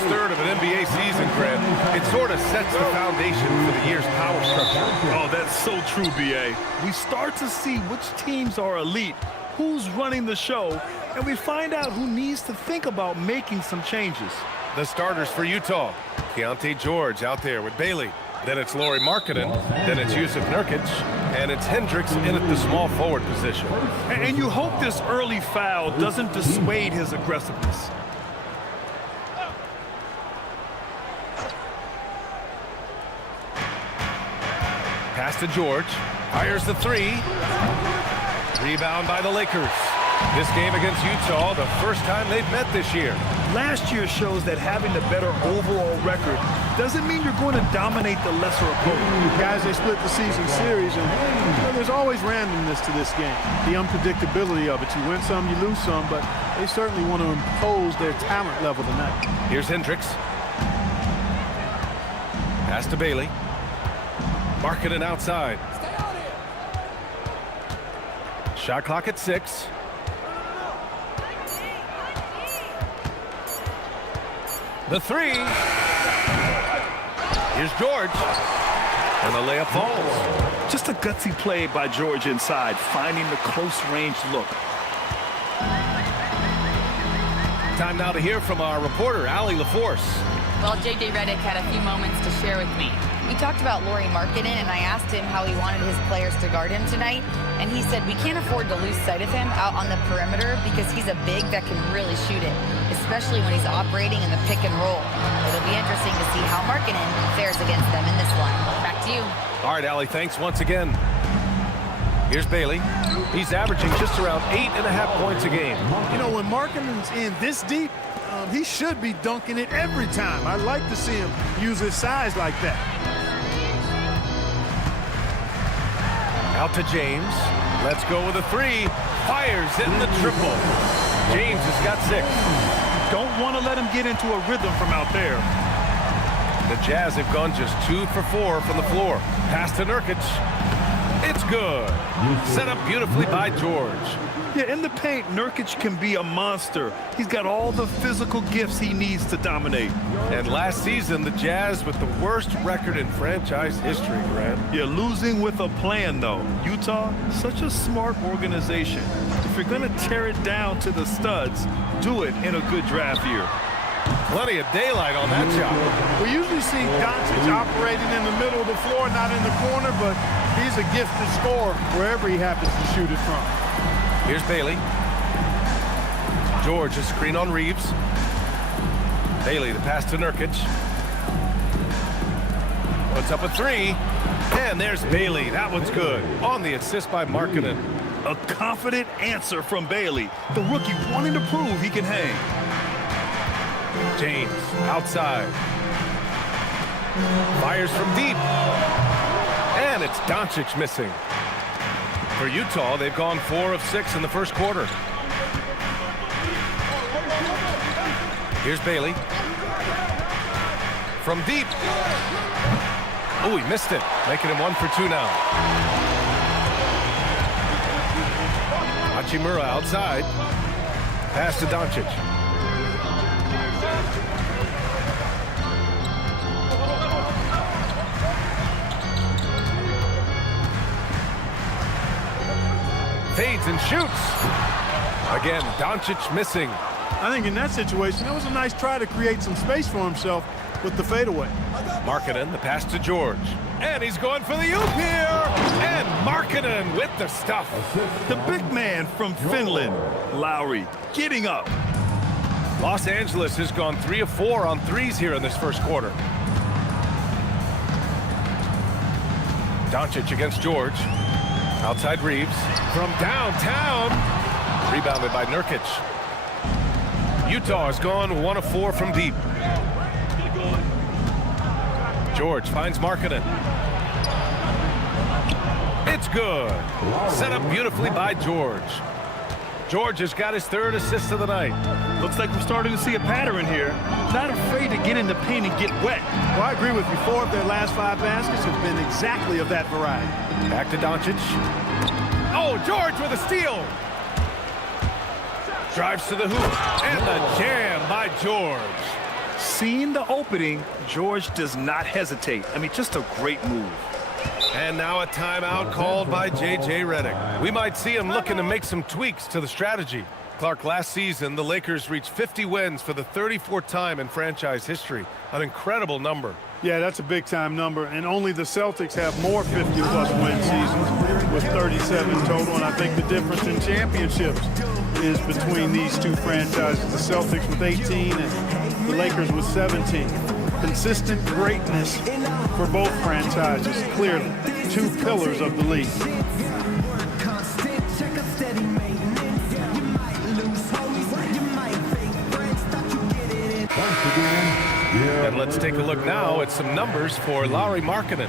first third of an NBA season, Grant, it sort of sets the foundation for the year's power structure. Oh, that's so true, B.A. We start to see which teams are elite, who's running the show, and we find out who needs to think about making some changes. The starters for Utah. Keontae George out there with Bailey. Then it's Lauri Markkanen. Then it's Jusuf Nurkic. And it's Hendricks in at the small forward position. And you hope this early foul doesn't dissuade his aggressiveness. Pass to George. Fires the three. Rebound by the Lakers. This game against Utah, the first time they've met this year. Last year shows that having a better overall record doesn't mean you're going to dominate the lesser opponent. Guys, they split the season series, and there's always randomness to this game. The unpredictability of it. You win some, you lose some, but they certainly want to impose their talent level tonight. Here's Hendricks. Pass to Bailey. Markkanen outside. Shot clock at 6. The three. Here's George. And the layup falls. Just a gutsy play by George inside, finding the close-range look. Time now to hear from our reporter, Allie LaForce. Well, J.J. Redick had a few moments to share with me. We talked about Lauri Markkanen, and I asked him how he wanted his players to guard him tonight, and he said we can't afford to lose sight of him out on the perimeter because he's a big that can really shoot it, especially when he's operating in the pick and roll. It'll be interesting to see how Markkanen fares against them in this one. Back to you. All right, Allie, thanks once again. Here's Bailey. He's averaging just around 8.5 points a game. You know, when Markkanen's in this deep, he should be dunking it every time. I'd like to see him use his size like that. Out to James. Let's go with a three. Fires in the triple. James has got 6. Don't want to let him get into a rhythm from out there. The Jazz have gone just 2 for 4 from the floor. Pass to Nurkic. It's good. Set up beautifully by George. Yeah, in the paint, Nurkic can be a monster. He's got all the physical gifts he needs to dominate. And last season, the Jazz with the worst record in franchise history, Grant. Yeah, losing with a plan, though. Utah, such a smart organization. If you're going to tear it down to the studs, do it in a good draft year. Plenty of daylight on that shot. We usually see Doncic operating in the middle of the floor, not in the corner, but he's a gifted scorer wherever he happens to shoot it from. Here's Bailey. George, a screen on Reeves. Bailey, the pass to Nurkic. Puts up a three. And there's Bailey. That one's good. On the assist by Markkanen. A confident answer from Bailey. The rookie wanting to prove he can hang. James, outside. Fires from deep. And it's Doncic missing. For Utah, they've gone 4 of 6 in the first quarter. Here's Bailey. From deep. Oh, he missed it. Making him 1 for 2 now. Hachimura outside. Pass to Doncic. Fades and shoots. Again, Doncic missing. I think in that situation, that was a nice try to create some space for himself with the fadeaway. Markkanen, the pass to George. And he's going for the oop here. And Markkanen with the stuff. The big man from Finland, Lowry, getting up. Los Angeles has gone 3 of 4 on threes here in this first quarter. Doncic against George. Outside Reeves. From downtown. Rebounded by Nurkic. Utah has gone 1 of 4 from deep. George finds Markkanen. It's good. Set up beautifully by George. George has got his 3rd assist of the night. Looks like we're starting to see a pattern here. Not afraid to get in the paint and get wet. Well, I agree with you. 4 of their last 5 baskets have been exactly of that variety. Back to Doncic. Oh, George with a steal. Drives to the hoop. And the jam by George. Seeing the opening, George does not hesitate. I mean, just a great move. And now a timeout called by J.J. Redick. We might see him looking to make some tweaks to the strategy. Clark, last season, the Lakers reached 50 wins for the 34th time in franchise history. An incredible number. Yeah, that's a big-time number, and only the Celtics have more 50-plus win seasons with 37 total, and I think the difference in championships is between these two franchises, the Celtics with 18 and the Lakers with 17. Consistent greatness for both franchises, clearly. Two pillars of the league. And let's take a look now at some numbers for Lauri Markkanen.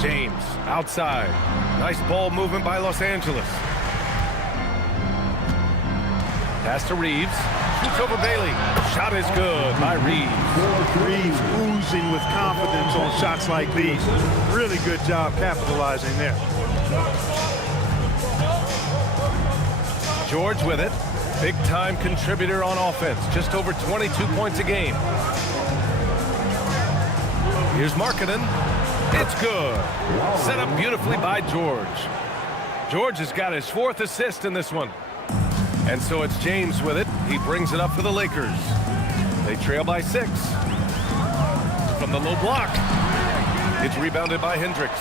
James outside. Nice ball movement by Los Angeles. Pass to Reeves. Shoots over Bailey. Shot is good by Reeves. Reeves oozing with confidence on shots like these. Really good job capitalizing there. George with it. Big-time contributor on offense. Just over 22 points a game. Here's Markkanen. It's good. Set up beautifully by George. George has got his 4th assist in this one. And so it's James with it. He brings it up for the Lakers. They trail by 6. From the low block. It's rebounded by Hendricks.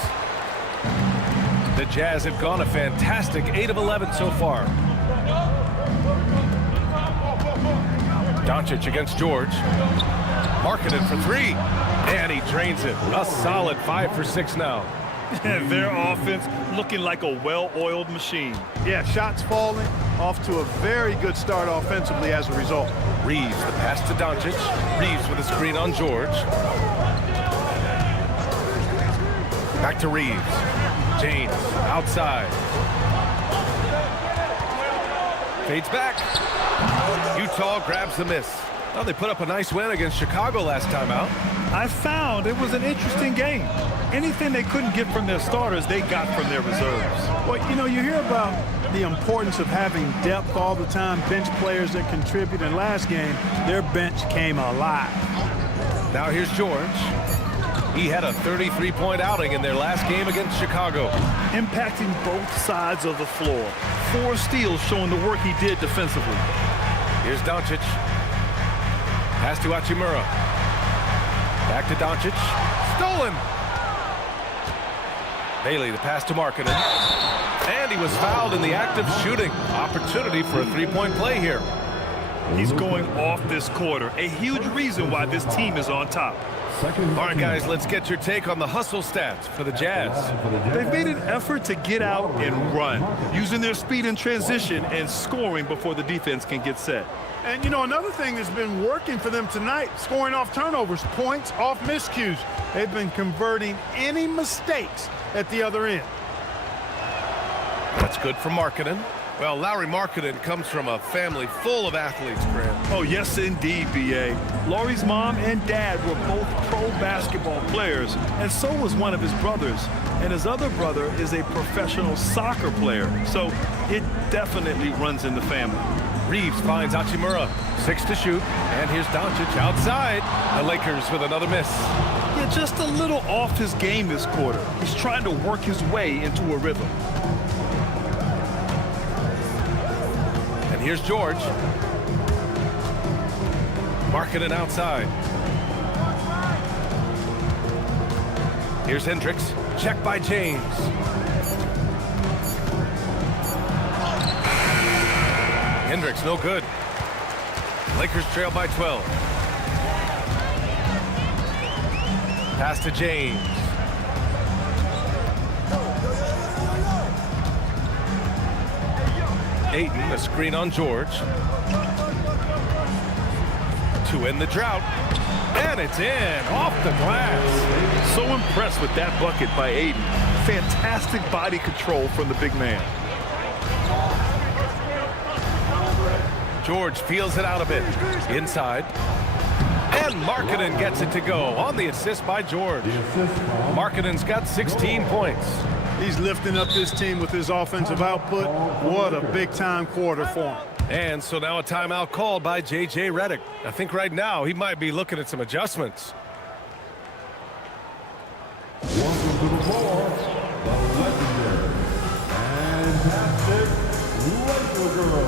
The Jazz have gone a fantastic 8 of 11 so far. Doncic against George. Markkanen for 3. And he drains it. A solid 5 for 6 now. Their offense looking like a well-oiled machine. Yeah, shots falling off to a very good start offensively as a result. Reeves, the pass to Doncic. Reeves with a screen on George. Back to Reeves. James outside. Fades back. Utah grabs the miss. Well, they put up a nice win against Chicago last time out. I found it was an interesting game. Anything they couldn't get from their starters, they got from their reserves. Well, you know, you hear about the importance of having depth all the time, bench players that contribute. In last game, their bench came alive. Now here's George. He had a 33-point outing in their last game against Chicago. Impacting both sides of the floor. 4 steals showing the work he did defensively. Here's Doncic. Pass to Hachimura. Back to Doncic. Stolen. Bailey, the pass to Markkanen. And he was fouled in the act of shooting. Opportunity for a 3-point play here. He's going off this quarter. A huge reason why this team is on top. All right, guys, let's get your take on the hustle stats for the Jazz. They've made an effort to get out and run, using their speed in transition and scoring before the defense can get set. And, you know, another thing that's been working for them tonight, scoring off turnovers, points off miscues. They've been converting any mistakes at the other end. That's good for Markkanen. Well, Lauri Markkanen comes from a family full of athletes, Grant. Oh, yes, indeed, B.A. Lauri's mom and dad were both pro basketball players, and so was one of his brothers. And his other brother is a professional soccer player, so it definitely runs in the family. Reeves finds Hachimura. 6 to shoot. And here's Doncic outside. The Lakers with another miss. Yeah, just a little off his game this quarter. He's trying to work his way into a rhythm. And here's George. Markkanen outside. Here's Hendricks. Check by James. Hendricks, no good. Lakers trail by 12. Pass to James. Ayton, a screen on George. To end the drought. And it's in, off the glass. So impressed with that bucket by Ayton. Fantastic body control from the big man. George feels it out a bit. Inside. And Markkanen gets it to go on the assist by George. Markkanen's got 16 points. He's lifting up this team with his offensive output. What a big-time quarter for him. And so now a timeout called by J.J. Redick. I think right now he might be looking at some adjustments. Welcome to the floor, the legendary, fantastic Laker girl.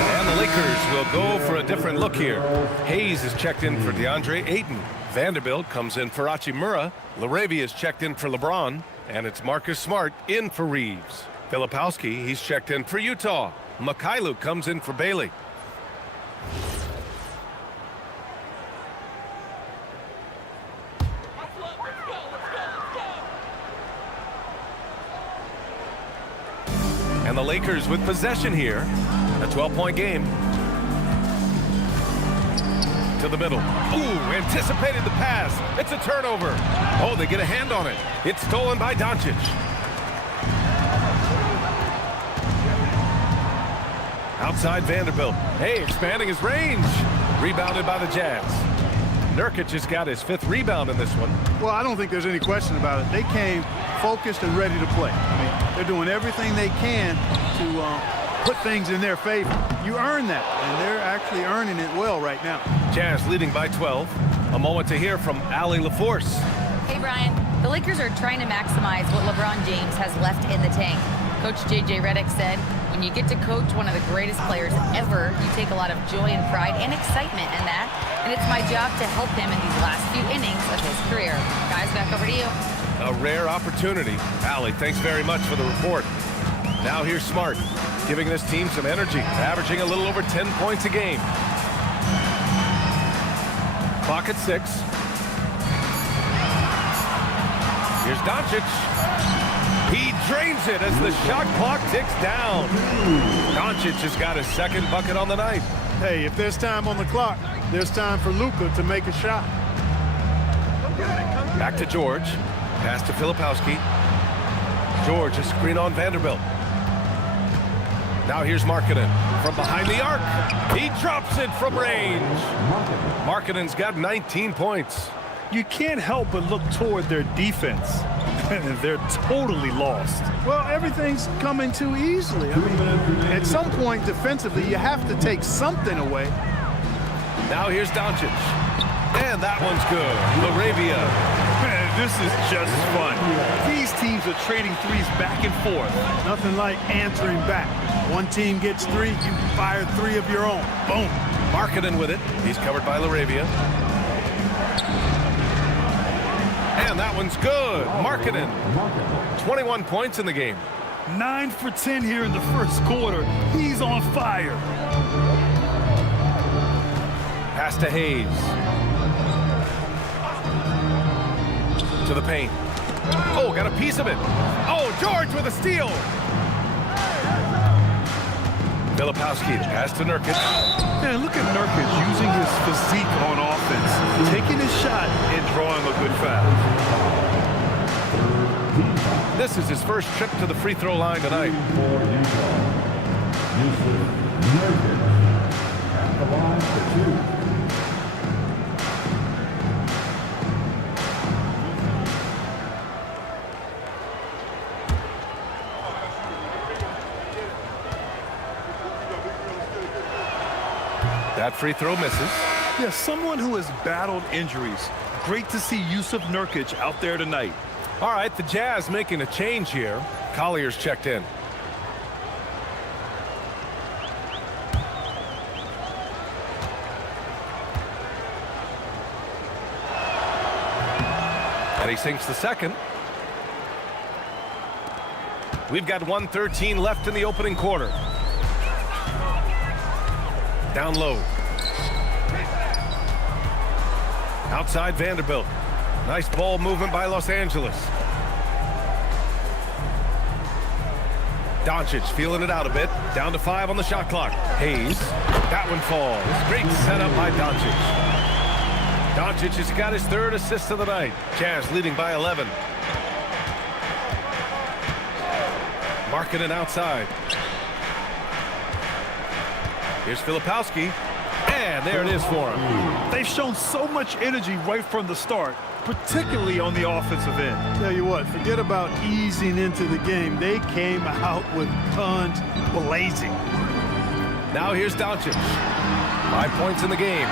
And the Lakers will go for a different look here. Hayes is checked in for DeAndre Ayton. Vanderbilt comes in for Hachimura. LaRavia is checked in for LeBron. And it's Marcus Smart in for Reeves. Filipowski, he's checked in for Utah. Mikhailuk comes in for Bailey. And the Lakers with possession here. A 12-point game. To the middle. Ooh, anticipated the pass. It's a turnover. Oh, they get a hand on it. It's stolen by Doncic. Outside Vanderbilt. Hey, expanding his range. Rebounded by the Jazz. Nurkic has got his 5th rebound in this one. Well, I don't think there's any question about it. They came focused and ready to play. I mean, they're doing everything they can to put things in their favor. You earn that, and they're actually earning it well right now. Jazz leading by 12. A moment to hear from Allie LaForce. Hey, Brian. The Lakers are trying to maximize what LeBron James has left in the tank. Coach J.J. Redick said, when you get to coach one of the greatest players ever, you take a lot of joy and pride and excitement in that. And it's my job to help him in these last few innings of his career. Guys, back over to you. A rare opportunity. Allie, thanks very much for the report. Now here's Smart, giving this team some energy, averaging a little over 10 points a game. Clock at 6. Here's Doncic. He drains it as the shot clock ticks down. Doncic has got his 2nd bucket on the night. Hey, if there's time on the clock, there's time for Luka to make a shot. Back to George. Pass to Filipowski. George, a screen on Vanderbilt. Now here's Markkanen from behind the arc. He drops it from range. Markkanen's got 19 points. You can't help but look toward their defense. They're totally lost. Well, everything's coming too easily. I mean, at some point defensively, you have to take something away. Now here's Doncic. And that one's good. LaRavia. Man, this is just fun. These teams are trading threes back and forth. Nothing like answering back. One team gets 3, you fire 3 of your own. Boom. Markkanen with it. He's covered by LaRavia. And that one's good. Markkanen. 21 points in the game. 9 for 10 here in the first quarter. He's on fire. Pass to Hayes. To the paint. Oh, got a piece of it. Oh, George with a steal. Filipowski, pass to Nurkic. Man, look at Nurkic using his physique on offense, taking his shot and drawing a good foul. This is his first trip to the free throw line tonight. At the line for 2. That free throw misses. Yeah, someone who has battled injuries. Great to see Yusuf Nurkic out there tonight. All right, the Jazz making a change here. Collier's checked in. And he sinks the 2nd. We've got 1:13 left in the opening quarter. Down low. Outside Vanderbilt. Nice ball movement by Los Angeles. Doncic feeling it out a bit. Down to 5 on the shot clock. Hayes. That one falls. Great setup by Doncic. Doncic has got his 3rd assist of the night. Jazz leading by 11. Markkanen outside. Here's Filipowski. And there it is for him. They've shown so much energy right from the start, particularly on the offensive end. Tell you what, forget about easing into the game. They came out with guns blazing. Now here's Doncic. 5 points in the game.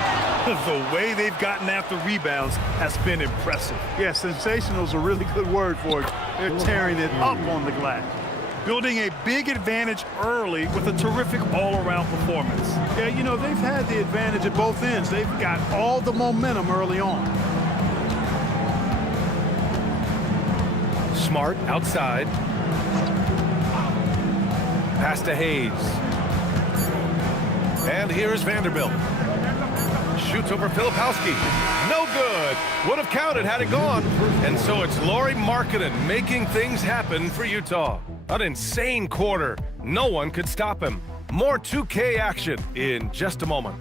The way they've gotten after rebounds has been impressive. Yeah, sensational is a really good word for it. They're tearing it up on the glass. Building a big advantage early with a terrific all-around performance. Yeah, you know, they've had the advantage at both ends. They've got all the momentum early on. Smart outside. Pass to Hayes. And here's Vanderbilt. Shoots over Filipowski. No good. Would have counted had it gone. And so it's Lauri Markkanen making things happen for Utah. An insane quarter. No one could stop him. More 2K action in just a moment.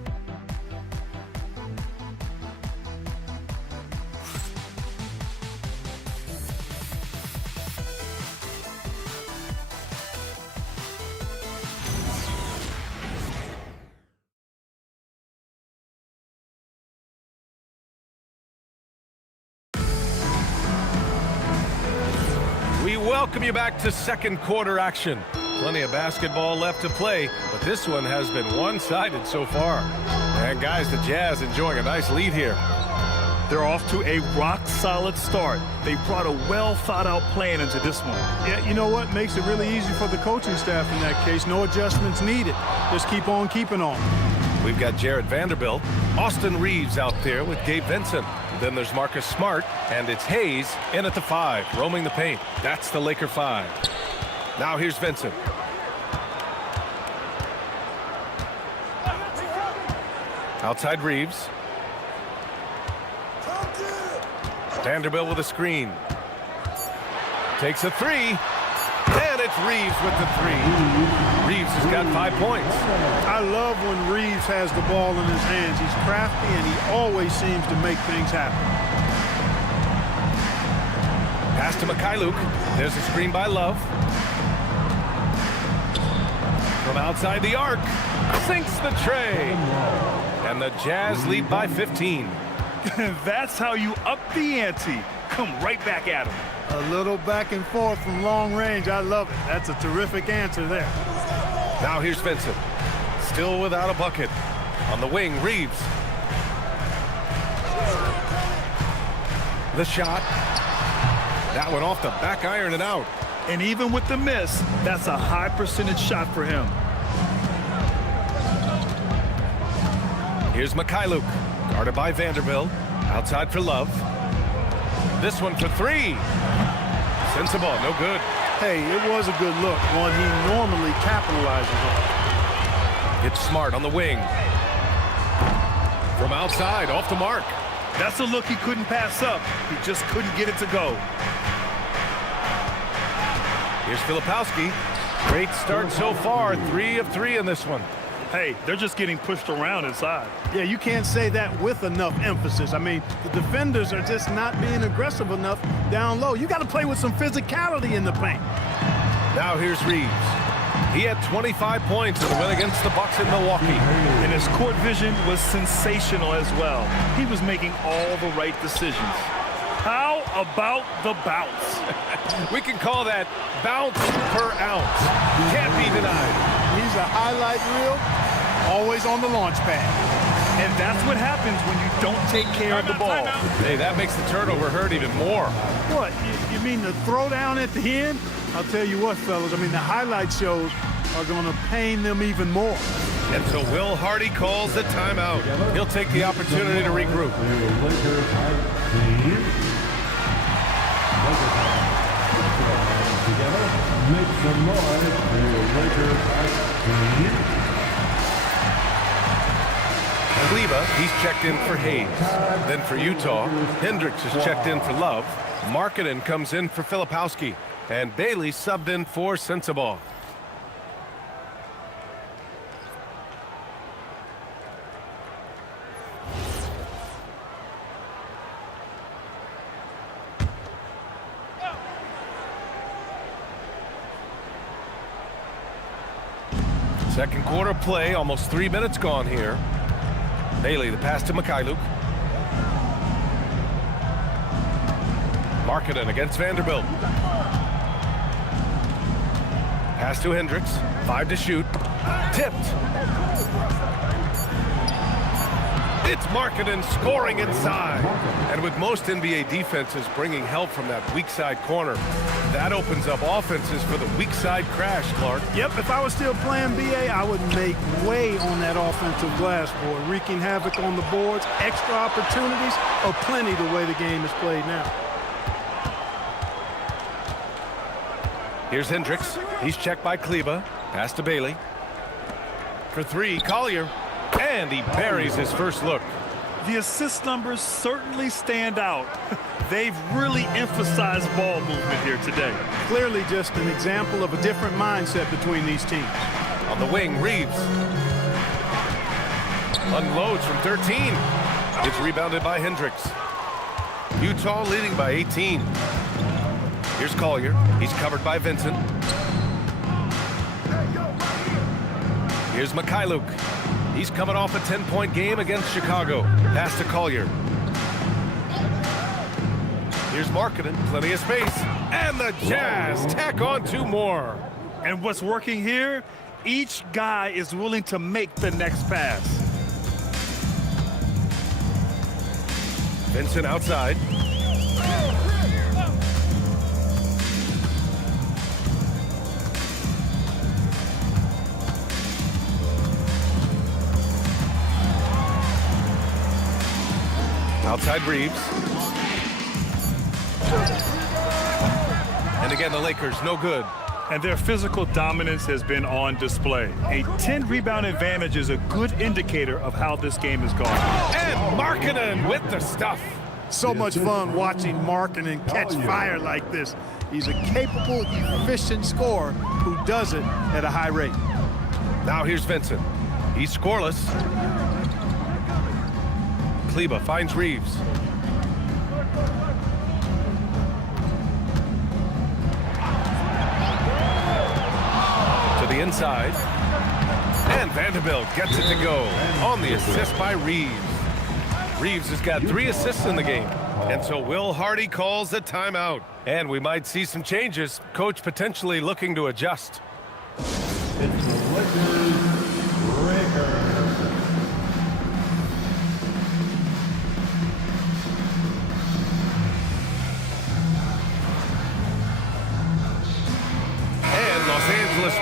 We welcome you back to second quarter action. Plenty of basketball left to play, but this one has been one-sided so far. And guys, the Jazz enjoying a nice lead here. They're off to a rock-solid start. They brought a well-thought-out plan into this one. Yeah, you know what? Makes it really easy for the coaching staff in that case. No adjustments needed. Just keep on keeping on. We've got Jared Vanderbilt, Austin Reeves out there with Gabe Vincent. Then there's Marcus Smart, and it's Hayes in at the 5, roaming the paint. That's the Laker 5. Now here's Vincent. Outside Reeves. Vanderbilt with a screen. Takes a 3. And it's Reeves with the 3. Reeves has got 5 points. I love when Reeves has the ball in his hands. He's crafty, and he always seems to make things happen. Pass to Mikhailuk. There's a screen by Love. From outside the arc. Sinks the tray. And the Jazz lead by 15. That's how you up the ante. Come right back at him. A little back and forth from long range. I love it. That's a terrific answer there. Now here's Vincent. Still without a bucket. On the wing, Reeves. The shot. That one off the back iron and out. And even with the miss, that's a high percentage shot for him. Here's Mikhailuk. Guarded by Vanderbilt. Outside for Love. This one for 3. Sensible, no good. Hey, it was a good look, one he normally capitalizes on. It's Smart on the wing. From outside, off the mark. That's a look he couldn't pass up. He just couldn't get it to go. Here's Filipowski. Great start so far. 3 of 3 in this one. Hey, they're just getting pushed around inside. Yeah, you can't say that with enough emphasis. I mean, the defenders are just not being aggressive enough down low. You got to play with some physicality in the paint. Now here's Reeves. He had 25 points in the win against the Bucks in Milwaukee. And his court vision was sensational as well. He was making all the right decisions. How about the bounce? We can call that bounce per ounce. Can't be denied. He's a highlight reel, always on the launch pad. And that's what happens when you don't take care of the ball. Hey, that makes the turnover hurt even more. What, you mean the throwdown at the end? I'll tell you what, fellas, I mean, the highlight shows are going to pain them even more. And so Will Hardy calls the timeout. He'll take the opportunity to regroup. Make some noise for your Lakers team. Kleba, he's checked in for Hayes. Then for Utah, Hendricks is checked in for Love. Markkanen comes in for Filipowski. And Bailey subbed in for Sensible. Second quarter play, almost 3 minutes gone here. Bailey, the pass to Mikhailuk. Markkanen against Vanderbilt. Pass to Hendricks. 5 to shoot. Tipped. It's Markkanen scoring inside. And with most NBA defenses bringing help from that weak side corner, that opens up offenses for the weak side crash, Clark. Yep, if I was still playing BA, I would make way on that offensive glass board, wreaking havoc on the boards. Extra opportunities are plenty the way the game is played now. Here's Hendricks. He's checked by Kleba. Pass to Bailey. For 3, Collier. And he buries his first look. The assist numbers certainly stand out. They've really emphasized ball movement here today. Clearly just an example of a different mindset between these teams. On the wing, Reeves. Unloads from 13. It's rebounded by Hendricks. Utah leading by 18. Here's Collier. He's covered by Vincent. Here's Mikhailuk. He's coming off a 10-point game against Chicago. Pass to Collier. Here's Markkanen. Plenty of space. And the Jazz tack on 2 more. And what's working here? Each guy is willing to make the next pass. Vincent outside. Outside Reeves. And again, the Lakers, no good. And their physical dominance has been on display. A 10-rebound advantage is a good indicator of how this game has gone. And Markkanen with the stuff. So much fun watching Markkanen catch fire like this. He's a capable, efficient scorer who does it at a high rate. Now here's Vincent. He's scoreless. Kleba finds Reeves. To the inside. And Vanderbilt gets it to go on the assist by Reeves. Reeves has got 3 assists in the game. And so Will Hardy calls the timeout. And we might see some changes. Coach potentially looking to adjust. It's the Lakers.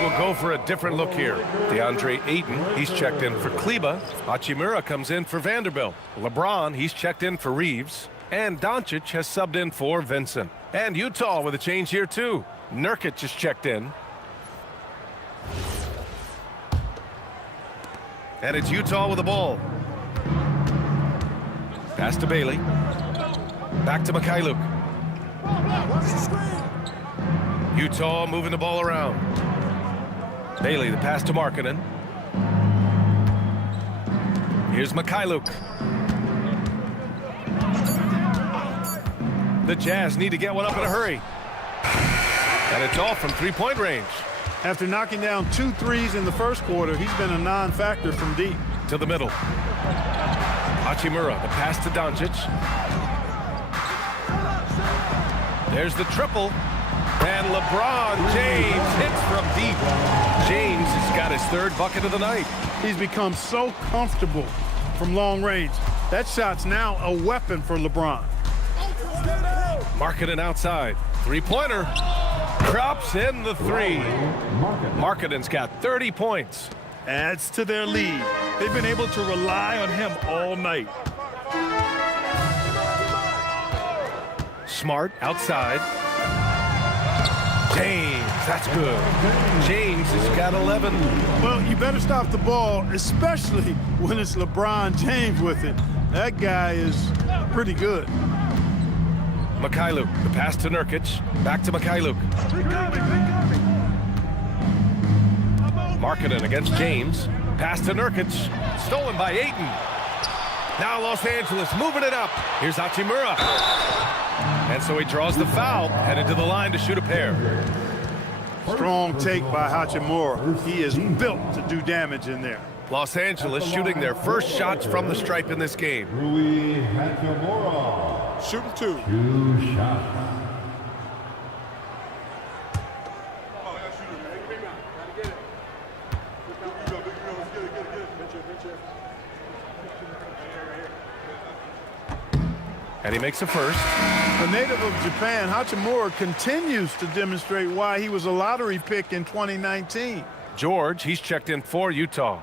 Will go for a different look here. DeAndre Ayton, he's checked in for Kleba. Hachimura comes in for Vanderbilt. LeBron, he's checked in for Reeves. And Doncic has subbed in for Vincent. And Utah with a change here too. Nurkic is checked in. And it's Utah with the ball. Pass to Bailey. Back to Mikhailuk. Utah moving the ball around. Bailey, the pass to Markkanen. Here's Mikhailuk. The Jazz need to get one up in a hurry. And it's all from 3-point range. After knocking down 2 threes in the first quarter, he's been a non-factor from deep. To the middle. Hachimura, the pass to Doncic. There's the triple. And LeBron James hits from deep. James has got his 3rd bucket of the night. He's become so comfortable from long range. That shot's now a weapon for LeBron. Markkanen outside. 3-pointer. Drops in the 3. Markkanen's got 30 points. Adds to their lead. They've been able to rely on him all night. Smart outside. James, that's good. James has got 11. Well, you better stop the ball, especially when it's LeBron James with it. That guy is pretty good. Mikhailuk, the pass to Nurkic. Back to Mikhailuk. Markkanen against James. Pass to Nurkic. Stolen by Ayton. Now Los Angeles moving it up. Here's Hachimura. And so he draws the foul, headed to the line to shoot a pair. Strong take by Hachimura. He is built to do damage in there. Los Angeles shooting their first shots from the stripe in this game. Rui Hachimura. Shooting 2. 2 shots. And he makes a first. The native of Japan, Hachimura, continues to demonstrate why he was a lottery pick in 2019. George, he's checked in for Utah.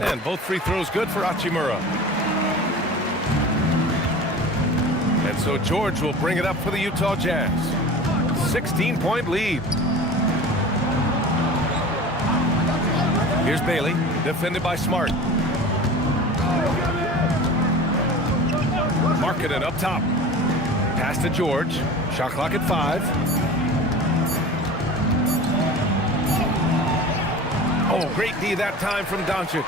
And both free throws good for Hachimura. And so George will bring it up for the Utah Jazz. 16-point lead. Here's Bailey, defended by Smart. Markkanen up top. Pass to George. Shot clock at 5. Oh, great D that time from Doncic.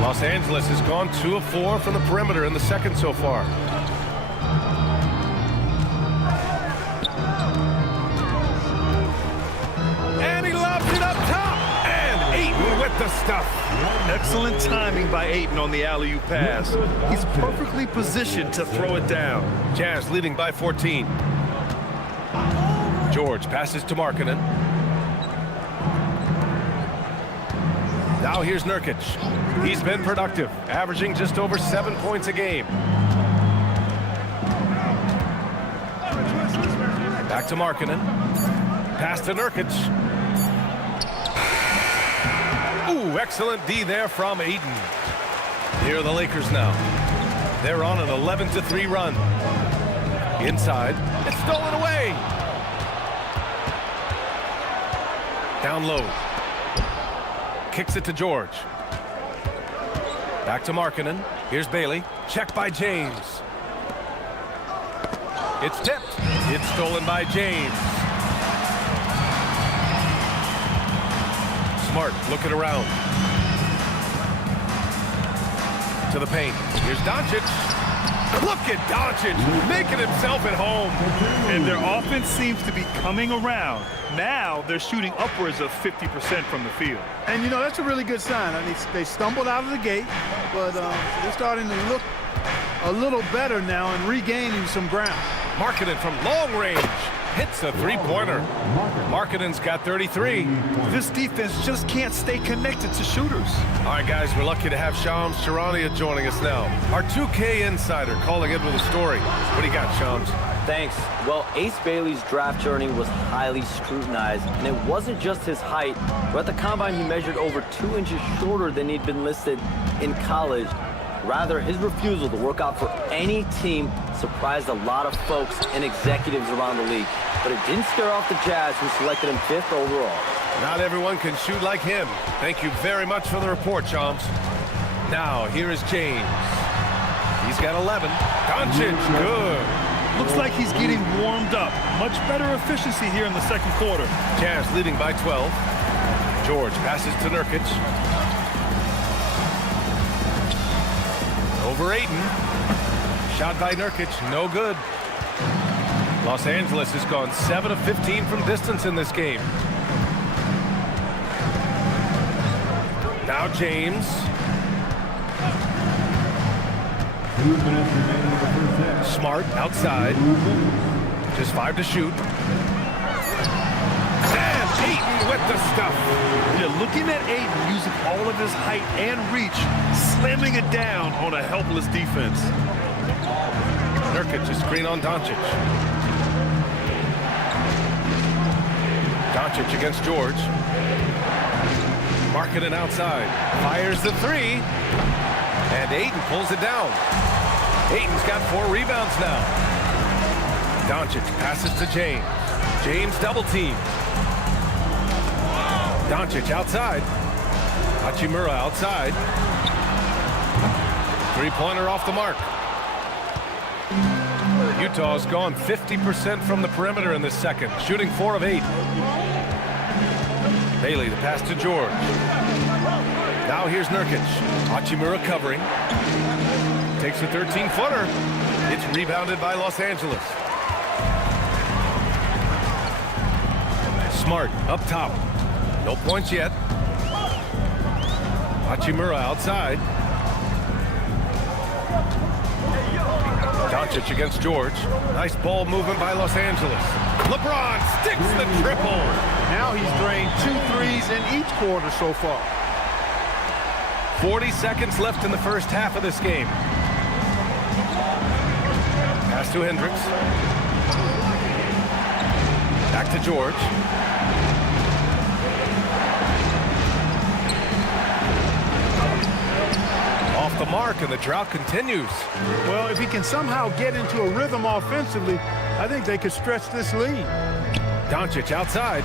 Los Angeles has gone 2 of 4 from the perimeter in the second so far. And he lobs it up top. And Ayton with the stuff. Excellent timing by Ayton on the alley-oop pass. He's perfectly positioned to throw it down. Jazz leading by 14. George passes to Markkanen. Now here's Nurkic. He's been productive, averaging just over 7 points a game. Back to Markkanen. Pass to Nurkic. Ooh, excellent D there from Ayton. Here are the Lakers now. They're on an 11-3 run. Inside. It's stolen away. Down low. Kicks it to George. Back to Markkanen. Here's Bailey. Check by James. It's tipped. It's stolen by James. Smart looking around. To the paint. Here's Doncic. Look at Doncic making himself at home. And their offense seems to be coming around. Now they're shooting upwards of 50% from the field. And, you know, that's a really good sign. I mean, they stumbled out of the gate, but they're starting to look a little better now and regaining some ground. Markkanen from long range. Hits a three-pointer. Markkanen's got 33. This defense just can't stay connected to shooters. All right, guys, we're lucky to have Shams Charania joining us now. Our 2K insider calling in with a story. What do you got, Shams? Thanks. Well, Ace Bailey's draft journey was highly scrutinized, and it wasn't just his height. But at the combine, he measured over 2 inches shorter than he'd been listed in college. Rather, his refusal to work out for any team surprised a lot of folks and executives around the league. But it didn't scare off the Jazz, who selected him 5th overall. Not everyone can shoot like him. Thank you very much for the report, Shams. Now, here is James. He's got 11. Doncic, good. Looks like he's getting warmed up. Much better efficiency here in the second quarter. Jazz leading by 12. George passes to Nurkic. Over Ayton. Shot by Nurkic, no good. Los Angeles has gone 7 of 15 from distance in this game. Now James. 2 minutes remaining in the first half. Smart outside. Just 5 to shoot. And Ayton with the stuff. You're looking at Ayton using all of his height and reach, slamming it down on a helpless defense. Nurkic is screen on Doncic. Doncic against George. Markkanen outside. Fires the 3. And Ayton pulls it down. Ayton's got 4 rebounds now. Doncic passes to James. James double team. Doncic outside. Hachimura outside. 3-pointer off the mark. Utah's gone 50% from the perimeter in this second, shooting 4 of 8. Bailey, the pass to George. Now here's Nurkic. Hachimura covering. Takes a 13-footer. It's rebounded by Los Angeles. Smart up top. No points yet. Hachimura outside. Doncic against George. Nice ball movement by Los Angeles. LeBron sticks the triple. Now he's drained 2 threes in each quarter so far. 40 seconds left in the first half of this game. Pass to Hendricks. Back to George. Off the mark, and the drought continues. Well, if he can somehow get into a rhythm offensively, I think they could stretch this lead. Doncic outside.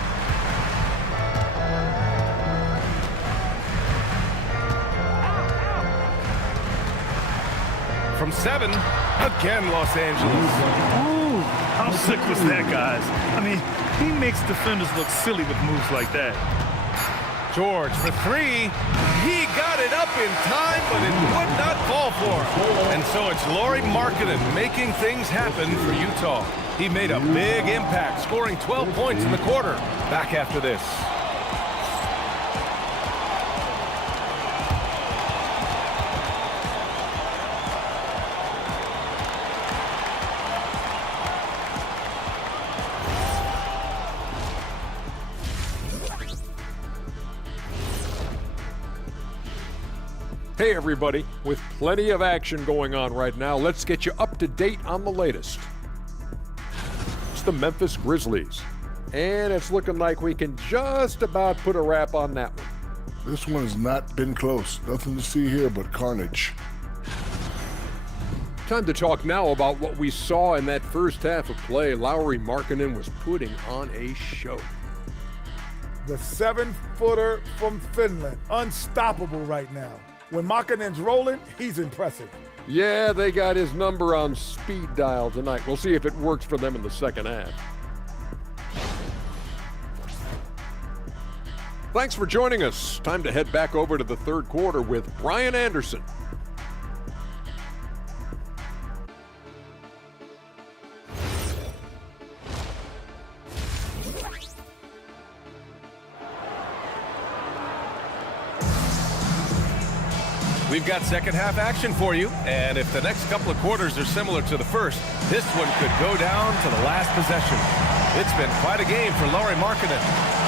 From 7, again Los Angeles. Ooh, how sick was that, guys? I mean, he makes defenders look silly with moves like that. George for 3. He got it up in time, but it would not fall for him. And so it's Lauri Markkanen making things happen for Utah. He made a big impact, scoring 12 points in the quarter. Back after this. Hey everybody, with plenty of action going on right now, let's get you up to date on the latest. It's the Memphis Grizzlies, and it's looking like we can just about put a wrap on that one. This one's not been close. Nothing to see here but carnage. Time to talk now about what we saw in that first half of play. Lauri Markkanen was putting on a show. The 7-footer from Finland, unstoppable right now. When Markkanen's rolling, he's impressive. Yeah, they got his number on speed dial tonight. We'll see if it works for them in the second half. Thanks for joining us. Time to head back over to the third quarter with Brian Anderson. We've got second half action for you, and if the next couple of quarters are similar to the first, this one could go down to the last possession. It's been quite a game for Lauri Markkanen.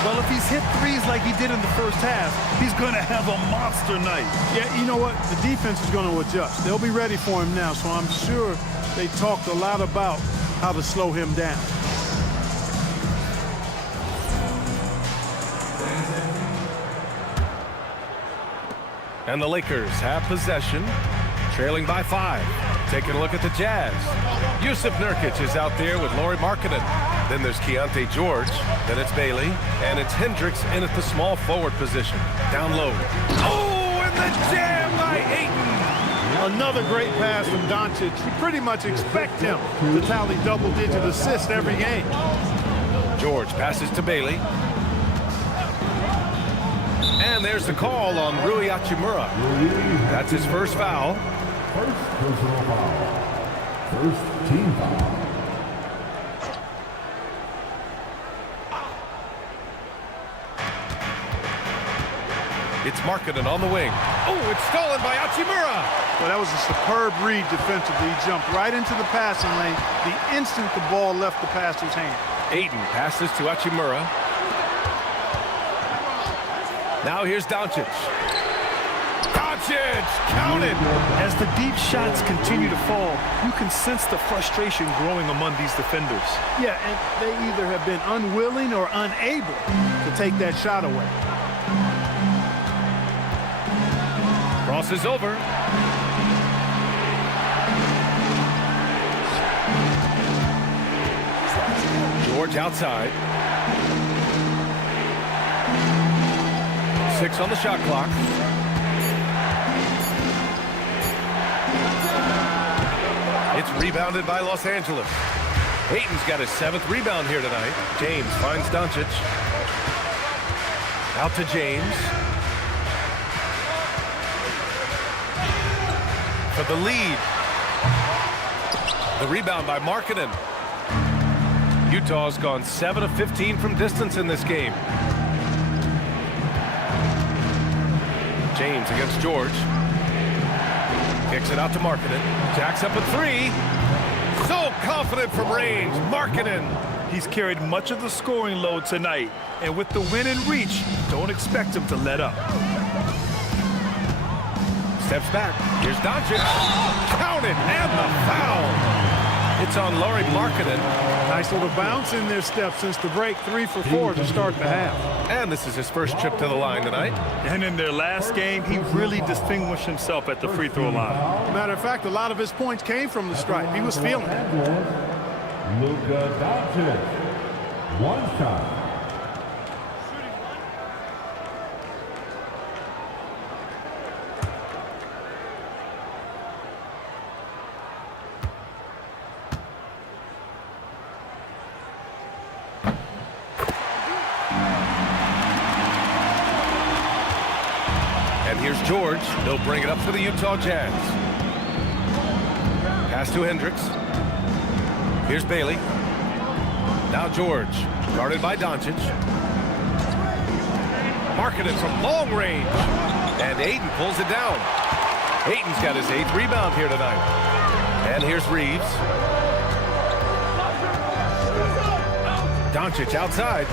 Well, if he's hit threes like he did in the first half, he's going to have a monster night. Yeah, you know what? The defense is going to adjust. They'll be ready for him now, so I'm sure they talked a lot about how to slow him down. And the Lakers have possession, trailing by 5. Taking a look at the Jazz. Yusuf Nurkic is out there with Lauri Markkanen. Then there's Keontae George. Then it's Bailey. And it's Hendricks in at the small forward position. Down low. Oh, and the jam by Ayton. Another great pass from Doncic. You pretty much expect him to tally double-digit assists every game. George passes to Bailey. And there's the call on Rui Hachimura. That's his first foul. First personal foul. First team foul. It's Markkanen on the wing. Oh, it's stolen by Hachimura. Well, that was a superb read defensively. He jumped right into the passing lane the instant the ball left the passer's hand. Ayton passes to Hachimura. Now here's Doncic. Doncic, counted. As the deep shots continue to fall, you can sense the frustration growing among these defenders. Yeah, and they either have been unwilling or unable to take that shot away. Cross is over. George outside. 6 on the shot clock. It's rebounded by Los Angeles. Ayton's got his 7th rebound here tonight. James finds Doncic. Out to James. For the lead. The rebound by Markkanen. Utah's gone 7 of 15 from distance in this game. James against George. Kicks it out to Markkanen. Jacks up a 3. So confident from range. Markkanen. He's carried much of the scoring load tonight, and with the win in reach, don't expect him to let up. Steps back. Here's Doncic. Count it, and the foul. It's on Lauri Markkanen. Nice little bounce in their step since the break. 3 for 4 to start the half. And this is his first trip to the line tonight. And in their last game, he really distinguished himself at the free throw line. Matter of fact, a lot of his points came from the stripe. He was feeling it. Luka Doncic. One shot. And here's George. They'll bring it up for the Utah Jazz. Pass to Hendricks. Here's Bailey. Now George, guarded by Doncic. Markkanen from long range. And Ayton pulls it down. Ayton's got his 8th rebound here tonight. And here's Reeves. Doncic outside.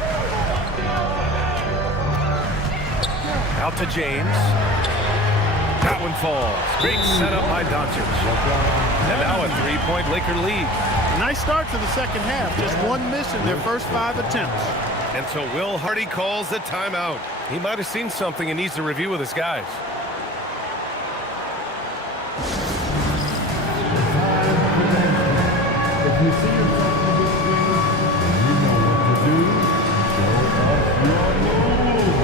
Out to James. That one falls. Great setup by Doncic. And now a 3-point Laker lead. Nice start to the second half. Just 1 miss in their first 5 attempts. And so Will Hardy calls the timeout. He might have seen something and needs to review with his guys. If you see yourself on the screen, you know what to do. Show us your move.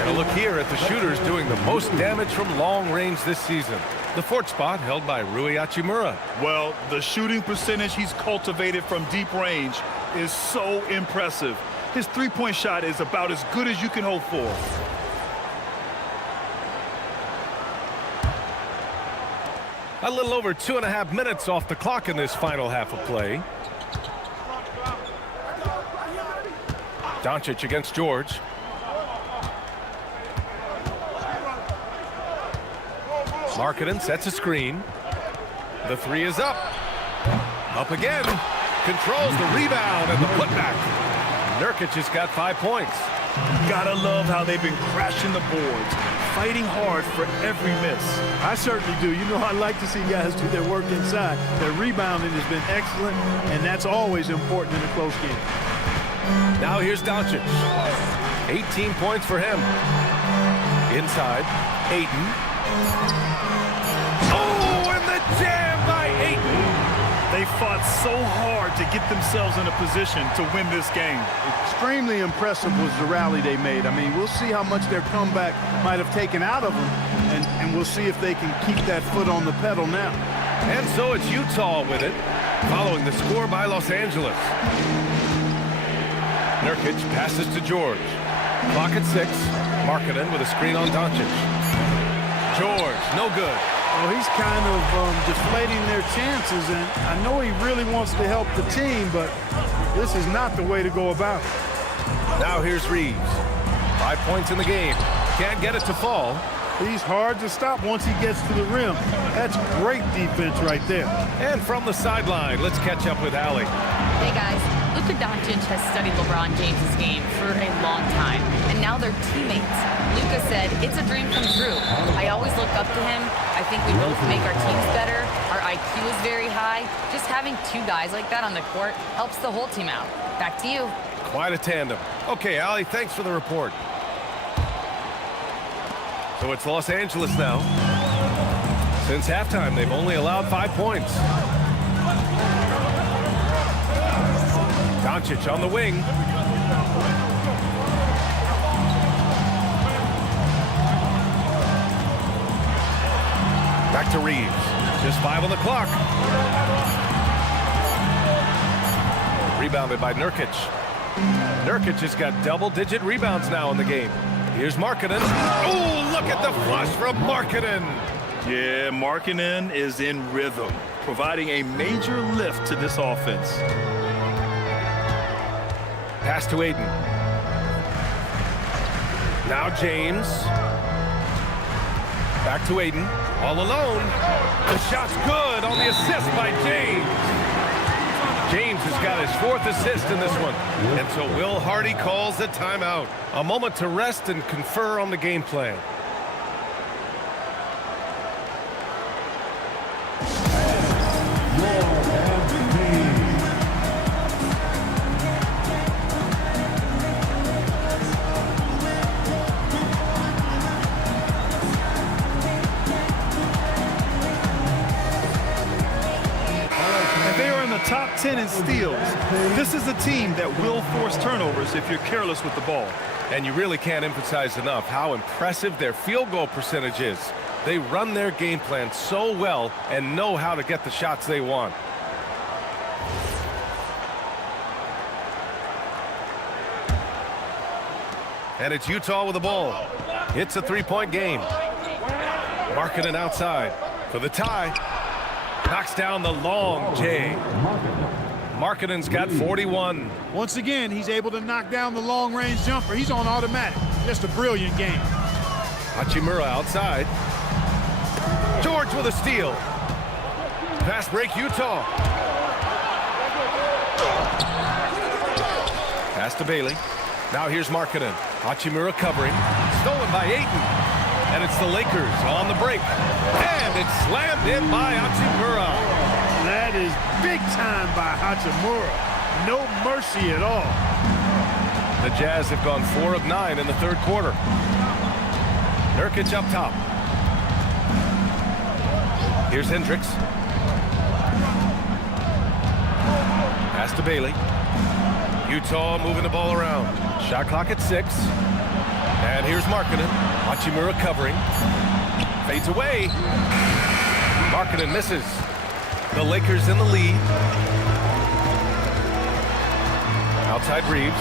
And a look here at the shooters doing the most damage from long range this season. The 4th spot held by Rui Hachimura. Well, the shooting percentage he's cultivated from deep range is so impressive. His three-point shot is about as good as you can hope for. A little over 2.5 minutes off the clock in this final half of play. Doncic against George. Markkanen sets a screen. The 3 is up. Up again. Controls the rebound and the putback. Nurkic has got 5 points. Gotta love how they've been crashing the boards, fighting hard for every miss. I certainly do. You know, I like to see guys do their work inside. Their rebounding has been excellent, and that's always important in a close game. Now here's Doncic. 18 points for him. Inside, Ayton. Oh, and the jam by Ayton. They fought so hard to get themselves in a position to win this game. Extremely impressive was the rally they made. I mean, we'll see how much their comeback might have taken out of them, and we'll see if they can keep that foot on the pedal now. And so it's Utah with it, following the score by Los Angeles. Nurkic passes to George. Clock at 6. Markkanen with a screen on Doncic. George, no good. Well, he's kind of deflating their chances, and I know he really wants to help the team, but this is not the way to go about it. Now here's Reeves. 5 points in the game. Can't get it to fall. He's hard to stop once he gets to the rim. That's great defense right there. And from the sideline, let's catch up with Allie. Hey guys, Luka Doncic has studied LeBron James' game for a long time, and now they're teammates. Luka said, "It's a dream come true. I always look up to him. I think we both make our teams better. Our IQ is very high. Just having 2 guys like that on the court helps the whole team out." Back to you. Quite a tandem. Okay, Allie, thanks for the report. So it's Los Angeles now. Since halftime, they've only allowed 5 points. Doncic on the wing. Back to Reeves. Just 5 on the clock. Rebounded by Nurkic. Nurkic has got double-digit rebounds now in the game. Here's Markkanen. Oh, look at the flush from Markkanen. Yeah, Markkanen is in rhythm, providing a major lift to this offense. Pass to Aiden. Now James. Back to Aiden. All alone. The shot's good on the assist by James. James has got his 4th assist in this one. And so Will Hardy calls a timeout. A moment to rest and confer on the game plan. Top 10 in steals. This is a team that will force turnovers if you're careless with the ball. And you really can't emphasize enough how impressive their field goal percentage is. They run their game plan so well and know how to get the shots they want. And it's Utah with the ball. It's a 3-point game. Markkanen outside for the tie. Knocks down the long J. Markkanen's got 41. Once again, he's able to knock down the long-range jumper. He's on automatic. Just a brilliant game. Hachimura outside. George with a steal. Fast break, Utah. Pass to Bailey. Now here's Markkanen. Hachimura covering. Stolen by Ayton. And it's the Lakers on the break. And it's slammed in by Hachimura. That is big time by Hachimura. No mercy at all. The Jazz have gone 4 of 9 in the 3rd quarter. Nurkic up top. Here's Hendricks. Pass to Bailey. Utah moving the ball around. Shot clock at 6. And here's Markkanen. Hachimura covering. Fades away. Markkanen misses. The Lakers in the lead. Outside Reeves.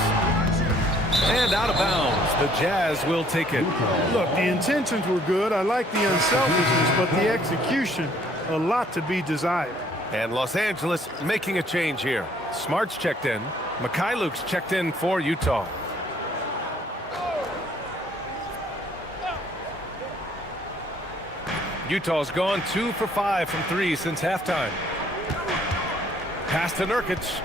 And out of bounds. The Jazz will take it. Look, the intentions were good. I like the unselfishness, but the execution, a lot to be desired. And Los Angeles making a change here. Smart's checked in. Mikhailuk's checked in for Utah. Utah's gone 2 for 5 from 3 since halftime. Pass to Nurkic.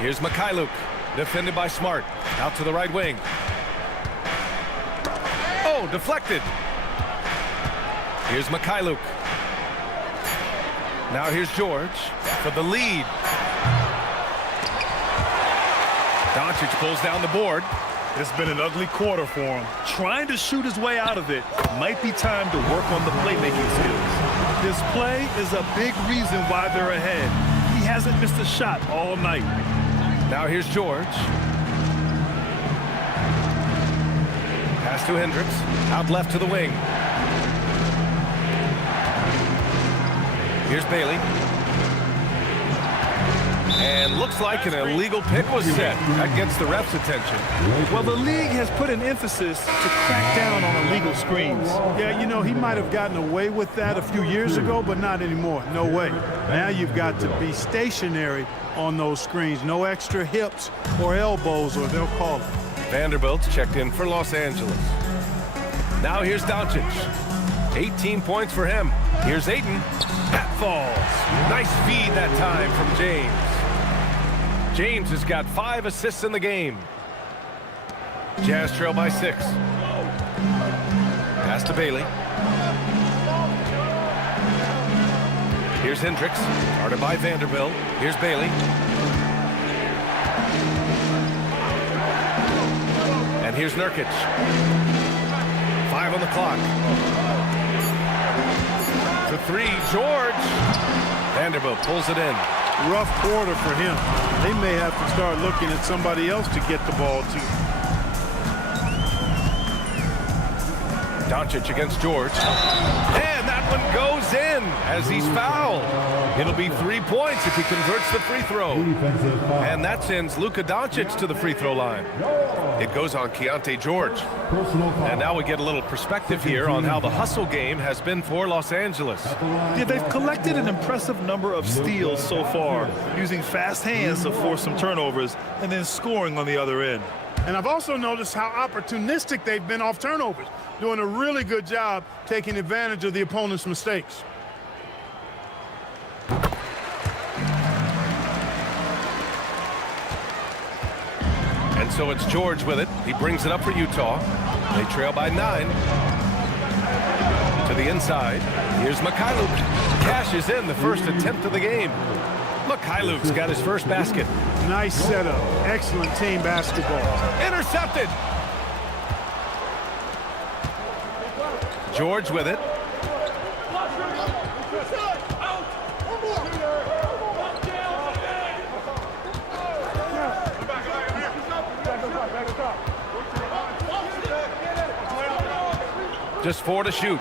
Here's Mikhailuk, defended by Smart. Out to the right wing. Oh, deflected. Here's Mikhailuk. Now here's George for the lead. Doncic pulls down the board. It's been an ugly quarter for him. Trying to shoot his way out of it. Might be time to work on the playmaking skills. This play is a big reason why they're ahead. He hasn't missed a shot all night. Now here's George. Pass to Hendricks. Out left to the wing. Here's Bailey. And looks like an illegal pick was set. That gets the ref's attention. Well, the league has put an emphasis to crack down on illegal screens. Yeah, you know, he might have gotten away with that a few years ago, but not anymore. No way. Now you've got to be stationary on those screens. No extra hips or elbows, or they'll call it. Vanderbilt's checked in for Los Angeles. Now here's Doncic. 18 points for him. Here's Ayton. That falls. Nice feed that time from James. James has got 5 assists in the game. Jazz trail by 6. Pass to Bailey. Here's Hendricks. Guarded by Vanderbilt. Here's Bailey. And here's Nurkic. 5 on the clock. To 3, George. Vanderbilt pulls it in. Rough quarter for him. They may have to start looking at somebody else to get the ball to. Doncic against George. And that one goes in as he's fouled. It'll be 3 points if he converts the free throw. And that sends Luka Doncic to the free throw line. It goes on Keontae George. And now we get a little perspective here on how the hustle game has been for Los Angeles. Yeah, they've collected an impressive number of steals so far, using fast hands to force some turnovers and then scoring on the other end. And I've also noticed how opportunistic they've been off turnovers, doing a really good job taking advantage of the opponent's mistakes. And so it's George with it. He brings it up for Utah. They trail by 9. To the inside. Here's Mikhailuk. Cashes in the first attempt of the game. Mikhailuk's got his first basket. Nice setup. Excellent team basketball. Intercepted. George with it. Just 4 to shoot.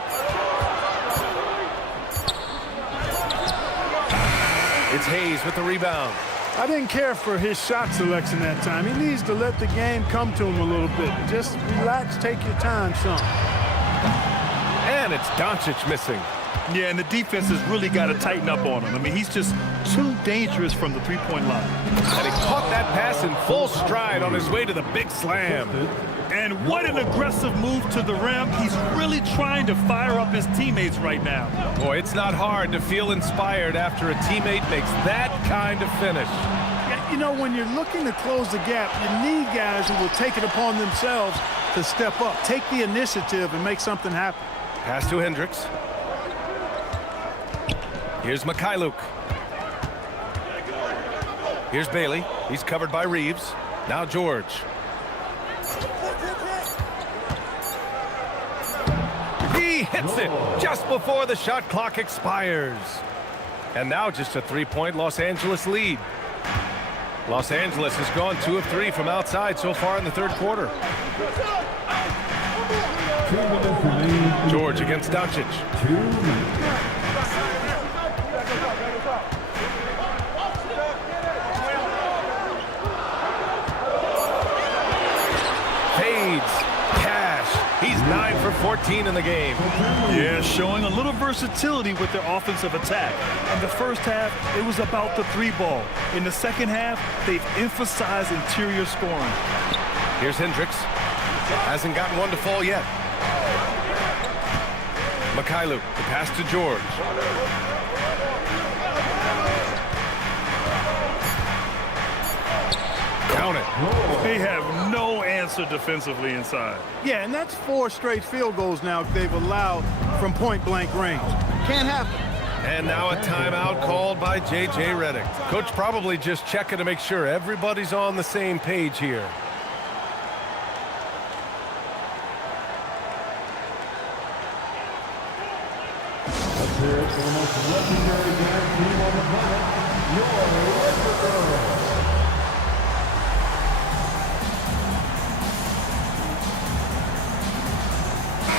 It's Hayes with the rebound. I didn't care for his shot selection that time. He needs to let the game come to him a little bit. Just relax, take your time, son. And it's Doncic missing. Yeah, and the defense has really got to tighten up on him. I mean, he's just too dangerous from the three-point line. And he caught that pass in full stride on his way to the big slam. And what an aggressive move to the rim. He's really trying to fire up his teammates right now. Boy, it's not hard to feel inspired after a teammate makes that kind of finish. Yeah, you know, when you're looking to close the gap, you need guys who will take it upon themselves to step up, take the initiative, and make something happen. Pass to Hendricks. Here's Mikhailuk. Here's Bailey. He's covered by Reeves. Now George. He hits it just before the shot clock expires. And now just a 3-point Los Angeles lead. Los Angeles has gone 2 of 3 from outside so far in the third quarter. George against Doncic. 2 minutes. He's 9 for 14 in the game. Yeah, showing a little versatility with their offensive attack. In the first half, it was about the 3-ball. In the second half, they've emphasized interior scoring. Here's Hendricks. Hasn't gotten one to fall yet. Mikhailuk, the pass to George. Count it. They have no answer defensively inside. Yeah, and that's 4 straight field goals now they've allowed from point-blank range. Can't happen. And now a timeout called by J.J. Redick. Coach probably just checking to make sure everybody's on the same page here. Let's hear it for the most legendary dance team on the planet, your LAKERS.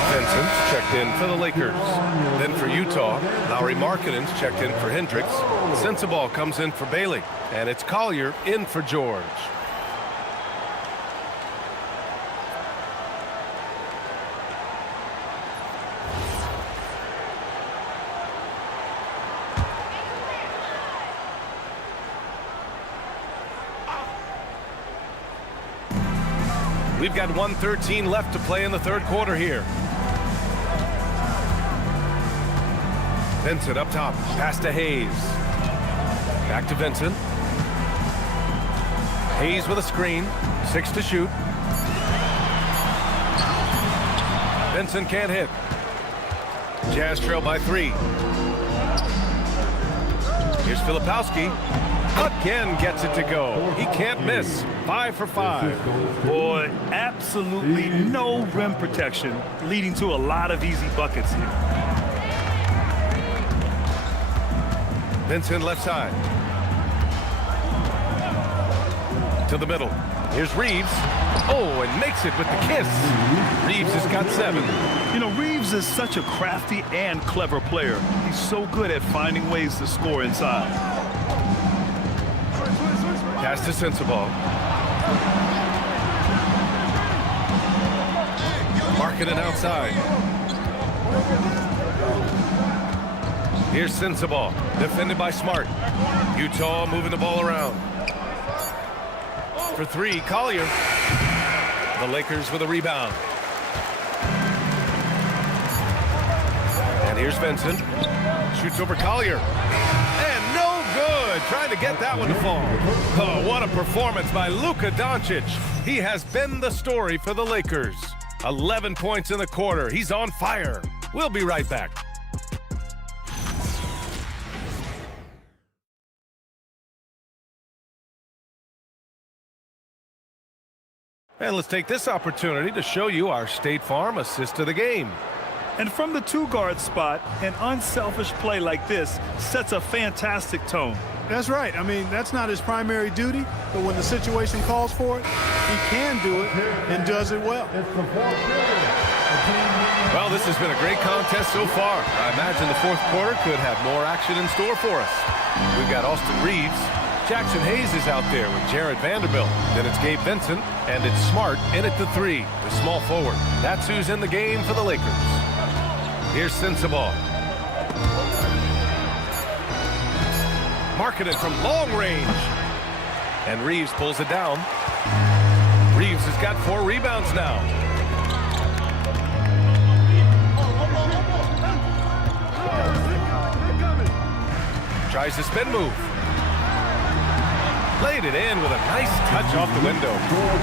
Vincent's checked in for the Lakers. Then for Utah, Lauri Markkanen's checked in for Hendricks. Sensabaugh comes in for Bailey. And it's Collier in for George. We've got 1:13 left to play in the third quarter here. Vincent up top, pass to Hayes. Back to Vincent. Hayes with a screen, 6 to shoot. Vincent can't hit. Jazz trail by 3. Here's Filipowski. Again gets it to go. He can't miss. 5 for 5. Boy, absolutely no rim protection, leading to a lot of easy buckets here. Vincent left side. To the middle. Here's Reeves. Oh, and makes it with the kiss. Reeves has got 7. You know, Reeves is such a crafty and clever player. He's so good at finding ways to score inside. Pass to Sensabaugh. Marketing outside. Here's Sensabaugh, defended by Smart. Utah moving the ball around. For three, Collier. The Lakers with a rebound. And here's Vincent. Shoots over Collier. And no good. Trying to get that one to fall. Oh, what a performance by Luka Doncic. He has been the story for the Lakers. 11 points in the quarter. He's on fire. We'll be right back. And let's take this opportunity to show you our State Farm assist of the game. And from the two-guard spot, an unselfish play like this sets a fantastic tone. That's right. I mean, that's not his primary duty, but when the situation calls for it, he can do it and does it well. Well, this has been a great contest so far. I imagine the fourth quarter could have more action in store for us. We've got Austin Reeves. Jackson Hayes is out there with Jared Vanderbilt. Then it's Gabe Vincent, and it's Smart in at the three, the small forward. That's who's in the game for the Lakers. Here's Sensabaugh. Marking it from long range. And Reeves pulls it down. Reeves has got 4 rebounds now. Tries the spin move. Laid it in with a nice touch off the window.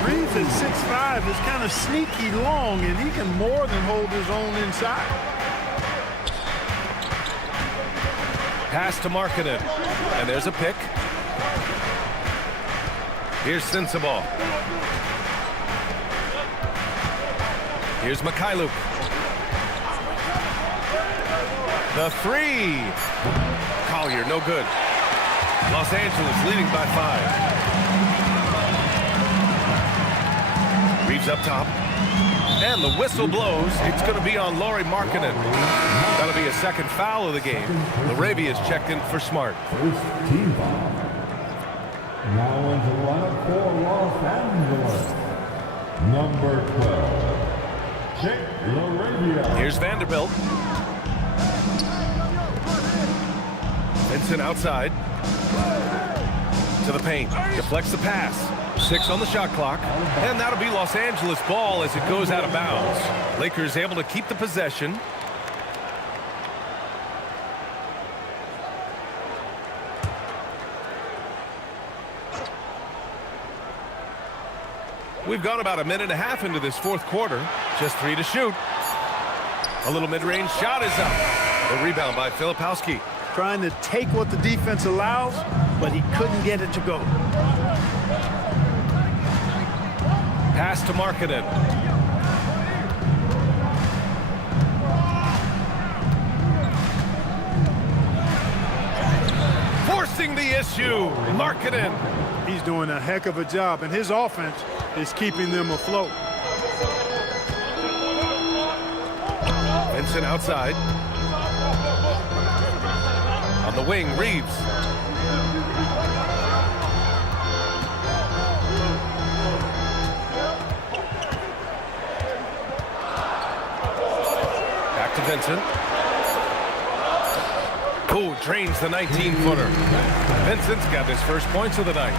Reeves at 6'5" is kind of sneaky long, and he can more than hold his own inside. Pass to Markkanen. And there's a pick. Here's Sensabaugh. Here's Mikhailuk. The three. Collier, no good. Los Angeles leading by 5. Reeves up top. And the whistle blows. It's going to be on Lauri Markkanen. That'll be a second foul of the game. Laravia is checked in for Smart. First team foul. Now into the lineup for Los Angeles. Number 12. Check Laravia. Here's Vanderbilt. Vincent outside. To the paint. Deflects the pass. 6 on the shot clock. And that'll be Los Angeles ball as it goes out of bounds. Lakers able to keep the possession. We've gone about a minute and a half into this fourth quarter. Just 3 to shoot. A little mid-range shot is up. The rebound by Filipowski. Trying to take what the defense allows, but he couldn't get it to go. Pass to Markkanen. Forcing the issue. Markkanen. He's doing a heck of a job, and his offense is keeping them afloat. Vincent outside. On the wing, Reeves. Back to Vincent. Oh, drains the 19-footer. Vincent's got his first points of the night.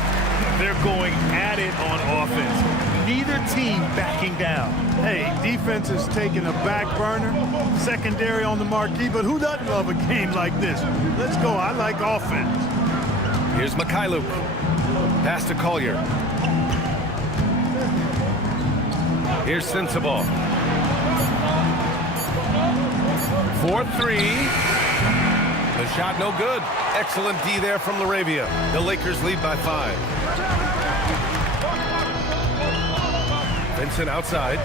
They're going at it on offense. Neither team backing down. Hey, defense is taking a back burner, secondary on the marquee, but who doesn't love a game like this? Let's go. I like offense. Here's Mikhailuk. Pass to Collier. Here's Sensabaugh. 4-3. The shot no good. Excellent D there from Laravia. The Lakers lead by 5. Vincent outside.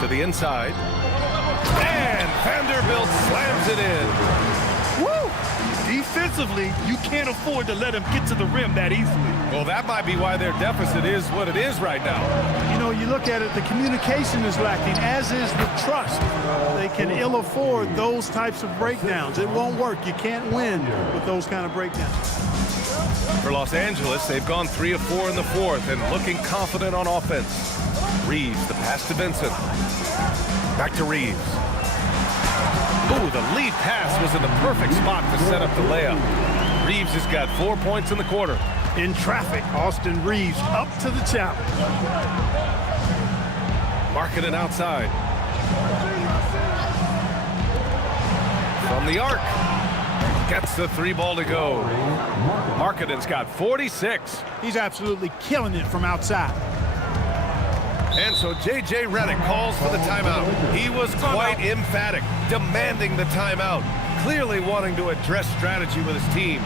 To the inside. And Vanderbilt slams it in. Woo! Defensively, you can't afford to let him get to the rim that easily. Well, that might be why their deficit is what it is right now. You know, you look at it, the communication is lacking, as is the trust. They can ill afford those types of breakdowns. It won't work. You can't win with those kind of breakdowns. For Los Angeles, they've gone 3 of 4 in the fourth and looking confident on offense. Reeves, the pass to Vincent. Back to Reeves. Ooh, the lead pass was in the perfect spot to set up the layup. Reeves has got 4 points in the quarter. In traffic, Austin Reeves up to the challenge. Markkanen outside. From the arc. Gets the 3 ball to go. Markkanen's got 46. He's absolutely killing it from outside. And so J.J. Redick calls for the timeout. He was quite emphatic, demanding the timeout, clearly wanting to address strategy with his team.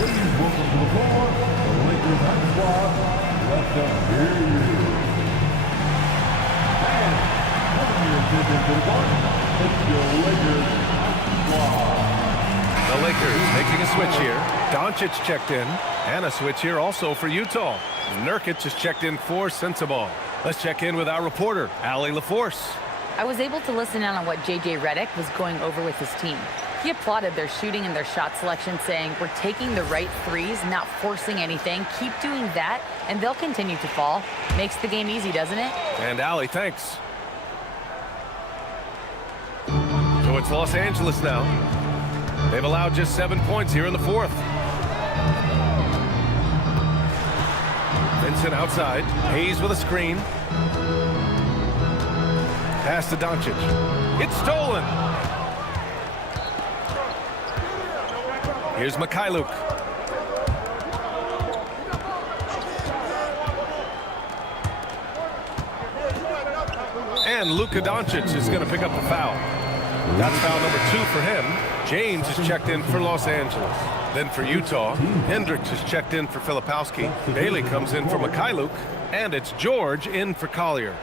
Please welcome to the floor, the Lakers high squad. Let them hear you. And welcome your attention to the court. It's your Lakers high squad. The Lakers making a switch here. Doncic checked in. And a switch here also for Utah. Nurkic is checked in for Sensabaugh. Let's check in with our reporter, Allie LaForce. I was able to listen in on what J.J. Redick was going over with his team. He applauded their shooting and their shot selection, saying, "We're taking the right threes, not forcing anything. Keep doing that, and they'll continue to fall." Makes the game easy, doesn't it? And Allie, thanks. So it's Los Angeles now. They've allowed just 7 points here in the fourth. Vincent outside. Hayes with a screen. Pass to Doncic. It's stolen. Here's Mikhailuk. And Luka Doncic is going to pick up the foul. That's foul number 2 for him. James is checked in for Los Angeles. Then for Utah, Hendricks is checked in for Filipowski. Bailey comes in for Mikhailuk. And it's George in for Collier.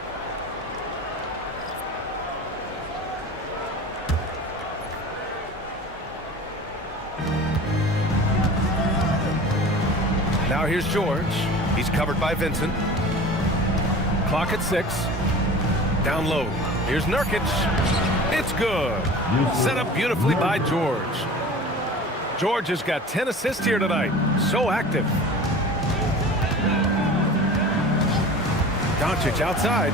Now here's George. He's covered by Vincent. Clock at 6. Down low. Here's Nurkic. It's good. Set up beautifully by George. George has got 10 assists here tonight. So active. Doncic outside.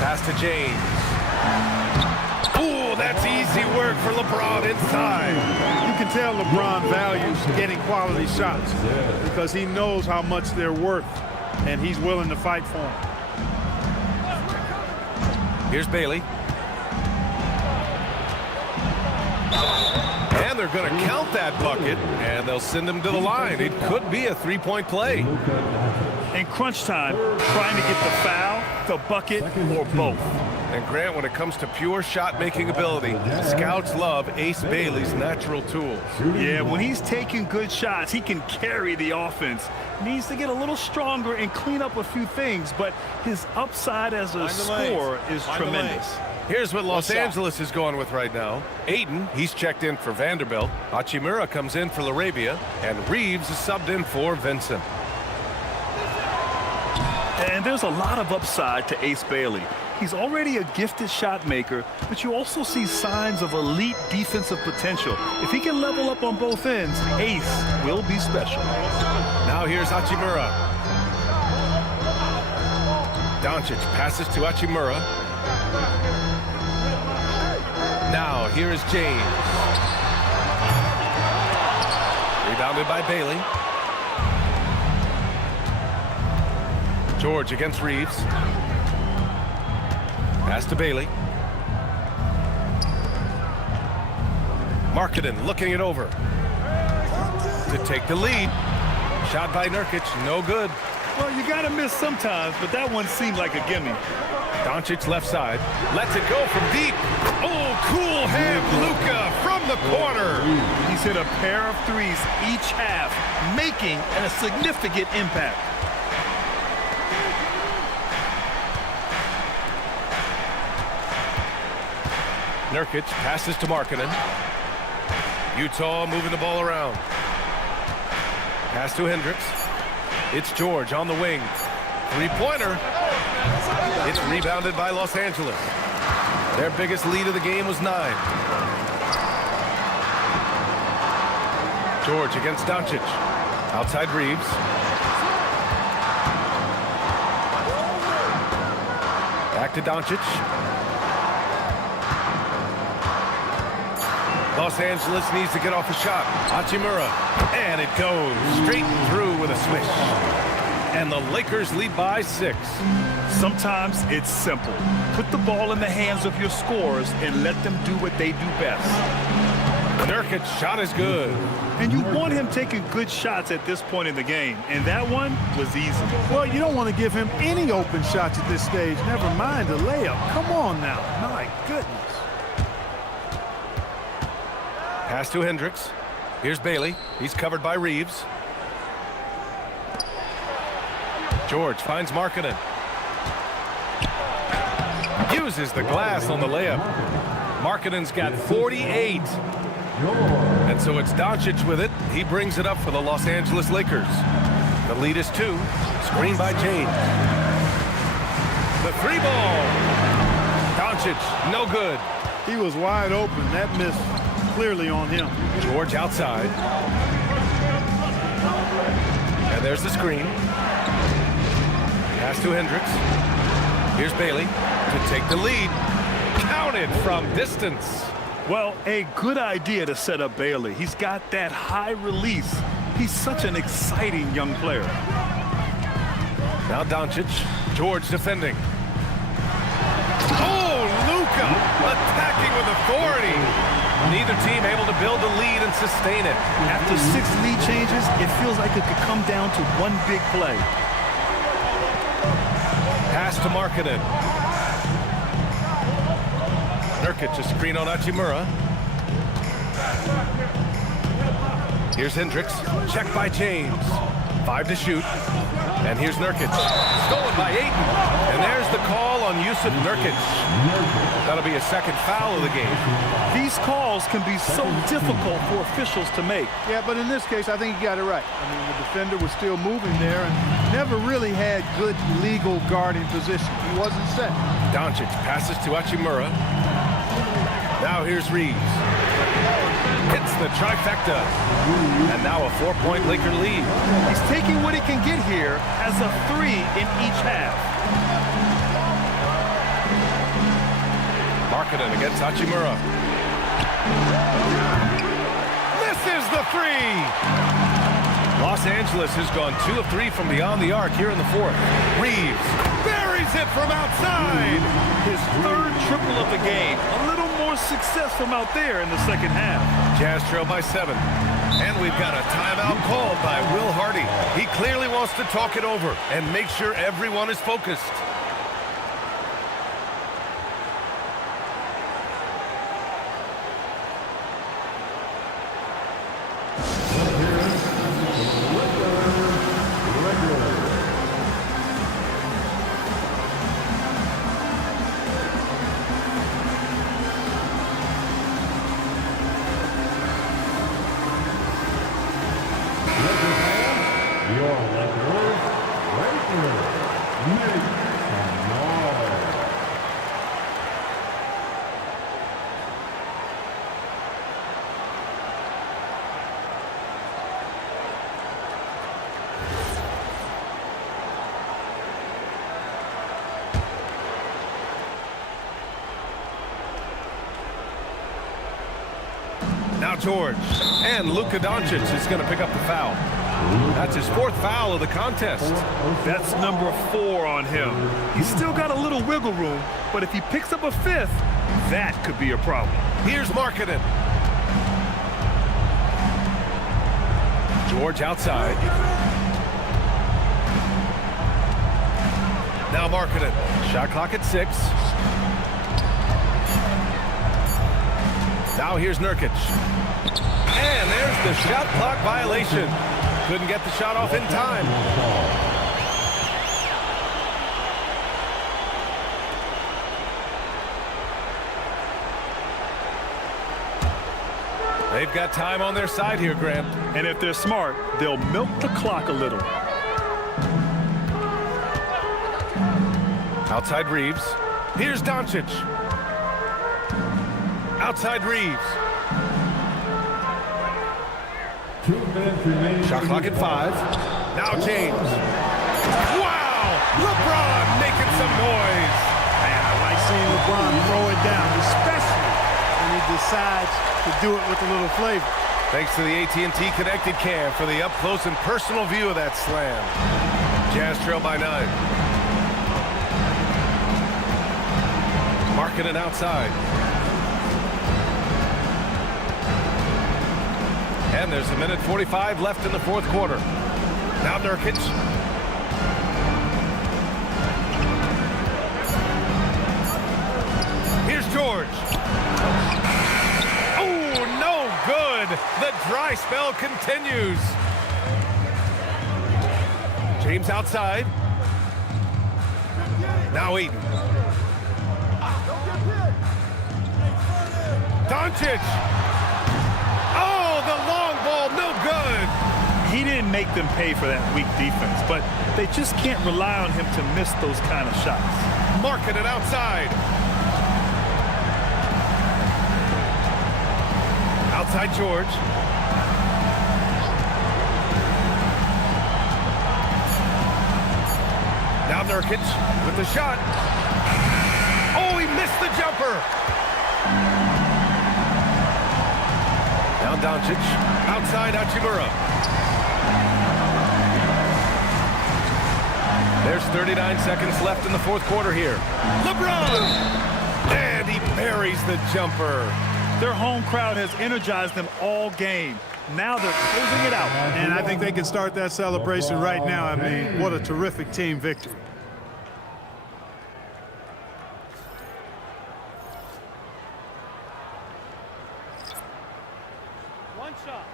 Pass to James. Ooh, that's easy work for LeBron inside. You can tell LeBron values getting quality shots because he knows how much they're worth, and he's willing to fight for them. Here's Bailey. And they're going to count that bucket, and they'll send him to the line. It could be a 3-point play. In crunch time, trying to get the foul, the bucket, or both. And Grant, when it comes to pure shot-making ability, scouts love Ace Bailey's natural tools. Yeah, when he's taking good shots, he can carry the offense. Needs to get a little stronger and clean up a few things, but his upside as a scorer is tremendous. Here's what Los Angeles is going with right now. Ayton, he's checked in for Vanderbilt. Hachimura comes in for LaRavia, and Reeves is subbed in for Vincent. And there's a lot of upside to Ace Bailey. He's already a gifted shot maker, but you also see signs of elite defensive potential. If he can level up on both ends, Ace will be special. Now here's Hachimura. Doncic passes to Hachimura. Now here is James. Rebounded by Bailey. George against Reeves. Pass to Bailey. Markkanen looking it over. To take the lead. Shot by Nurkic, no good. Well, you got to miss sometimes, but that one seemed like a gimme. Doncic left side. Lets it go from deep. Oh, cool hand Luka from the corner. He's hit a pair of threes each half, making a significant impact. Nurkic passes to Markkanen. Utah moving the ball around. Pass to Hendricks. It's George on the wing. Three-pointer. It's rebounded by Los Angeles. Their biggest lead of the game was 9. George against Doncic. Outside Reeves. Back to Doncic. Los Angeles needs to get off a shot. Hachimura. And it goes straight through with a swish. And the Lakers lead by 6. Sometimes it's simple. Put the ball in the hands of your scorers and let them do what they do best. Nurkic's shot is good. And you want him taking good shots at this point in the game. And that one was easy. Well, you don't want to give him any open shots at this stage. Never mind a layup. Come on now. My goodness. Pass to Hendricks. Here's Bailey. He's covered by Reeves. George finds Markkanen. Uses the glass on the layup. Markkanen's got 48. And so it's Doncic with it. He brings it up for the Los Angeles Lakers. The lead is 2. Screen by James. The 3-ball. Doncic, no good. He was wide open. That miss clearly on him. George outside. And there's the screen. Pass to Hendricks. Here's Bailey to take the lead. Counted from distance. Well, a good idea to set up Bailey. He's got that high release. He's such an exciting young player. Now Doncic. George defending. Oh, Luka attacking with authority. Neither team able to build a lead and sustain it. After 6 lead changes, it feels like it could come down to one big play. Pass to Markkanen. Nurkic, a screen on Hachimura. Here's Hendricks. Check by James. 5 to shoot. And here's Nurkic. Stolen by Ayton. And there's the call on Yusuf Nurkic. That'll be a second foul of the game. These calls can be so difficult for officials to make. Yeah, but in this case, I think he got it right. I mean, the defender was still moving there and never really had good legal guarding position. He wasn't set. Doncic passes to Hachimura. Now here's Reeves. Hits the trifecta. And now a 4-point Laker lead. He's taking what he can get here as a 3 in each half. Markkanen against Hachimura. Misses the 3. Los Angeles has gone 2 of 3 from beyond the arc here in the 4th. Reeves buries it from outside. His 3rd triple of the game. A little more success from out there in the second half. Jazz trail by 7. And we've got a timeout called by Will Hardy. He clearly wants to talk it over and make sure everyone is focused. Now George, and Luka Doncic is going to pick up the foul. That's his 4th foul of the contest. That's number 4 on him. He's still got a little wiggle room, but if he picks up a 5th, that could be a problem. Here's Markkanen. George outside. Now Markkanen. Shot clock at 6. Now here's Nurkic. And there's the shot clock violation. Couldn't get the shot off in time. They've got time on their side here, Grant. And if they're smart, they'll milk the clock a little. Outside Reeves. Here's Doncic. Outside Reeves. 2 minutes remaining. Shot clock at 5. Now James. Wow! LeBron making some noise. Man, I like seeing LeBron throw it down, especially when he decides to do it with a little flavor. Thanks to the AT&T Connected Cam for the up-close and personal view of that slam. Jazz trail by 9. Markkanen outside. And there's 1:45 left in the fourth quarter. Now Nurkic. Here's George. Oh, no good. The dry spell continues. James outside. Now Eaton. Doncic. Oh, the long ball, no good. He didn't make them pay for that weak defense, but they just can't rely on him to miss those kind of shots. Markkanen outside. Outside George. Now Nurkic with the shot. Oh, he missed the jumper. Now Doncic. Outside Hachimura. There's 39 seconds left in the fourth quarter here. LeBron! And he buries the jumper. Their home crowd has energized them all game. Now they're closing it out. And I think they can start that celebration right now. I mean, what a terrific team victory. One shot.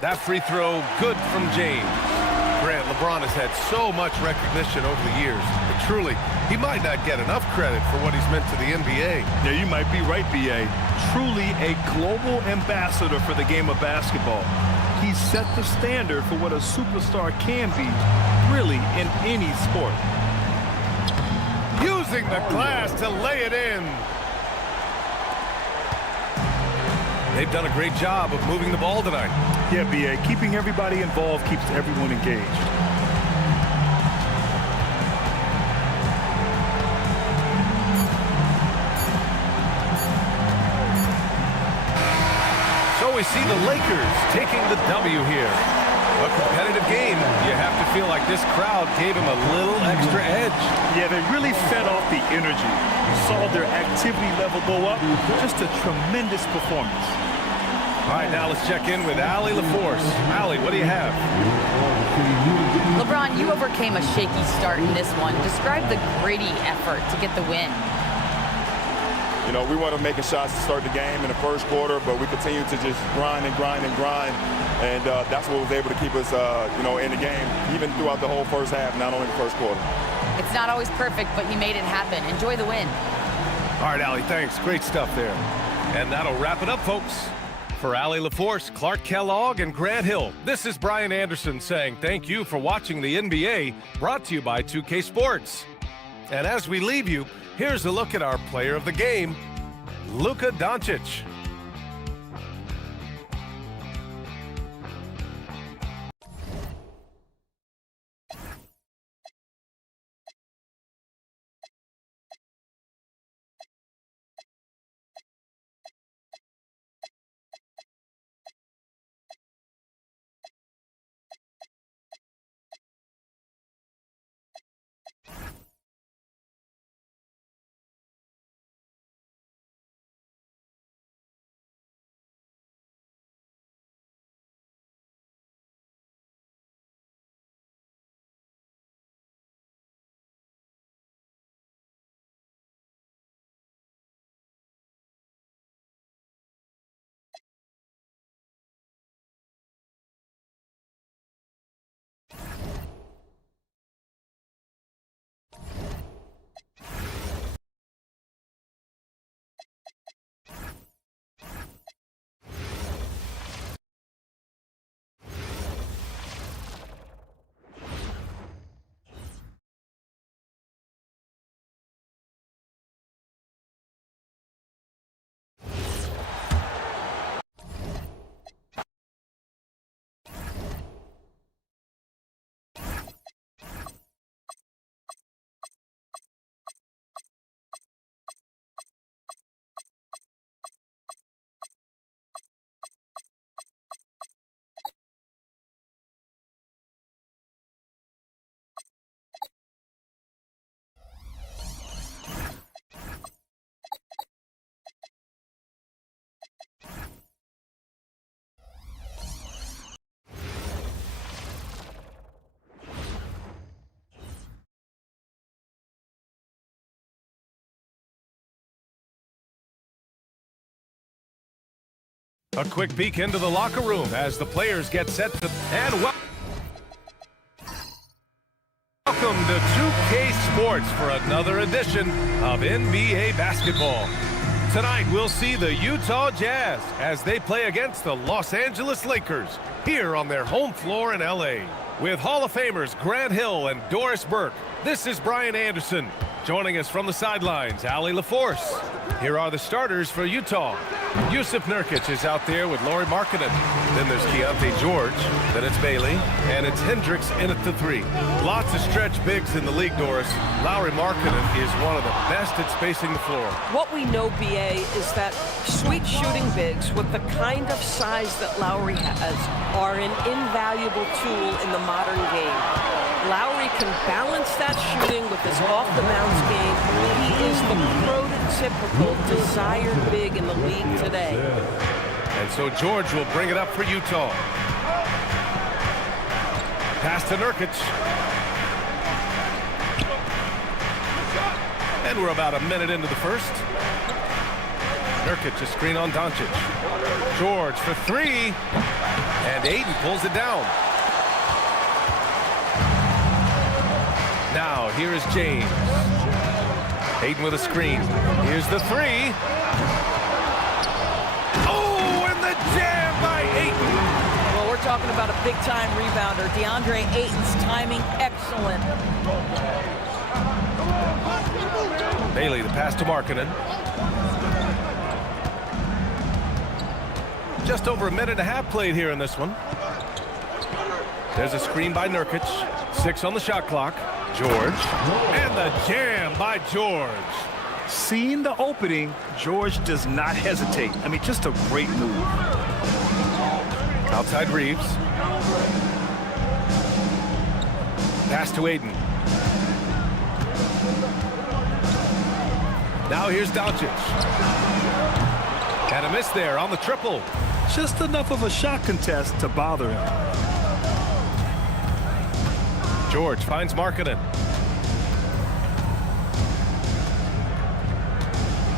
That free throw, good from James. Grant, LeBron has had so much recognition over the years, but truly, he might not get enough credit for what he's meant to the NBA. Yeah, you might be right, B.A. Truly a global ambassador for the game of basketball. He's set the standard for what a superstar can be, really, in any sport. Using the glass to lay it in. They've done a great job of moving the ball tonight. Yeah, B.A., keeping everybody involved keeps everyone engaged. So we see the Lakers taking the W here. A competitive game. You have to feel like this crowd gave him a little extra edge. Yeah, they really fed off the energy. You saw their activity level go up. Just a tremendous performance. All right, now let's check in with Allie LaForce. Allie, what do you have? LeBron, you overcame a shaky start in this one. Describe the gritty effort to get the win. You know, we wanted making shots to start the game in the first quarter, but we continued to just grind and grind and grind. And that's what was able to keep us, you know, in the game, even throughout the whole first half, not only the first quarter. It's not always perfect, but you made it happen. Enjoy the win. All right, Allie, thanks. Great stuff there. And that'll wrap it up, folks. For Allie LaForce, Clark Kellogg, and Grant Hill, this is Brian Anderson saying thank you for watching the NBA, brought to you by 2K Sports. And as we leave you, here's a look at our player of the game, Luka Doncic. A quick peek into the locker room as the players get set to... And welcome to 2K Sports for another edition of NBA basketball. Tonight, we'll see the Utah Jazz as they play against the Los Angeles Lakers here on their home floor in LA. With Hall of Famers Grant Hill and Doris Burke, this is Brian Anderson. Joining us from the sidelines, Allie LaForce. Here are the starters for Utah. Yusuf Nurkic is out there with Lauri Markkanen. Then there's Keontae George. Then it's Bailey. And it's Hendricks in at the 3. Lots of stretch bigs in the league, Doris. Lauri Markkanen is one of the best at spacing the floor. What we know, BA, is that sweet shooting bigs with the kind of size that Lauri has are an invaluable tool in the modern game. Lauri can balance that shooting with his off-the-bounce game. He is the prototypical desired big in the league today. And so George will bring it up for Utah. Pass to Nurkic. And we're about a minute into the first. Nurkic, a screen on Doncic. George for 3. And Ayton pulls it down. Now, here is James. Ayton with a screen. Here's the 3. Oh, and the jam by Ayton. Well, we're talking about a big-time rebounder. DeAndre Ayton's timing, excellent. Bailey, the pass to Markkanen. Just over a minute and a half played here in this one. There's a screen by Nurkic. 6 on the shot clock. George. And the jam by George. Seeing the opening, George does not hesitate. I mean, just a great move. Outside Reeves. Pass to Ayton. Now here's Doncic. And a miss there on the triple. Just enough of a shot contest to bother him. George finds Markkanen.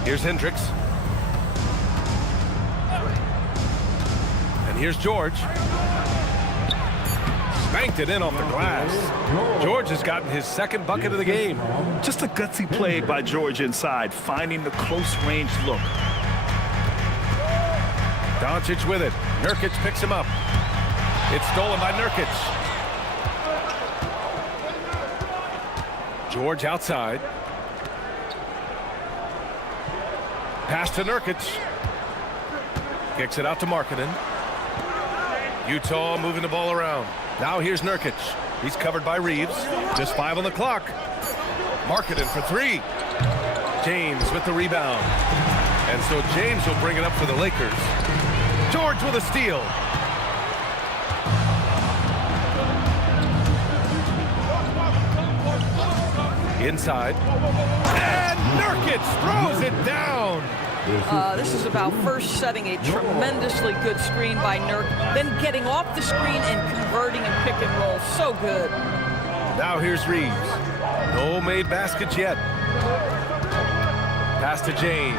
Here's Hendricks. And here's George. Banked it in off the glass. George has gotten his second bucket of the game. Just a gutsy play by George inside, finding the close range look. Doncic with it. Nurkic picks him up. It's stolen by Nurkic. George outside. Pass to Nurkic. Kicks it out to Markkanen. Utah moving the ball around. Now here's Nurkic. He's covered by Reeves. Just 5 on the clock. Markkanen for 3. James with the rebound. And so James will bring it up for the Lakers. George with a steal. Inside. And Nurkic throws it down. This is about first setting a tremendously good screen by Nurk, then getting off the screen and converting and pick and roll. So good. Now here's Reeves. No made baskets yet. Pass to James.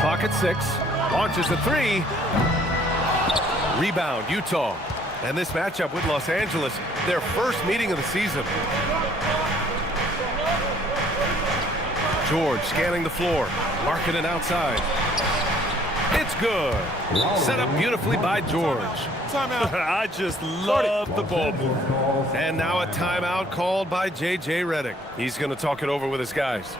Clock at 6. Launches a 3. Rebound, Utah. And this matchup with Los Angeles, their first meeting of the season. George scanning the floor. Markkanen outside. It's good. Set up beautifully by George. Timeout. I just love the ball move. And now a timeout called by J.J. Redick. He's going to talk it over with his guys.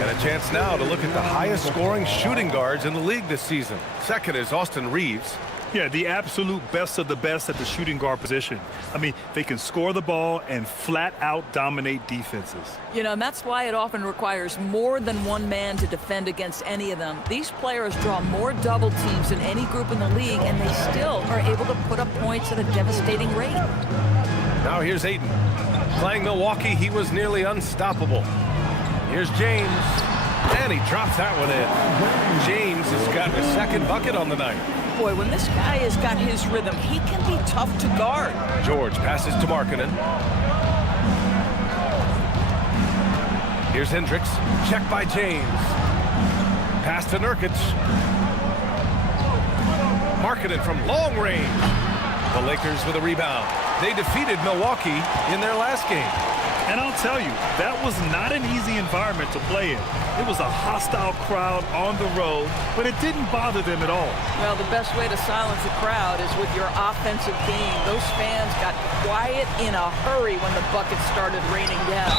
And a chance now to look at the highest scoring shooting guards in the league this season. Second is Austin Reeves. Yeah, the absolute best of the best at the shooting guard position. I mean, they can score the ball and flat out dominate defenses. You know, and that's why it often requires more than one man to defend against any of them. These players draw more double teams than any group in the league, and they still are able to put up points at a devastating rate. Now here's Ayton. Playing Milwaukee, he was nearly unstoppable. Here's James. And he drops that one in. James has gotten a second bucket on the night. Boy, when this guy has got his rhythm, he can be tough to guard. George passes to Markkanen. Here's Hendricks. Check by James. Pass to Nurkic. Markkanen from long range. The Lakers with a rebound. They defeated Milwaukee in their last game. And I'll tell you, that was not an easy environment to play in. It was a hostile crowd on the road, but it didn't bother them at all. Well, the best way to silence a crowd is with your offensive game. Those fans got quiet in a hurry when the buckets started raining down.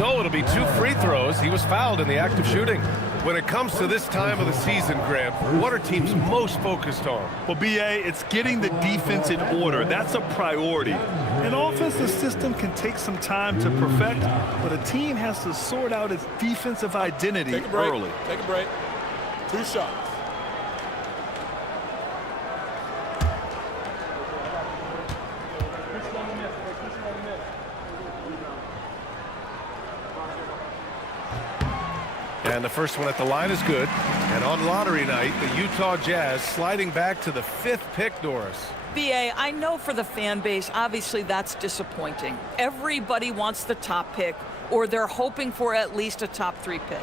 So it'll be 2 free throws. He was fouled in the act of shooting. When it comes to this time of the season, Graham, what are teams most focused on? Well, B.A., it's getting the defense in order. That's a priority. An offensive system can take some time to perfect, but a team has to sort out its defensive identity early. Take a break. 2 shots. And the first one at the line is good. And on lottery night, the Utah Jazz sliding back to the 5th pick, Doris. B.A., I know for the fan base, obviously that's disappointing. Everybody wants the top pick, or they're hoping for at least a top 3 pick.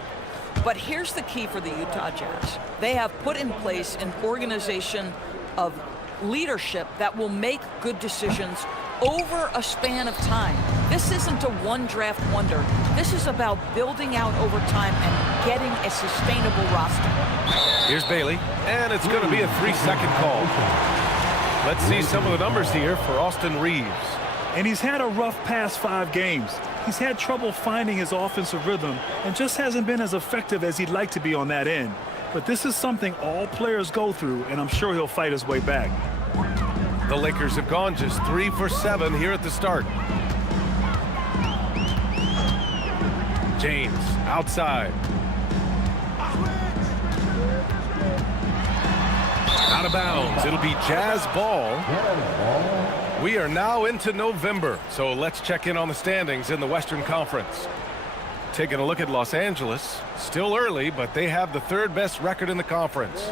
But here's the key for the Utah Jazz. They have put in place an organization of leadership that will make good decisions over a span of time. This isn't a one-draft wonder. This is about building out over time and getting a sustainable roster. Here's Bailey, and it's going to be a 3-second call. Let's see some of the numbers here for Austin Reeves. And he's had a rough past 5 games. He's had trouble finding his offensive rhythm and just hasn't been as effective as he'd like to be on that end. But this is something all players go through, and I'm sure he'll fight his way back. The Lakers have gone just 3 for 7 here at the start. James outside. Out of bounds. It'll be Jazz ball. We are now into November, so let's check in on the standings in the Western Conference. Taking a look at Los Angeles. Still early, but they have the 3rd best record in the conference.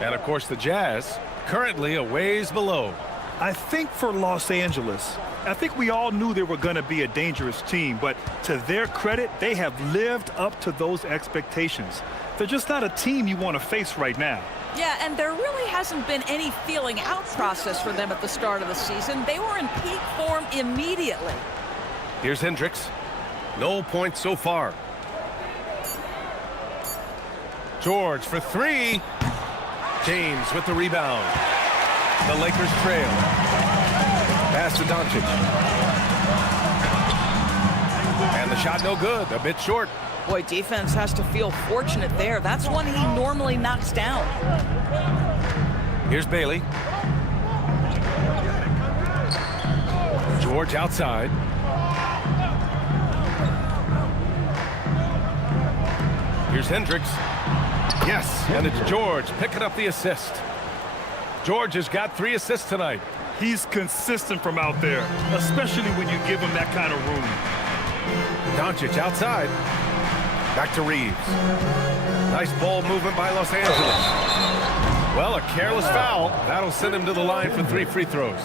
And of course the Jazz currently a ways below. I think for Los Angeles, I think we all knew they were going to be a dangerous team, but to their credit, they have lived up to those expectations. They're just not a team you want to face right now. Yeah, and there really hasn't been any feeling out process for them at the start of the season. They were in peak form immediately. Here's Hendricks. No points so far. George for 3. James with the rebound. The Lakers trail. Pass to Doncic. And the shot no good, a bit short. Boy, defense has to feel fortunate there. That's one he normally knocks down. Here's Bailey. George outside. Here's Hendricks. Yes, and it's George picking up the assist. George has got 3 assists tonight. He's consistent from out there, especially when you give him that kind of room. Doncic outside. Back to Reeves. Nice ball movement by Los Angeles. Well, a careless foul. That'll send him to the line for 3 free throws.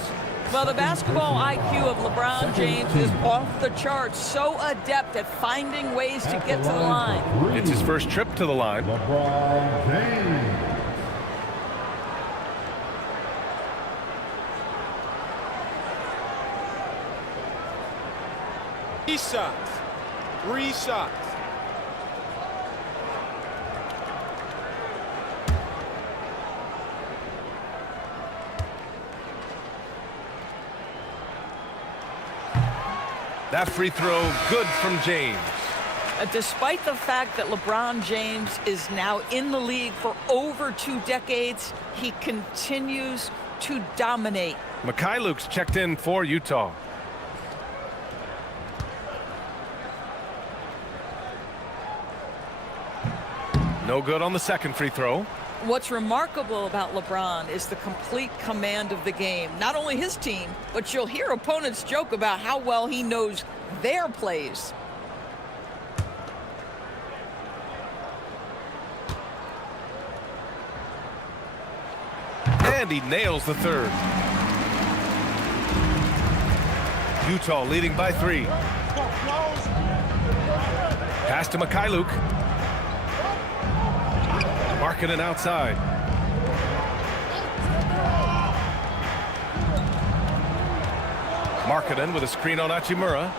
Well, the basketball IQ of LeBron James is off the charts. So adept at finding ways to get to the line. It's his first trip to the line. LeBron James. Three shots. That free throw good from James. Despite the fact that LeBron James is now in the league for over 2 decades, he continues to dominate. Mikhailuk's checked in for Utah. No good on the second free throw. What's remarkable about LeBron is the complete command of the game. Not only his team, but you'll hear opponents joke about how well he knows their plays. And he nails the third. Utah leading by 3. Pass to Mikhailuk. Markkanen outside. Markkanen with a screen on Hachimura.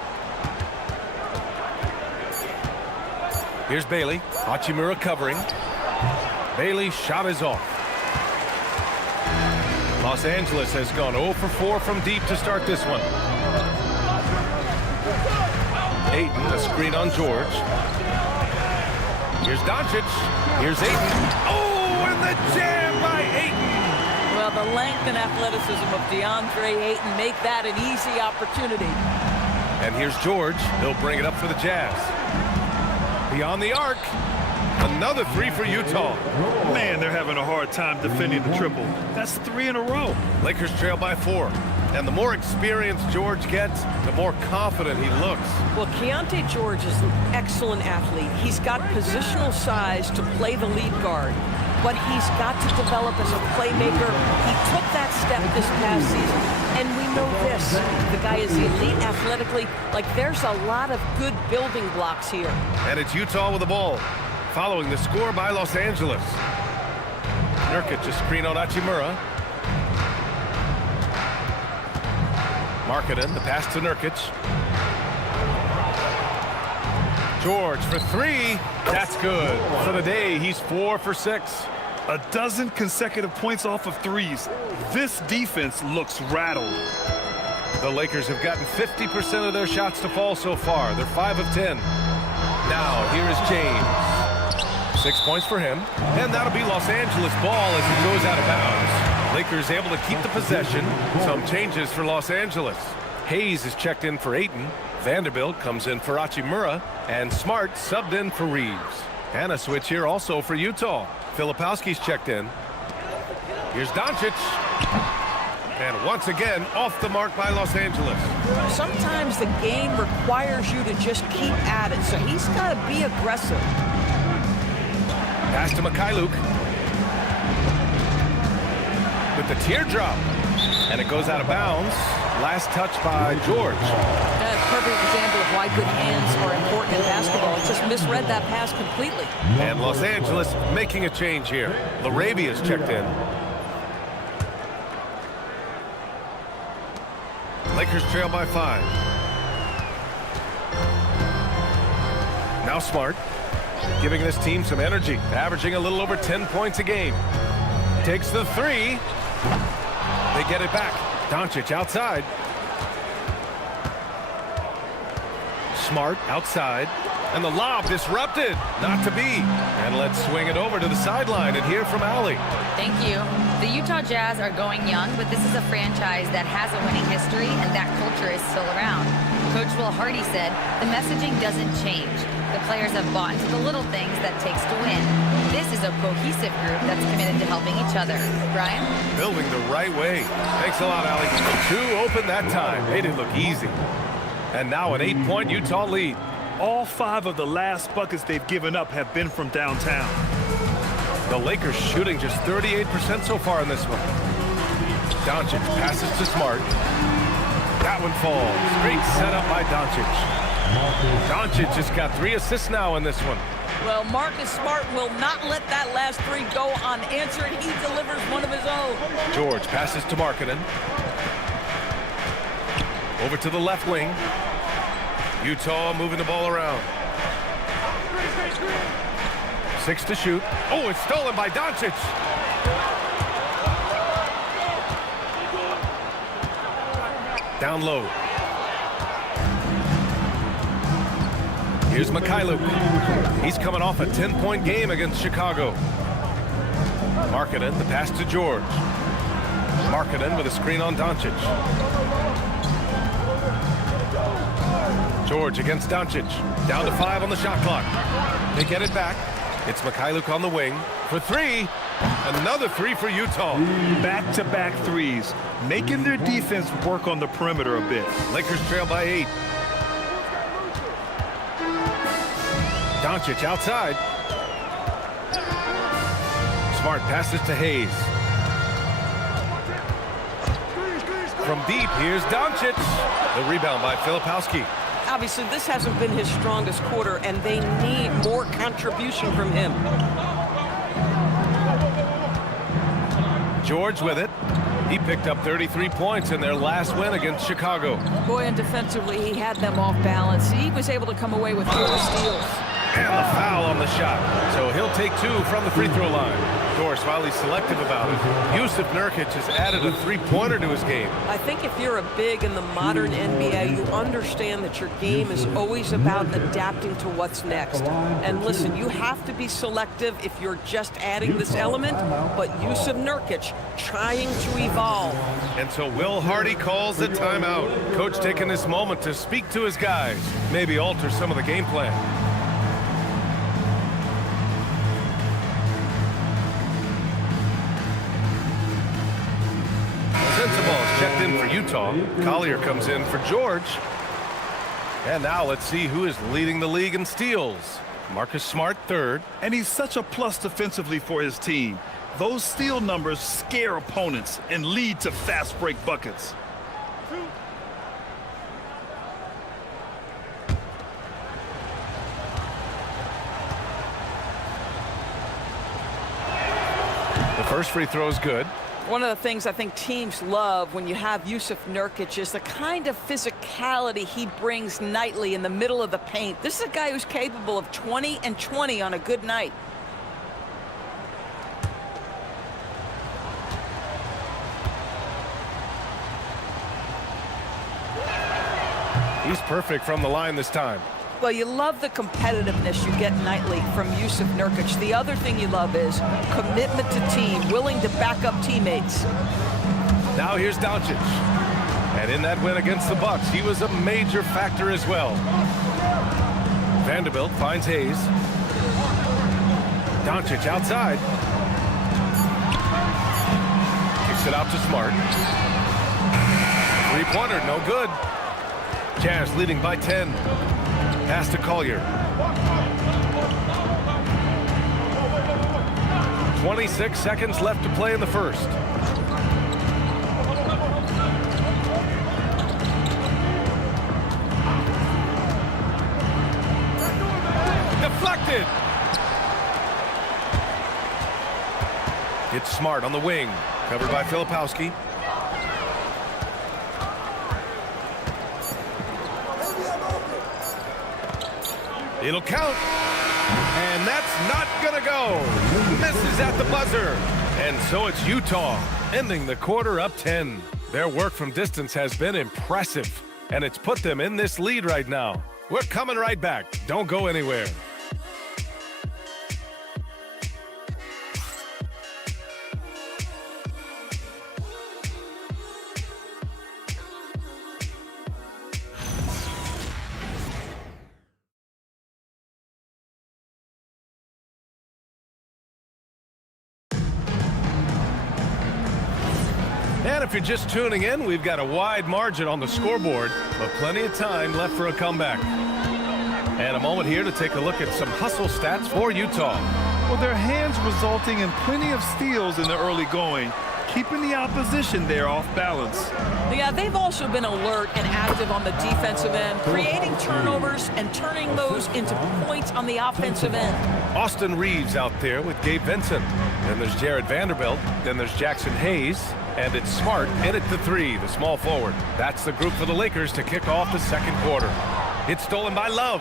Here's Bailey. Hachimura covering. Bailey's shot is off. Los Angeles has gone 0 for 4 from deep to start this one. Ayton, a screen on George. Here's Doncic. Here's Ayton. Oh, and the jam by Ayton. Well, the length and athleticism of DeAndre Ayton make that an easy opportunity. And here's George. He'll bring it up for the Jazz. Beyond the arc. Another 3 for Utah. Man, they're having a hard time defending the triple. That's 3 in a row. Lakers trail by 4. And the more experienced George gets, the more confident he looks. Well, Keontae George is an excellent athlete. He's got positional size to play the lead guard, but he's got to develop as a playmaker. He took that step this past season, and we know this. The guy is elite athletically. Like, there's a lot of good building blocks here. And it's Utah with the ball, following the score by Los Angeles. Nurkic a screen on Hachimura. Markkanen, the pass to Nurkic. George for 3. That's good. For the day, he's 4 for 6. A dozen consecutive points off of threes. This defense looks rattled. The Lakers have gotten 50% of their shots to fall so far. They're 5 of 10. Now, here is James. 6 points for him. And that'll be Los Angeles ball as it goes out of bounds. Lakers able to keep the possession. Some changes for Los Angeles. Hayes is checked in for Ayton. Vanderbilt comes in for Hachimura. And Smart subbed in for Reeves. And a switch here also for Utah. Filipowski's checked in. Here's Doncic. And once again, off the mark by Los Angeles. Sometimes the game requires you to just keep at it, so he's got to be aggressive. Pass to Mikhailuk. With the teardrop. And it goes out of bounds. Last touch by George. That's a perfect example of why good hands are important in basketball. He just misread that pass completely. And Los Angeles making a change here. Larabia's checked in. Lakers trail by 5. Now Smart, giving this team some energy, averaging a little over 10 points a game. Takes the 3. They get it back. Doncic outside. Smart outside. And the lob disrupted. Not to be. And let's swing it over to the sideline and hear from Allie. Thank you. The Utah Jazz are going young, but this is a franchise that has a winning history, and that culture is still around. Coach Will Hardy said, the messaging doesn't change. The players have bought into the little things that takes to win. This is a cohesive group that's committed to helping each other. Brian? Building the right way. Thanks a lot, Allie. 2 open that time. Made it look easy. And now an 8-point Utah lead. All 5 of the last buckets they've given up have been from downtown. The Lakers shooting just 38% so far in this one. Doncic passes to Smart. That one falls. Great setup by Doncic. Doncic just got 3 assists now in this one. Well, Marcus Smart will not let that last 3 go unanswered. He delivers one of his own. George passes to Markkanen. Over to the left wing. Utah moving the ball around. 6 to shoot. Oh, it's stolen by Doncic. Down low. Here's Mikhailuk. He's coming off a 10-point game against Chicago. Markkanen, the pass to George. Markkanen with a screen on Doncic. George against Doncic. Down to 5 on the shot clock. They get it back. It's Mikhailuk on the wing. For 3. Another three for Utah. Back-to-back threes, making their defense work on the perimeter a bit. Lakers trail by 8. Doncic outside. Smart passes to Hayes. From deep, here's Doncic. The rebound by Filipowski. Obviously, this hasn't been his strongest quarter, and they need more contribution from him. George with it. He picked up 33 points in their last win against Chicago. Boy, and defensively, he had them off balance. He was able to come away with 4 steals. And the foul on the shot. So he'll take 2 from the free throw line. Of course, while he's selective about it, Yusuf Nurkic has added a three-pointer to his game. I think if you're a big in the modern NBA, you understand that your game is always about adapting to what's next. And listen, you have to be selective if you're just adding this element, but Yusuf Nurkic trying to evolve. And so Will Hardy calls the timeout. Coach taking this moment to speak to his guys, maybe alter some of the game plan. Sensaballs checked in for Utah. Collier comes in for George. And now let's see who is leading the league in steals. Marcus Smart, 3rd. And he's such a plus defensively for his team. Those steal numbers scare opponents and lead to fast break buckets. The first free throw is good. One of the things I think teams love when you have Yusuf Nurkic is the kind of physicality he brings nightly in the middle of the paint. This is a guy who's capable of 20 and 20 on a good night. He's perfect from the line this time. Well, you love the competitiveness you get nightly from Yusuf Nurkic. The other thing you love is commitment to team, willing to back up teammates. Now here's Doncic. And in that win against the Bucks, he was a major factor as well. Vanderbilt finds Hayes. Doncic outside. Kicks it out to Smart. Three-pointer, no good. Jazz leading by 10. Pass to Collier. 26 seconds left to play in the first. Deflected. It's Smart on the wing. Covered by Filipowski. It'll count. And that's not gonna go. Misses at the buzzer. And so it's Utah ending the quarter up 10. Their work from distance has been impressive, and it's put them in this lead right now. We're coming right back. Don't go anywhere. And if you're just tuning in, we've got a wide margin on the scoreboard, but plenty of time left for a comeback. And a moment here to take a look at some hustle stats for Utah. Well, their hands resulting in plenty of steals in the early going, keeping the opposition there off balance. Yeah, they've also been alert and active on the defensive end, creating turnovers and turning those into points on the offensive end. Austin Reeves out there with Gabe Vincent. Then there's Jared Vanderbilt. Then there's Jackson Hayes. And it's Smart in at the 3, the small forward. That's the group for the Lakers to kick off the second quarter. It's stolen by Love.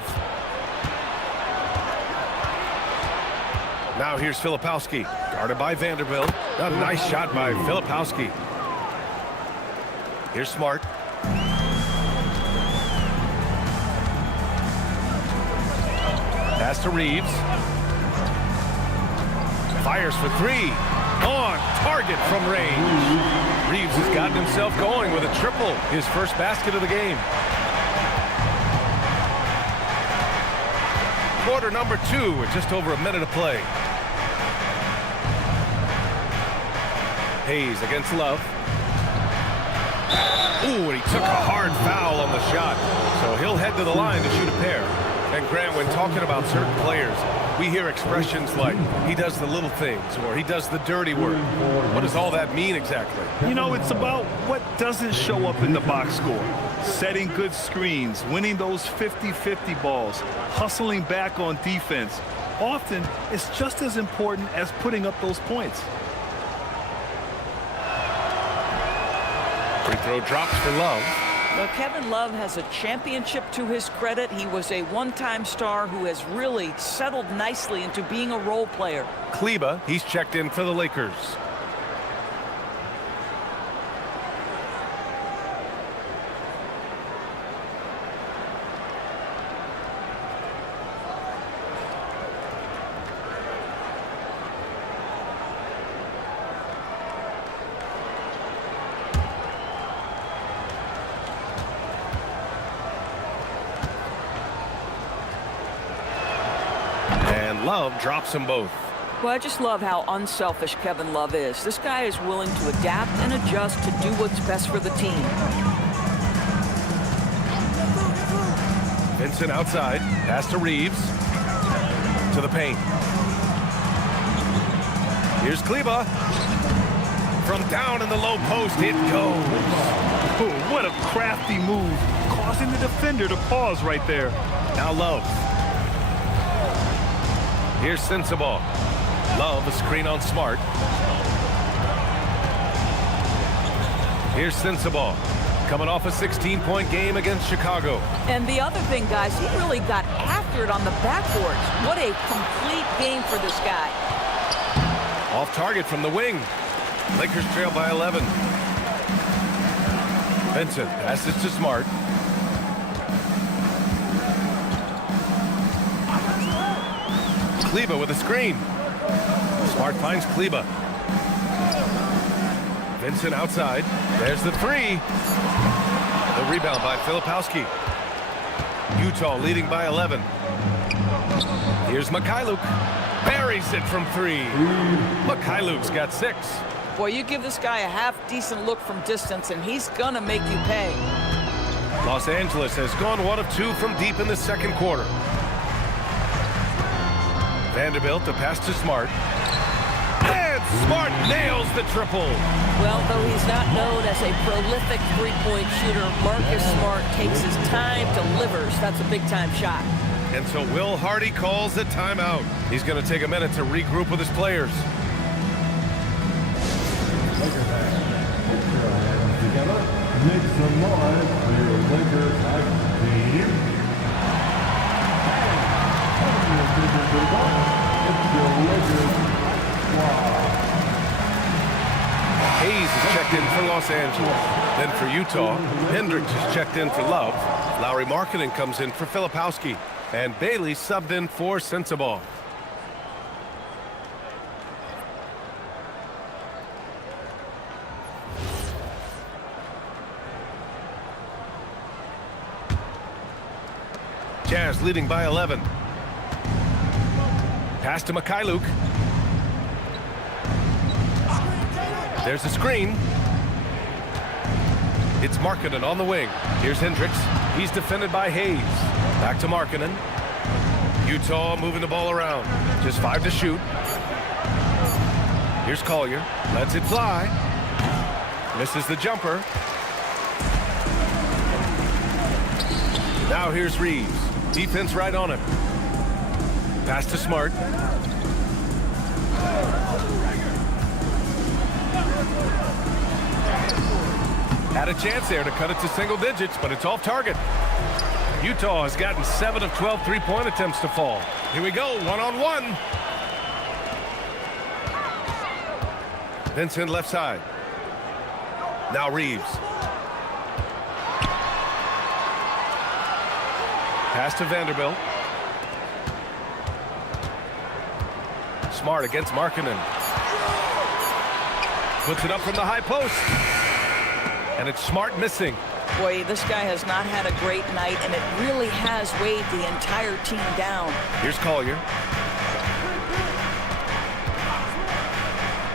Now here's Filipowski, guarded by Vanderbilt. A nice shot by Filipowski. Here's Smart. Pass to Reeves. Fires for 3. On target from range. Reeves has gotten himself going with a triple, his first basket of the game. Quarter number 2 with just over a minute of play. Hayes against Love. Ooh, and he took a hard foul on the shot. So he'll head to the line to shoot a pair. And Grant, when talking about certain players, we hear expressions like, he does the little things, or he does the dirty work. What does all that mean exactly? You know, it's about what doesn't show up in the box score. Setting good screens, winning those 50-50 balls, hustling back on defense. Often, it's just as important as putting up those points. Free throw drops for Love. Well, Kevin Love has a championship to his credit. He was a one-time star who has really settled nicely into being a role player. Kleba, he's checked in for the Lakers. Love drops them both. Well, I just love how unselfish Kevin Love is. This guy is willing to adapt and adjust to do what's best for the team. Vincent outside. Pass to Reeves. To the paint. Here's Kleba. From down in the low post, it goes. Oh, what a crafty move, causing the defender to pause right there. Now Love. Here's Sensabaugh. Love, a screen on Smart. Here's Sensabaugh, coming off a 16-point game against Chicago. And the other thing, guys, he really got after it on the backboards. What a complete game for this guy. Off target from the wing. Lakers trail by 11. Vincent passes to Smart. Kleba with a screen. Smart finds Kleba. Vincent outside. There's the three. The rebound by Filipowski. Utah leading by 11. Here's Mikhailuk. Buries it from three. Mikhailuk's got 6. Boy, you give this guy a half-decent look from distance, and he's gonna make you pay. Los Angeles has gone 1 of 2 from deep in the second quarter. Vanderbilt, the pass to Smart. And Smart nails the triple. Well, though he's not known as a prolific three-point shooter, Marcus Smart takes his time, delivers. That's a big-time shot. And so Will Hardy calls a timeout. He's going to take a minute to regroup with his players. Lakers action. Put your hands together. Make some noise for your Lakers action team. Hayes is checked in for Los Angeles. Then for Utah, Hendricks is checked in for Love. Lauri Markkanen comes in for Filipowski. And Bailey subbed in for Sensabaugh. Jazz leading by 11. Pass to Mikhailuk. There's a screen. It's Markkanen on the wing. Here's Hendricks. He's defended by Hayes. Back to Markkanen. Utah moving the ball around. Just 5 to shoot. Here's Collier. Lets it fly. Misses the jumper. Now here's Reeves. Defense right on him. Pass to Smart. Had a chance there to cut it to single digits, but it's off target. Utah has gotten 7 of 12 three-point attempts to fall. Here we go, one-on-one. Vincent left side. Now Reeves. Pass to Vanderbilt. Smart against Markkanen. Puts it up from the high post. And it's Smart missing. Boy, this guy has not had a great night, and it really has weighed the entire team down. Here's Collier.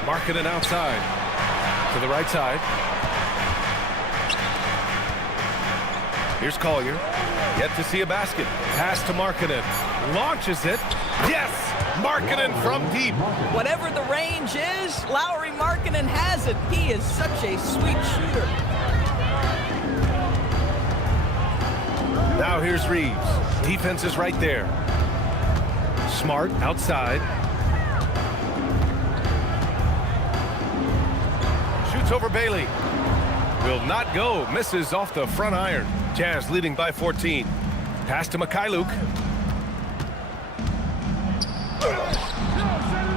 Markkanen outside. To the right side. Here's Collier. Yet to see a basket. Pass to Markkanen. Launches it. Yes! Markkanen from deep. Whatever the range is, Lauri Markkanen has it. He is such a sweet shooter. Now here's Reeves. Defense is right there. Smart outside. Shoots over Bailey. Will not go. Misses off the front iron. Jazz leading by 14. Pass to Mikhailuk.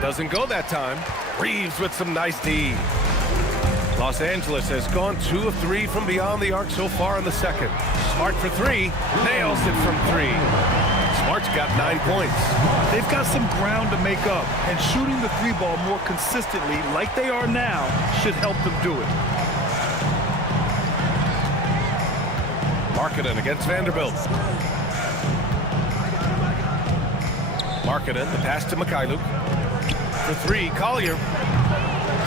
Doesn't go that time. Reeves with some nice D. Los Angeles has gone 2 of 3 from beyond the arc so far in the second. Smart for 3. Nails it from 3. Smart's got 9 points. They've got some ground to make up, and shooting the 3-ball more consistently like they are now should help them do it. Markkanen against Vanderbilt. Markkanen, the pass to Mikhailuk. For 3, Collier.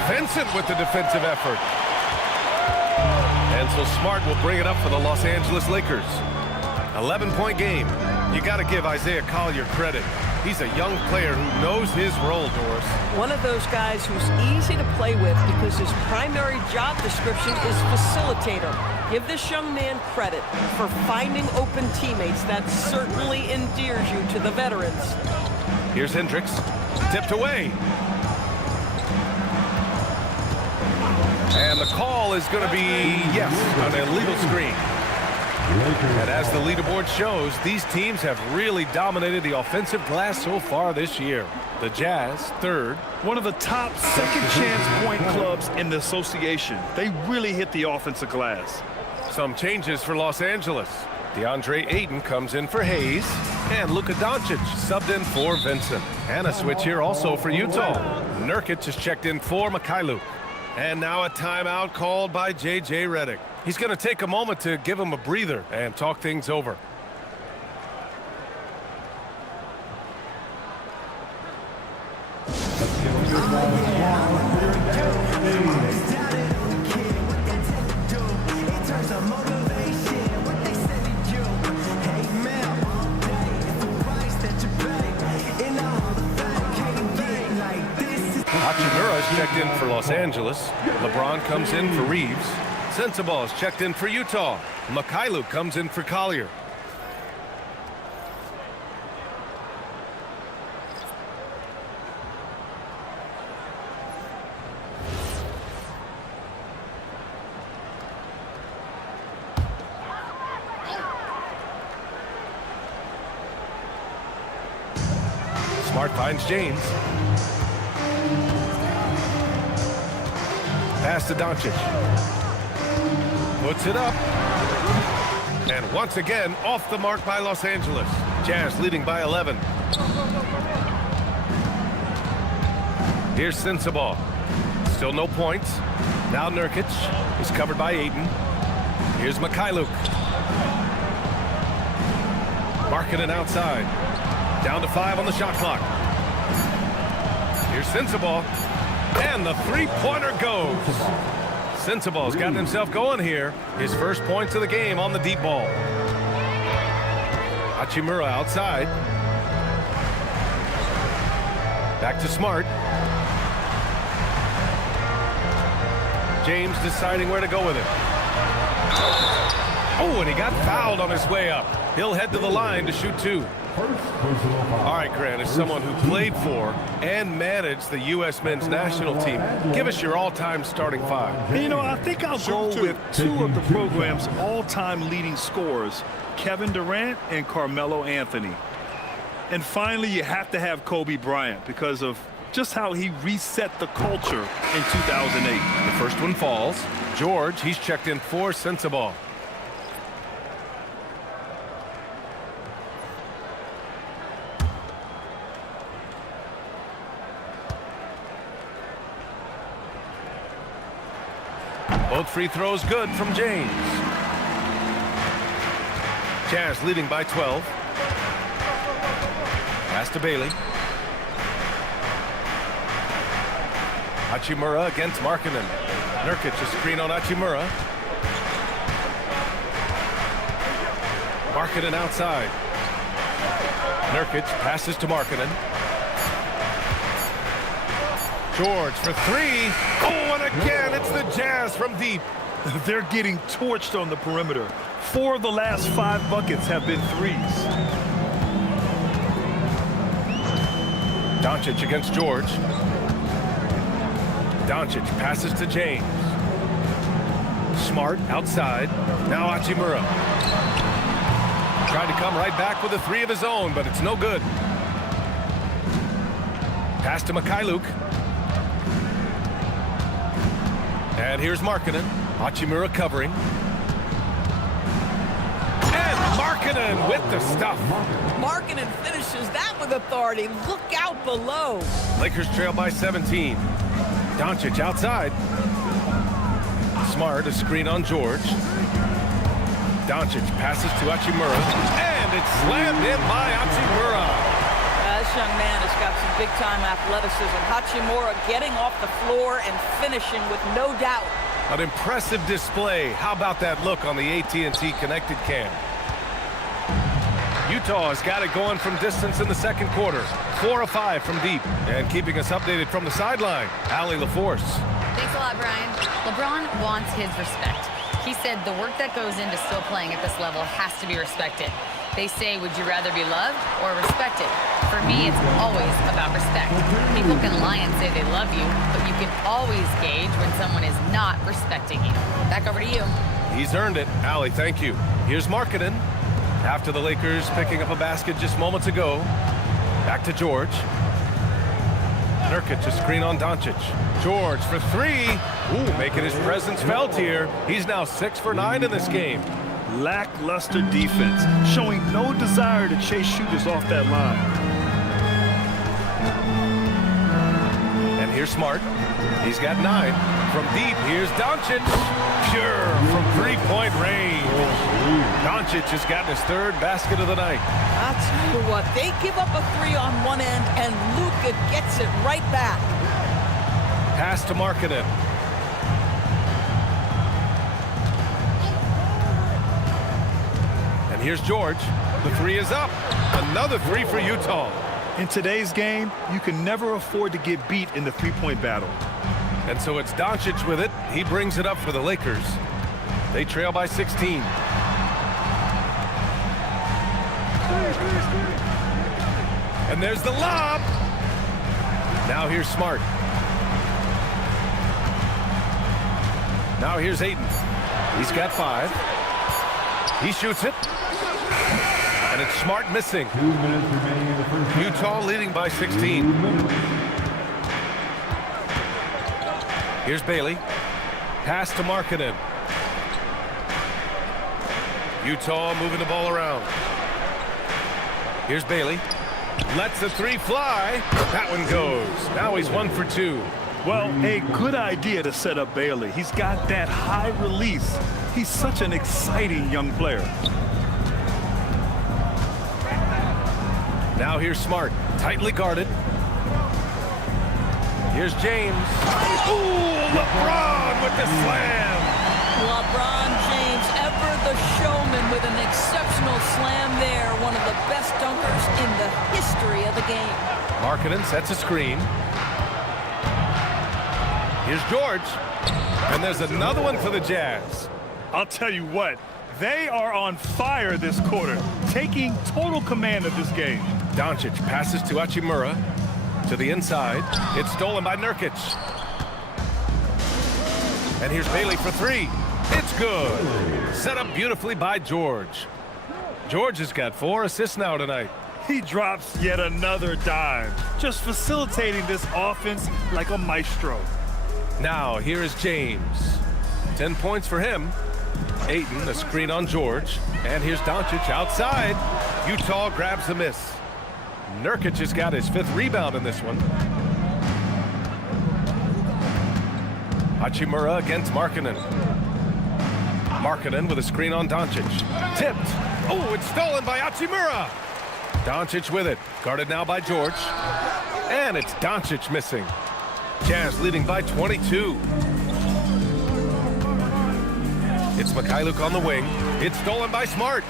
Vincent with the defensive effort. And so Smart will bring it up for the Los Angeles Lakers. 11-point game. You got to give Isaiah Collier credit. He's a young player who knows his role, Doris. One of those guys who's easy to play with because his primary job description is facilitator. Give this young man credit for finding open teammates. That certainly endears you to the veterans. Here's Hendricks. Tipped away. And the call is going to be, yes, an illegal screen. And as the leaderboard shows, these teams have really dominated the offensive glass so far this year. The Jazz, 3rd. One of the top second-chance point clubs in the association. They really hit the offensive glass. Some changes for Los Angeles. DeAndre Ayton comes in for Hayes. And Luka Doncic subbed in for Vincent. And a switch here also for Utah. Nurkic has checked in for Mikhailuk. And now a timeout called by J.J. Redick. He's going to take a moment to give him a breather and talk things over. Hachimura is checked in for Los Angeles. LeBron comes in for Reeves. Sensabaugh is checked in for Utah. Mikhailuk comes in for Collier. Smart finds James. Pass to Doncic. Puts it up. And once again, off the mark by Los Angeles. Jazz leading by 11. Here's Sensabaugh. Still no points. Now Nurkic is covered by Ayton. Here's Mikhailuk. Markkanen outside. Down to 5 on the shot clock. Here's Sensabaugh. And the three-pointer goes. Sensabaugh's gotten himself going here. His first points of the game on the deep ball. Hachimura outside. Back to Smart. James deciding where to go with it. Oh, and he got fouled on his way up. He'll head to the line to shoot 2. All right, Grant, as someone who played for and managed the U.S. men's national team, give us your all-time starting 5. And, you know, I think I'll go with 2 of the program's all-time leading scorers, Kevin Durant and Carmelo Anthony. And finally, you have to have Kobe Bryant because of just how he reset the culture in 2008. The first one falls. George, he's checked in for Sensabaugh. Both free throws good from James. Jazz leading by 12. Pass to Bailey. Hachimura against Markkanen. Nurkic a screen on Hachimura. Markkanen outside. Nurkic passes to Markkanen. George for three. Oh, and again, it's the Jazz from deep. They're getting torched on the perimeter. 4 of the last 5 buckets have been threes. Doncic against George. Doncic passes to James. Smart outside. Now Hachimura. Tried to come right back with a 3 of his own, but it's no good. Pass to Mikhailuk. And here's Markkanen. Hachimura covering. And Markkanen with the stuff. Markkanen finishes that with authority. Look out below. Lakers trail by 17. Doncic outside. Smart a screen on George. Doncic passes to Hachimura. And it's slammed in by Hachimura. This young man has got some big-time athleticism. Hachimura getting off the floor and finishing with no doubt. An impressive display. How about that look on the AT&T connected cam? Utah has got it going from distance in the second quarter. 4 of 5 from deep. And keeping us updated from the sideline, Allie LaForce. Thanks a lot, Brian. LeBron wants his respect. He said the work that goes into still playing at this level has to be respected. They say, would you rather be loved or respected? For me, it's always about respect. People can lie and say they love you, but you can always gauge when someone is not respecting you. Back over to you. He's earned it. Allie, thank you. Here's Markkanen. After the Lakers picking up a basket just moments ago. Back to George. Nurkic a screen on Doncic. George for 3. Ooh, making his presence felt here. He's now 6 for 9 in this game. Lackluster defense, showing no desire to chase shooters off that line. And here's Smart. He's got 9. From deep, here's Doncic. Pure from three-point range. Doncic has gotten his 3rd basket of the night. I'll tell you what, they give up a 3 on one end, and Luka gets it right back. Pass to Markkanen. And here's George. The 3 is up. Another 3 for Utah. In today's game, you can never afford to get beat in the three-point battle. And so it's Doncic with it. He brings it up for the Lakers. They trail by 16. And there's the lob. Now here's Smart. Now here's Ayton. He's got 5. He shoots it. And it's Smart missing. 2 minutes remaining in the first half. Utah leading by 16. Here's Bailey. Pass to Markkanen. Utah moving the ball around. Here's Bailey. Lets the 3 fly. That one goes. Now he's 1 for 2. Well, a good idea to set up Bailey. He's got that high release. He's such an exciting young player. Now here's Smart. Tightly guarded. Here's James. Ooh, LeBron with the slam. LeBron James, ever the showman with an exceptional slam there. One of the best dunkers in the history of the game. Markkanen sets a screen. Here's George. And there's another one for the Jazz. I'll tell you what, they are on fire this quarter, taking total command of this game. Doncic passes to Hachimura. To the inside. It's stolen by Nurkic. And here's Bailey for 3. It's good. Set up beautifully by George. George has got 4 assists now tonight. He drops yet another dime, just facilitating this offense like a maestro. Now here is James. 10 points for him. Ayton, a screen on George. And here's Doncic outside. Utah grabs the miss. Nurkic has got his 5th rebound in this one. Hachimura against Markkanen. Markkanen with a screen on Doncic. Tipped. Oh, it's stolen by Hachimura. Doncic with it. Guarded now by George. And it's Doncic missing. Jazz leading by 22. It's Mikhailuk on the wing. It's stolen by Smart.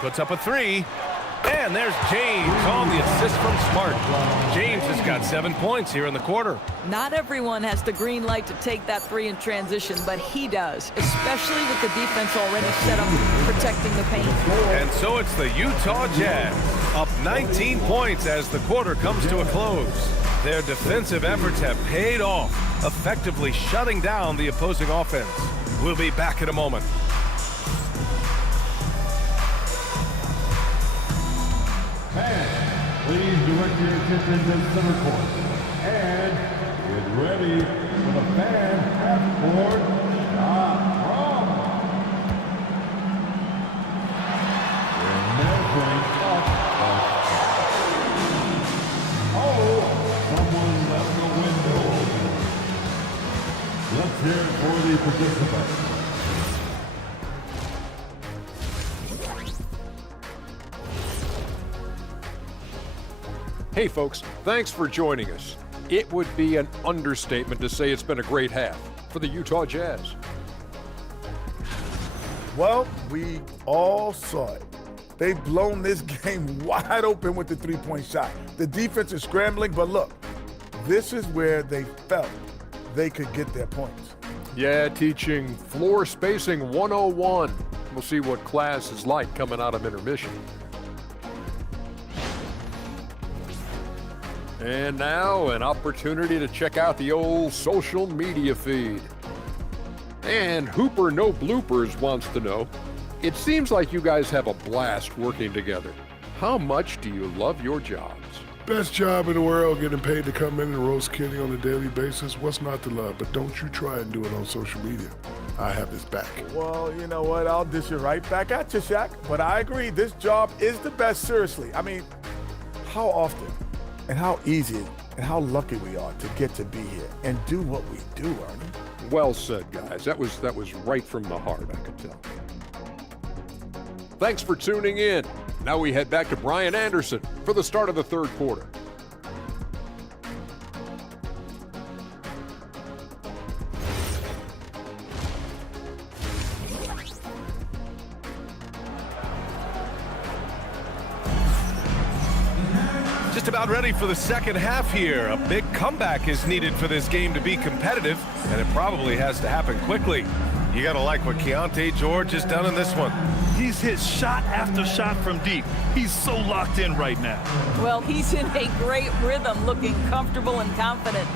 Puts up a three. And there's James on the assist from Smart. James has got 7 points here in the quarter. Not everyone has the green light to take that three in transition, but he does, especially with the defense already set up protecting the paint. And so it's the Utah Jazz, up 19 points as the quarter comes to a close. Their defensive efforts have paid off, effectively shutting down the opposing offense. We'll be back in a moment. Please direct your attention to center court and get ready for the fan half-court shot from. We're measuring up. Oh, someone left the window open. Let's hear it for the participants. Hey folks, thanks for joining us. It would be an understatement to say it's been a great half for the Utah Jazz. Well, we all saw it. They've blown this game wide open with the three-point shot. The defense is scrambling, but look, this is where they felt they could get their points. Yeah, teaching floor spacing 101. We'll see what class is like coming out of intermission. And now an opportunity to check out the old social media feed. And Hooper No Bloopers wants to know, it seems like you guys have a blast working together. How much do you love your jobs? Best job in the world, getting paid to come in and roast Kenny on a daily basis. What's not to love? But don't you try and do it on social media. I have his back. Well, you know what? I'll dish it right back at you, Shaq. But I agree, this job is the best, seriously. I mean, how often and how easy and how lucky we are to get to be here and do what we do, Ernie. Well said, guys. That was right from the heart, I could tell. Thanks for tuning in. Now we head back to Brian Anderson for the start of the third quarter. Just about ready for the second half here. A big comeback is needed for this game to be competitive, and it probably has to happen quickly. You gotta like what Keontae George has done in this one. He's hit shot after shot from deep. He's so locked in right now. Well, he's in a great rhythm, looking comfortable and confident.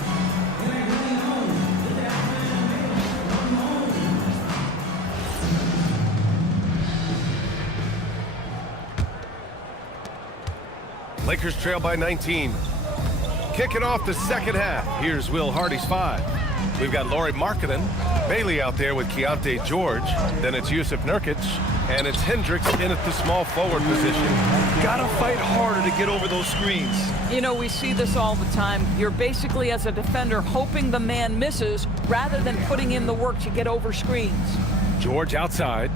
Lakers trail by 19. Kicking off the second half. Here's Will Hardy's 5. We've got Lauri Markkanen, Bailey out there with Keontae George. Then it's Jusuf Nurkic, and it's Hendricks in at the small forward position. Gotta fight harder to get over those screens. You know, we see this all the time. You're basically, as a defender, hoping the man misses rather than putting in the work to get over screens. George outside.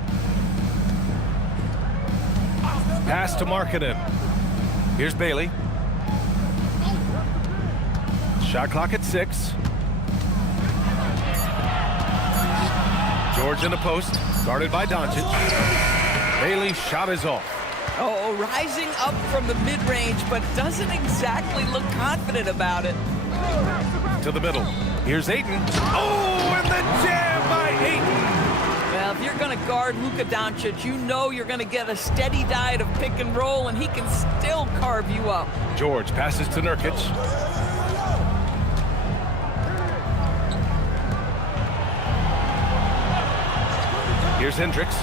Pass to Markkanen. Here's Bailey. Shot clock at 6. George in the post, guarded by Doncic. Bailey's shot is off. Oh, rising up from the mid-range, but doesn't exactly look confident about it. To the middle. Here's Ayton. Oh, and the jam by Ayton. Well, if you're going to guard Luka Doncic, you know you're going to get a steady diet of pick and roll, and he can still carve you up. George passes to Nurkic. Here's Hendricks.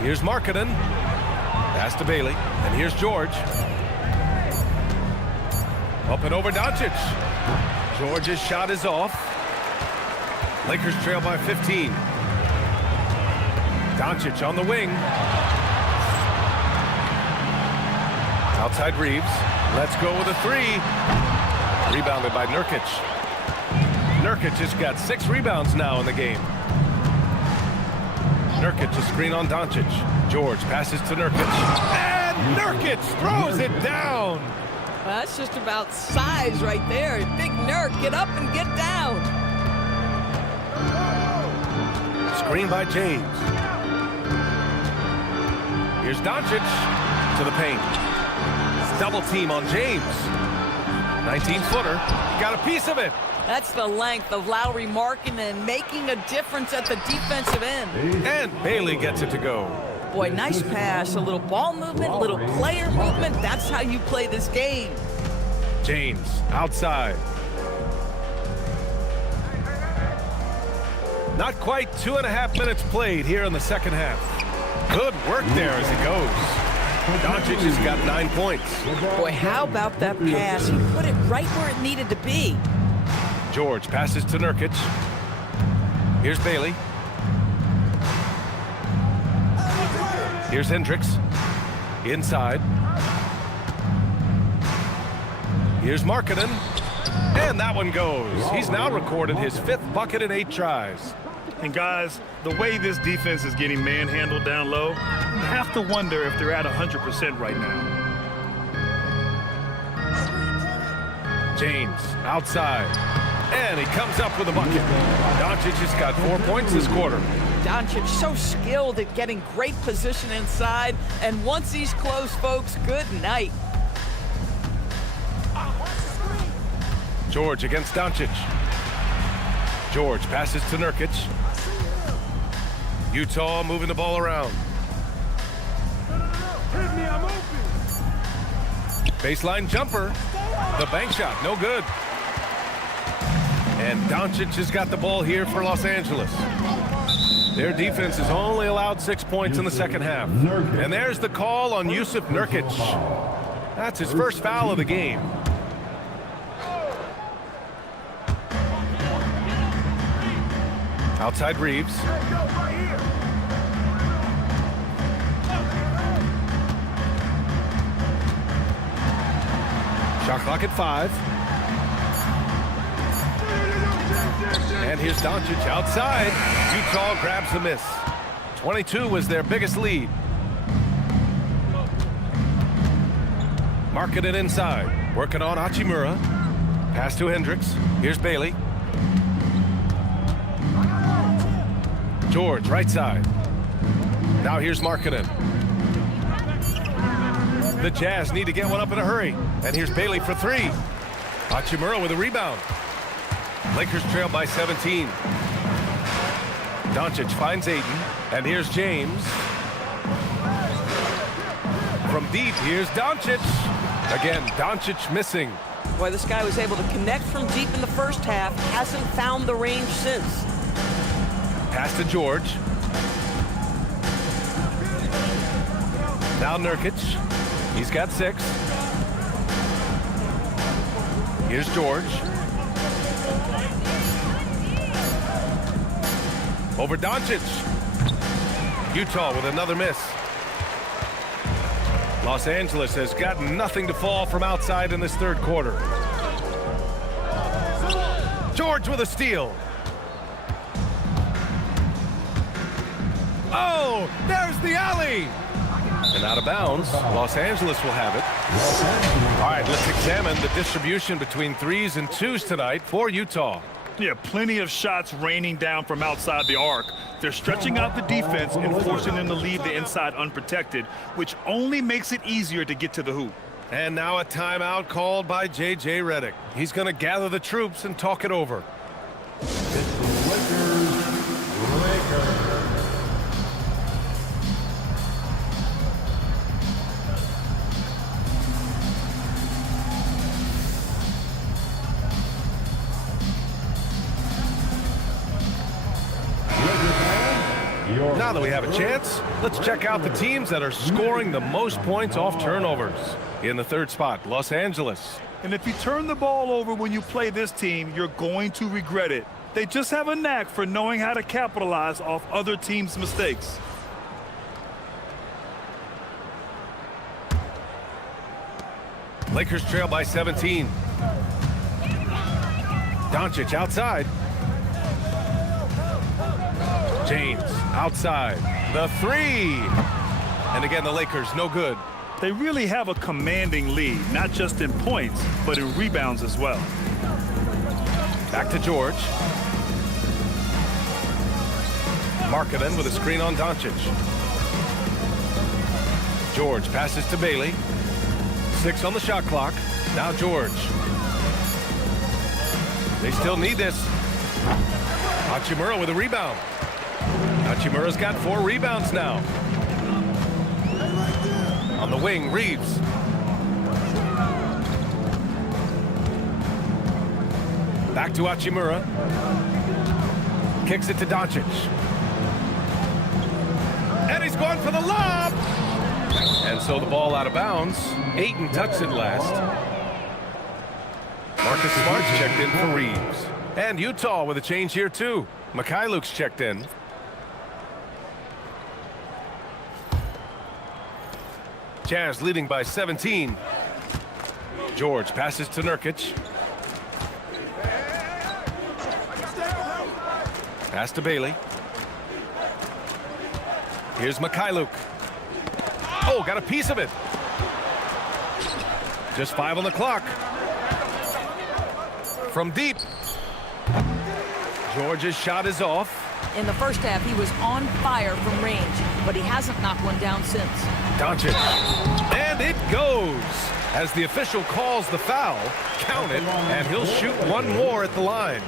Here's Markkanen. Pass to Bailey. And here's George. Up and over Doncic. George's shot is off. Lakers trail by 15. Doncic on the wing. Outside Reeves. Let's go with a 3. Rebounded by Nurkic. Nurkic has got 6 rebounds now in the game. Nurkic a screen on Doncic. George passes to Nurkic. And Nurkic throws it down. Well, that's just about size right there. Big Nurk, get up and get down. screen by James. Here's Doncic to the paint. Double team on James. 19-footer. Got a piece of it. That's the length of Lauri Markkanen making a difference at the defensive end. And Bailey gets it to go. Boy, nice pass. A little ball movement, a little player movement. That's how you play this game. James outside. Not quite 2.5 minutes played here in the second half. Good work there as he goes. Doncic has got 9 points. Boy, how about that pass? He put it right where it needed to be. George passes to Nurkic. Here's Bailey. Here's Hendricks. Inside. Here's Markkanen. And that one goes. He's now recorded his 5th bucket in 8 tries. And guys, the way this defense is getting manhandled down low, you have to wonder if they're at 100% right now. James outside. And he comes up with a bucket. Doncic has got 4 points this quarter. Doncic so skilled at getting great position inside. And once he's close, folks, good night. George against Doncic. George passes to Nurkic. Utah moving the ball around. Baseline jumper. The bank shot, no good. And Doncic has got the ball here for Los Angeles. Their defense has only allowed 6 points in the second half. And there's the call on Jusuf Nurkic. That's his first foul of the game. Outside Reeves. Shot clock at 5. And here's Doncic outside. Utah grabs the miss. 22 was their biggest lead. Markkanen inside. Working on Hachimura. Pass to Hendricks. Here's Bailey. George, right side. Now here's Markkanen. The Jazz need to get one up in a hurry. And here's Bailey for 3. Hachimura with a rebound. Lakers trail by 17. Doncic finds Ayton. And here's James. From deep, here's Doncic. Again, Doncic missing. Boy, this guy was able to connect from deep in the first half. Hasn't found the range since. Pass to George. Now Nurkic. He's got 6. Here's George. Over Doncic. Utah with another miss. Los Angeles has got nothing to fall from outside in this third quarter. George with a steal. Oh, there's the alley. And out of bounds, Los Angeles will have it. All right, let's examine the distribution between 3s and 2s tonight for Utah. Yeah, plenty of shots raining down from outside the arc. They're stretching out the defense and forcing them to leave the inside unprotected, which only makes it easier to get to the hoop. And now a timeout called by J.J. Redick. He's going to gather the troops and talk it over. Lakers. Now that we have a chance, let's check out the teams that are scoring the most points off turnovers. In the third spot, Los Angeles. And if you turn the ball over when you play this team, you're going to regret it. They just have a knack for knowing how to capitalize off other teams' mistakes. Lakers trail by 17. Doncic outside. James outside. The 3. And again, the Lakers no good. They really have a commanding lead, not just in points, but in rebounds as well. Back to George. Markkanen with a screen on Doncic. George passes to Bailey. 6 on the shot clock. Now George. They still need this. Hachimura with a rebound. Hachimura's got 4 rebounds now. On the wing, Reeves. Back to Hachimura. Kicks it to Doncic. And he's going for the lob. And so the ball out of bounds. Ayton touched it last. Marcus Smart's checked in for Reeves. And Utah with a change here too. Mikhailuk's checked in. Jazz leading by 17. George passes to Nurkic. Pass to Bailey. Here's Mikhailuk. Oh, got a piece of it. Just 5 on the clock. From deep. George's shot is off. In the first half, he was on fire from range, but he hasn't knocked one down since. Doncic. And it goes. As the official calls the foul, count it, and he'll shoot one more at the line.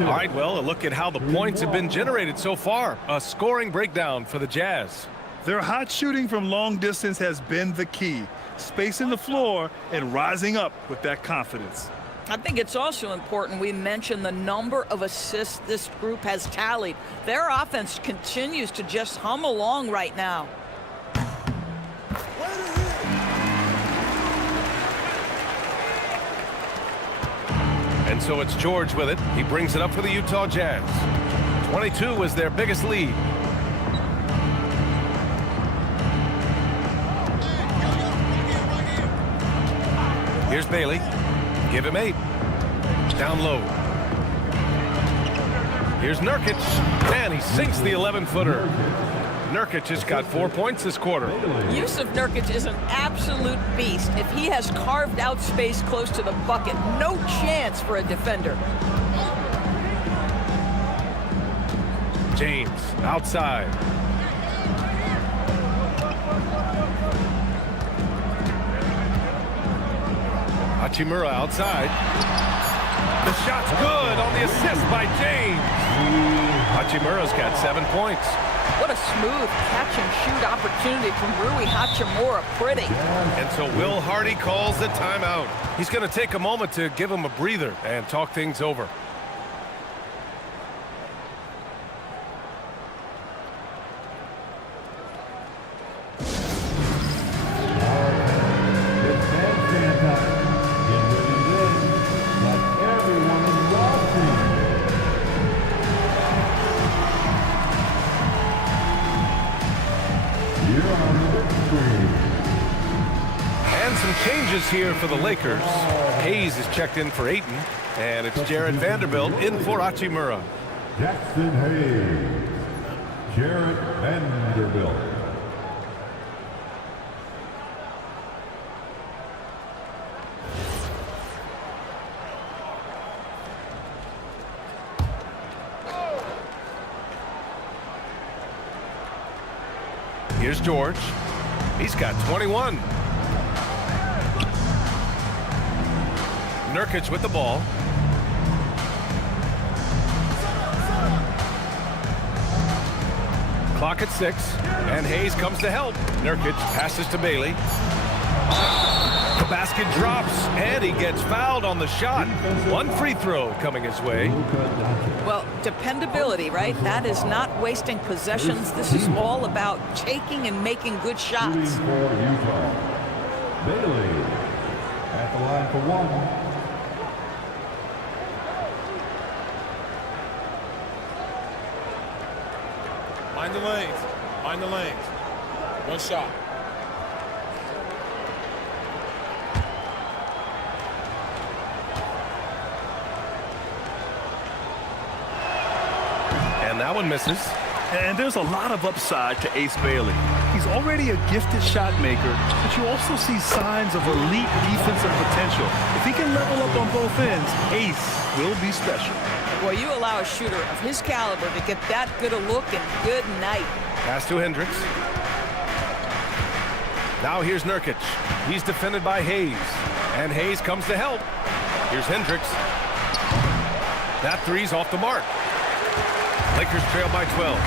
All right, well, a look at how the points have been generated so far. A scoring breakdown for the Jazz. Their hot shooting from long distance has been the key. Spacing the floor and rising up with that confidence. I think it's also important we mention the number of assists this group has tallied. Their offense continues to just hum along right now. And so it's George with it. He brings it up for the Utah Jazz. 22 was their biggest lead. Here's Bailey. Give him 8. Down low. Here's Nurkic. And he sinks the 11-footer. Nurkic has got 4 points this quarter. Yusuf Nurkic is an absolute beast. If he has carved out space close to the bucket, no chance for a defender. James outside. Hachimura outside. The shot's good on the assist by James. Hachimura's got 7 points. What a smooth catch-and-shoot opportunity from Rui Hachimura. Pretty. And so Will Hardy calls the timeout. He's going to take a moment to give him a breather and talk things over. And some changes here for the Lakers. Hayes is checked in for Ayton, and it's Jared Vanderbilt in for Hachimura. Jackson Hayes, Jared Vanderbilt. Here's George. He's got 21. Nurkic with the ball. Clock at 6, and Hayes comes to help. Nurkic passes to Bailey. The basket drops, and he gets fouled on the shot. 1 free throw coming his way. Well, dependability, right? That is not wasting possessions. This is all about taking and making good shots. Bailey at the line for 1. Mind the lanes. Mind the lanes. 1 shot. And that one misses. And there's a lot of upside to Ace Bailey. He's already a gifted shot maker, but you also see signs of elite defensive potential. If he can level up on both ends, Ace will be special. Boy, you allow a shooter of his caliber to get that good a look, and good night. Pass to Hendricks. Now here's Nurkic. He's defended by Hayes. And Hayes comes to help. Here's Hendricks. That three's off the mark. Lakers trail by 12.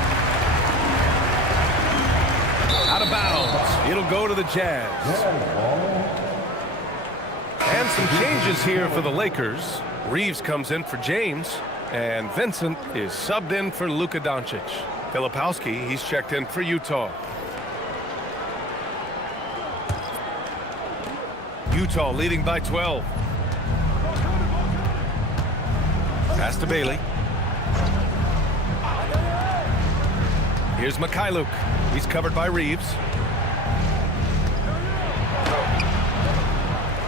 Out of bounds. It'll go to the Jazz. And some changes here for the Lakers. Reeves comes in for James. And Vincent is subbed in for Luka Doncic. Filipowski, he's checked in for Utah. Utah leading by 12. Pass to Bailey. Here's Mikhailuk. He's covered by Reeves.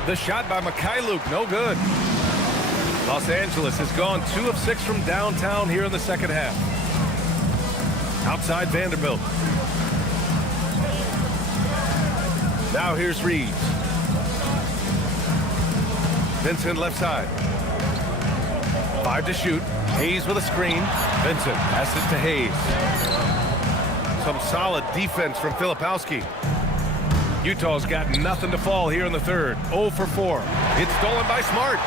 The shot by Mikhailuk, no good. Los Angeles has gone 2 of 6 from downtown here in the second half. Outside Vanderbilt. Now here's Reeves. Vincent left side. 5 to shoot. Hayes with a screen. Vincent passes to Hayes. Some solid defense from Filipowski. Utah's got nothing to fall here in the third. 0 for 4. It's stolen by Smart.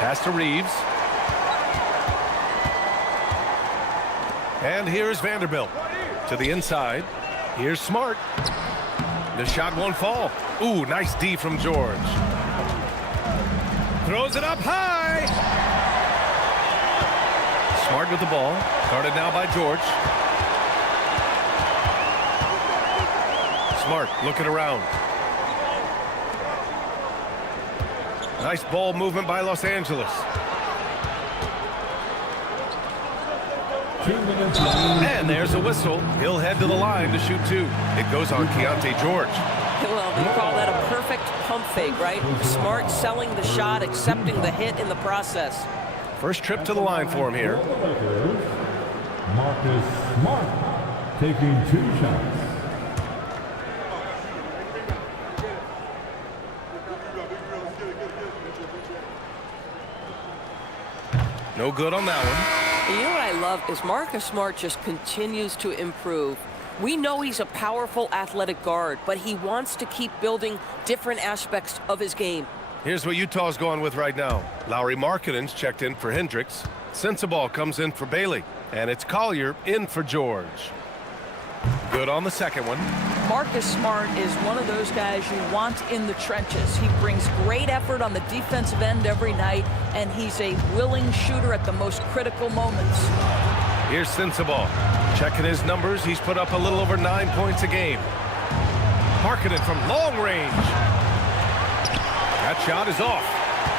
Pass to Reeves. And here's Vanderbilt. To the inside. Here's Smart. The shot won't fall. Ooh, nice D from George. Throws it up high. Smart with the ball. Guarded now by George. Smart looking around. Nice ball movement by Los Angeles. 2 minutes left. And there's a whistle. He'll head to the line to shoot 2. It goes on Keontae George. Well, they call that a perfect pump fake, right? Smart selling the shot, accepting the hit in the process. First trip to the line for him here. Marcus Smart taking 2 shots. No good on that one. You know what I love is Marcus Smart just continues to improve. We know he's a powerful athletic guard, but he wants to keep building different aspects of his game. Here's what Utah's going with right now. Lauri Markkanen's checked in for Hendricks. Sensabaugh comes in for Bailey. And it's Collier in for George. Good on the second one. Marcus Smart is one of those guys you want in the trenches. He brings great effort on the defensive end every night, and he's a willing shooter at the most critical moments. Here's Sensabaugh. Checking his numbers, he's put up a little over 9 points a game. Markkanen from long range. That shot is off.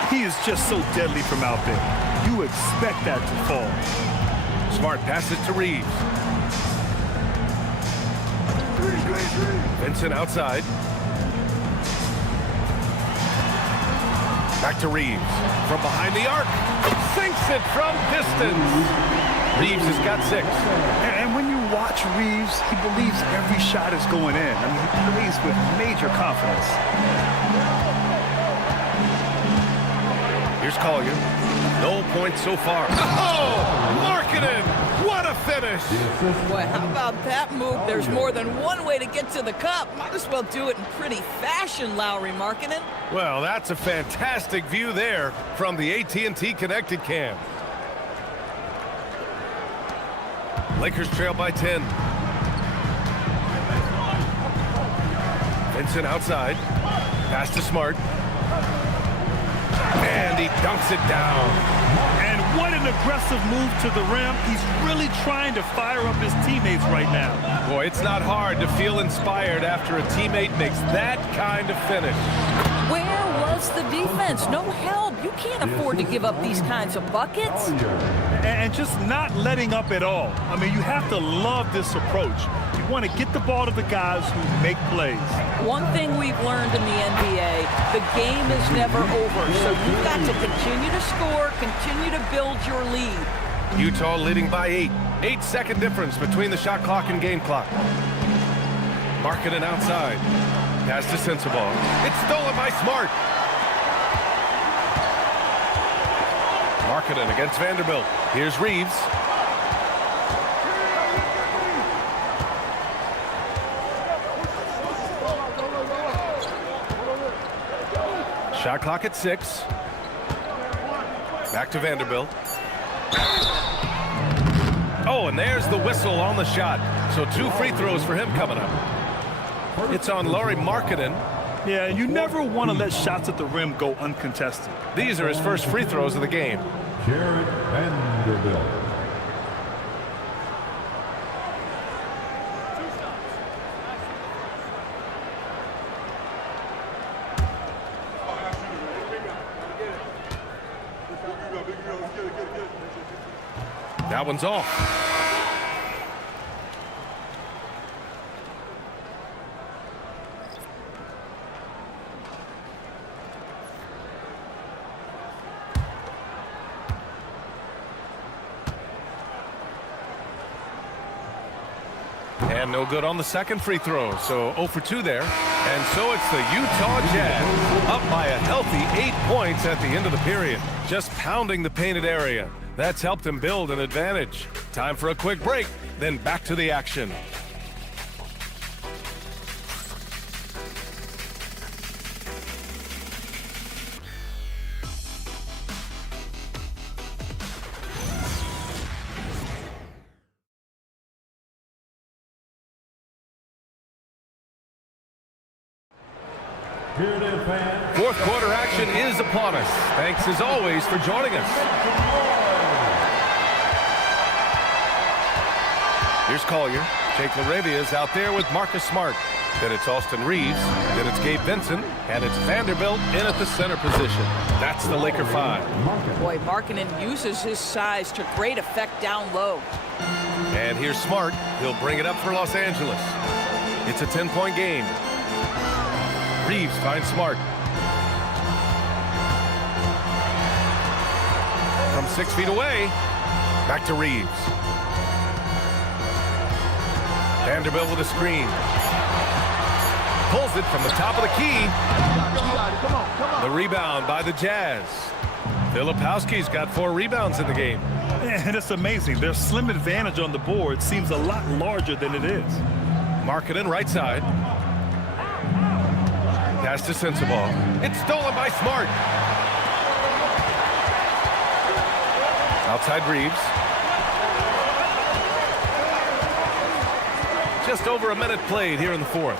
He is just so deadly from out there. You expect that to fall. Smart passes to Reeves. Vincent outside. Back to Reeves. From behind the arc. Sinks it from distance. Reeves has got 6. And when you watch Reeves, he believes every shot is going in. I mean, he plays with major confidence. Here's Collier. No points so far. Oh! Markkanen! What a finish! Boy, how about that move? There's more than one way to get to the cup. Might as well do it in pretty fashion, Lauri Markkanen. Well, that's a fantastic view there from the AT&T Connected Cam. Lakers trail by 10. Vincent outside. Pass to Smart. And he dunks it down. And what an aggressive move to the rim. He's really trying to fire up his teammates right now. Boy, it's not hard to feel inspired after a teammate makes that kind of finish. Where was the defense? No help. You can't afford to give up these kinds of buckets. And just not letting up at all. I mean, you have to love this approach. You want to get the ball to the guys who make plays. One thing we've learned in the NBA, the game is never over. So you've got to continue to score, continue to build your lead. Utah leading by 8. 8-second difference between the shot clock and game clock. Markkanen outside. Pass to Sensabaugh. It's stolen by Smart. Markkanen against Vanderbilt. Here's Reeves. Shot clock at 6. Back to Vanderbilt. Oh, and there's the whistle on the shot. So 2 free throws for him coming up. It's on Lauri Markkanen. Yeah, and you never want to let shots at the rim go uncontested. These are his first free throws of the game. Jared Vanderbilt. That one's off. And no good on the second free throw, so 0 for 2 there. And so it's the Utah Jazz up by a healthy 8 points at the end of the period. Just pounding the painted area. That's helped him build an advantage. Time for a quick break, then back to the action. Fourth quarter action is upon us. Thanks as always for joining us. Here's Collier. Jake LaRavia is out there with Marcus Smart. Then it's Austin Reeves. Then it's Gabe Vincent. And it's Vanderbilt in at the center position. That's the Laker 5. Boy, Markkanen uses his size to great effect down low. And here's Smart. He'll bring it up for Los Angeles. It's a 10-point game. Reeves finds Smart. From 6 feet away, back to Reeves. Vanderbilt with a screen. Pulls it from the top of the key. The rebound by the Jazz. Filipowski's got 4 rebounds in the game. And it's amazing. Their slim advantage on the board seems a lot larger than it is. Markkanen right side. Pass to Sensabaugh. It's stolen by Smart. Outside Reeves. Just over a minute played here in the fourth.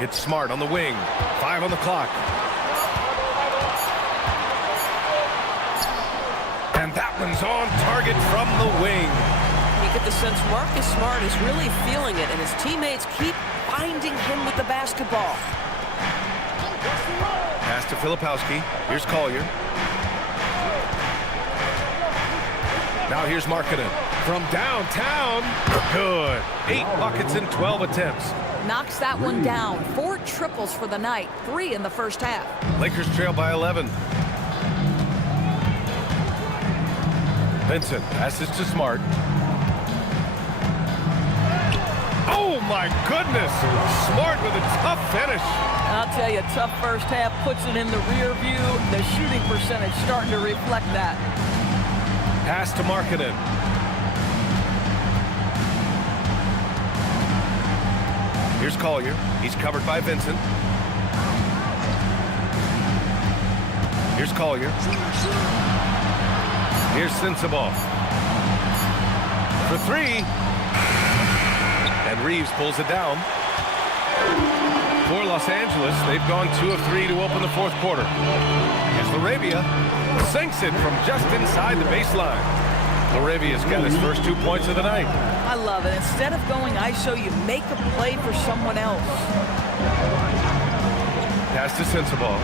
It's Smart on the wing. 5 on the clock. And that one's on target from the wing. You get the sense Marcus Smart is really feeling it, and his teammates keep finding him with the basketball. Pass to Filipowski. Here's Collier. Now here's Markkanen. From downtown. Good. 8 buckets in 12 attempts. Knocks that one down. 4 triples for the night. 3 in the first half. Lakers trail by 11. Vincent passes to Smart. Oh my goodness! Smart with a tough finish. I'll tell you, tough first half puts it in the rear view. The shooting percentage starting to reflect that. Pass to Markkanen. Here's Collier. He's covered by Vincent. Here's Collier. Here's Sensabaugh. For 3. And Reeves pulls it down. For Los Angeles, they've gone 2 of 3 to open the fourth quarter. Here's LaRavia. Sinks it from just inside the baseline. LaRavia's got his first 2 points of the night. I love it. Instead of going ISO, you make a play for someone else. Pass to Sensabaugh.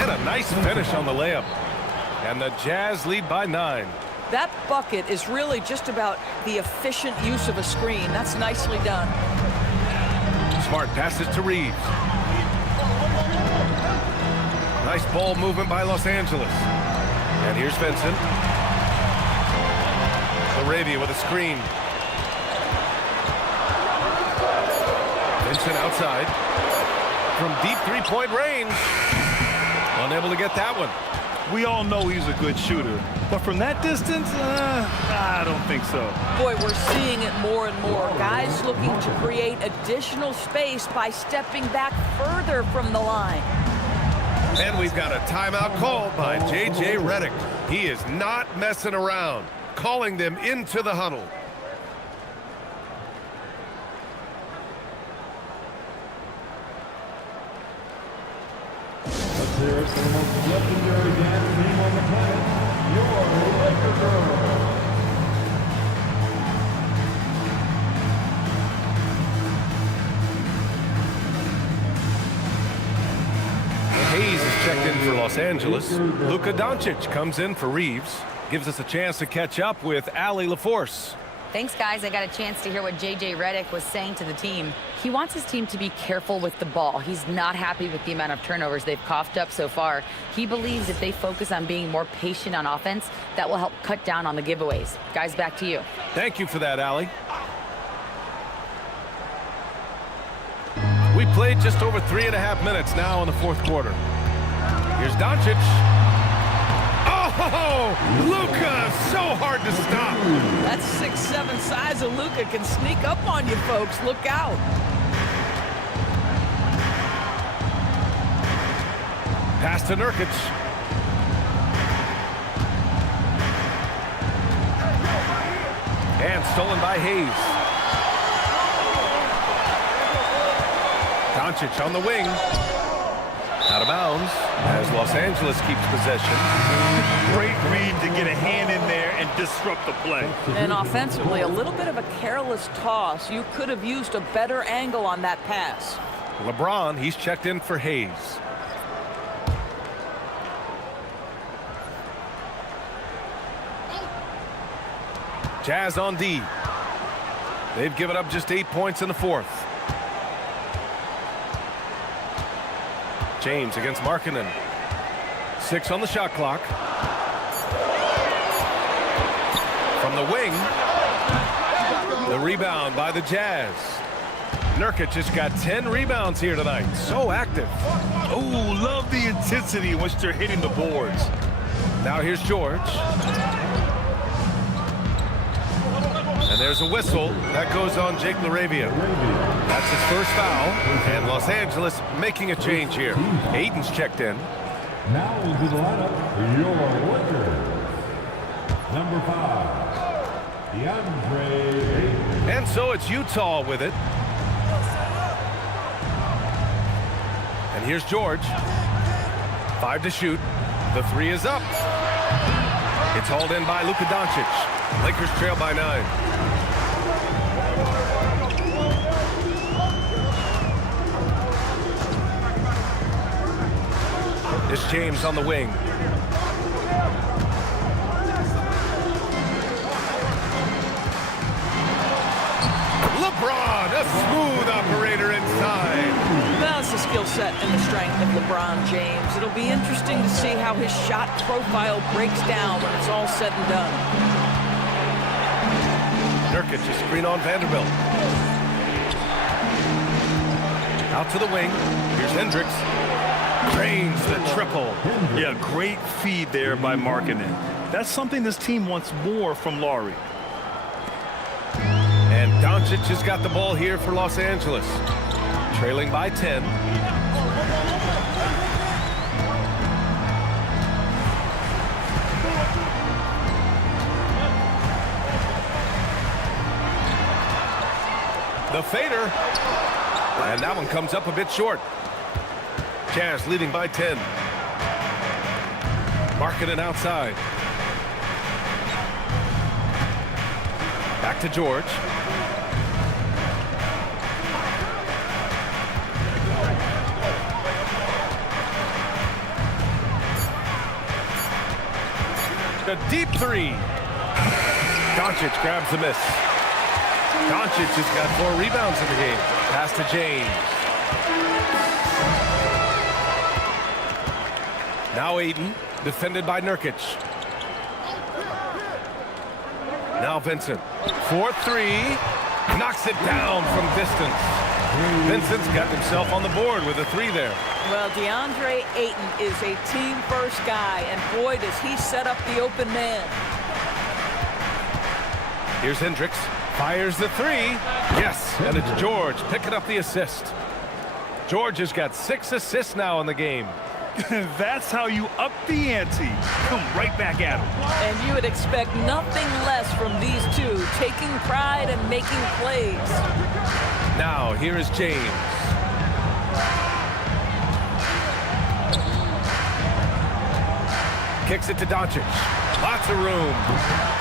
And a nice finish on the layup. And the Jazz lead by 9. That bucket is really just about the efficient use of a screen. That's nicely done. Smart passes to Reeves. Nice ball movement by Los Angeles. And here's Vincent. LaRavia with a screen. Vincent outside. From deep three-point range. Unable to get that one. We all know he's a good shooter, but from that distance, I don't think so. Boy, we're seeing it more and more. Guys looking to create additional space by stepping back further from the line. And we've got a timeout called by J.J. Redick. He is not messing around, calling them into the huddle. Let's hear it for the most legendary dance team on the planet, your Laker Girls. Hayes is checked in for Los Angeles. Luka Doncic comes in for Reeves. Gives us a chance to catch up with Allie LaForce. Thanks, guys. I got a chance to hear what J.J. Redick was saying to the team. He wants his team to be careful with the ball. He's not happy with the amount of turnovers they've coughed up so far. He believes if they focus on being more patient on offense, that will help cut down on the giveaways. Guys, back to you. Thank you for that, Allie. We played just over 3.5 minutes now in the fourth quarter. Here's Doncic. Oh, Luka, so hard to stop. That 6'7" size of Luka can sneak up on you, folks. Look out. Pass to Nurkic. And stolen by Hayes. Doncic on the wing. Out of bounds as Los Angeles keeps possession. Great read to get a hand in there and disrupt the play. And offensively, a little bit of a careless toss. You could have used a better angle on that pass. LeBron, he's checked in for Hayes. Jazz on D. They've given up just 8 points in the fourth. James against Markkanen. 6 on the shot clock. From the wing. The rebound by the Jazz. Nurkic just got 10 rebounds here tonight. So active. Oh, love the intensity in which they're hitting the boards. Now here's George. And there's a whistle. That goes on Jake LaRavia. That's his first foul. And Los Angeles making a change here. Aiden's checked in. Now into the lineup for your Lakers. Number 5, DeAndre Ayton. And so it's Utah with it. And here's George. 5 to shoot. The 3 is up. It's hauled in by Luka Doncic. Lakers trail by 9. It's James on the wing. LeBron, a smooth operator inside. That's the skill set and the strength of LeBron James. It'll be interesting to see how his shot profile breaks down when it's all said and done. Nurkic, a screen on Vanderbilt. Out to the wing. Here's Hendricks. Drains the triple. Yeah, great feed there by Markkanen. That's something this team wants more from Laurie. And Doncic has got the ball here for Los Angeles. Trailing by 10. The fader. And that one comes up a bit short. Jazz leading by 10. Markkanen outside. Back to George. A deep 3. Doncic grabs the miss. Doncic has got 4 rebounds in the game. Pass to James. Now Aiden, defended by Nurkic. Now Vincent. 4-3. Knocks it down from distance. Vincent's got himself on the board with a 3 there. Well, DeAndre Ayton is a team-first guy, and boy, does he set up the open man. Here's Hendricks. Fires the 3. Yes, and it's George picking up the assist. George has got 6 assists now in the game. That's how you up the ante. Come right back at him. And you would expect nothing less from these two, taking pride and making plays. Now, here is James. Kicks it to Doncic. Lots of room.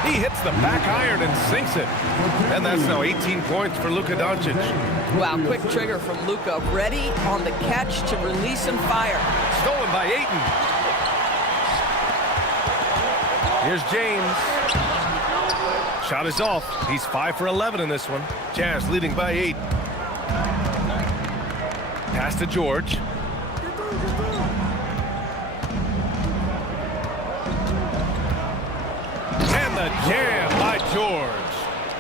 He hits the back iron and sinks it. And that's now 18 points for Luka Doncic. Wow, quick trigger from Luka. Ready on the catch to release and fire. Stolen by Ayton. Here's James. Shot is off. He's 5 for 11 in this one. Jazz leading by 8. Pass to George. And the jam by George.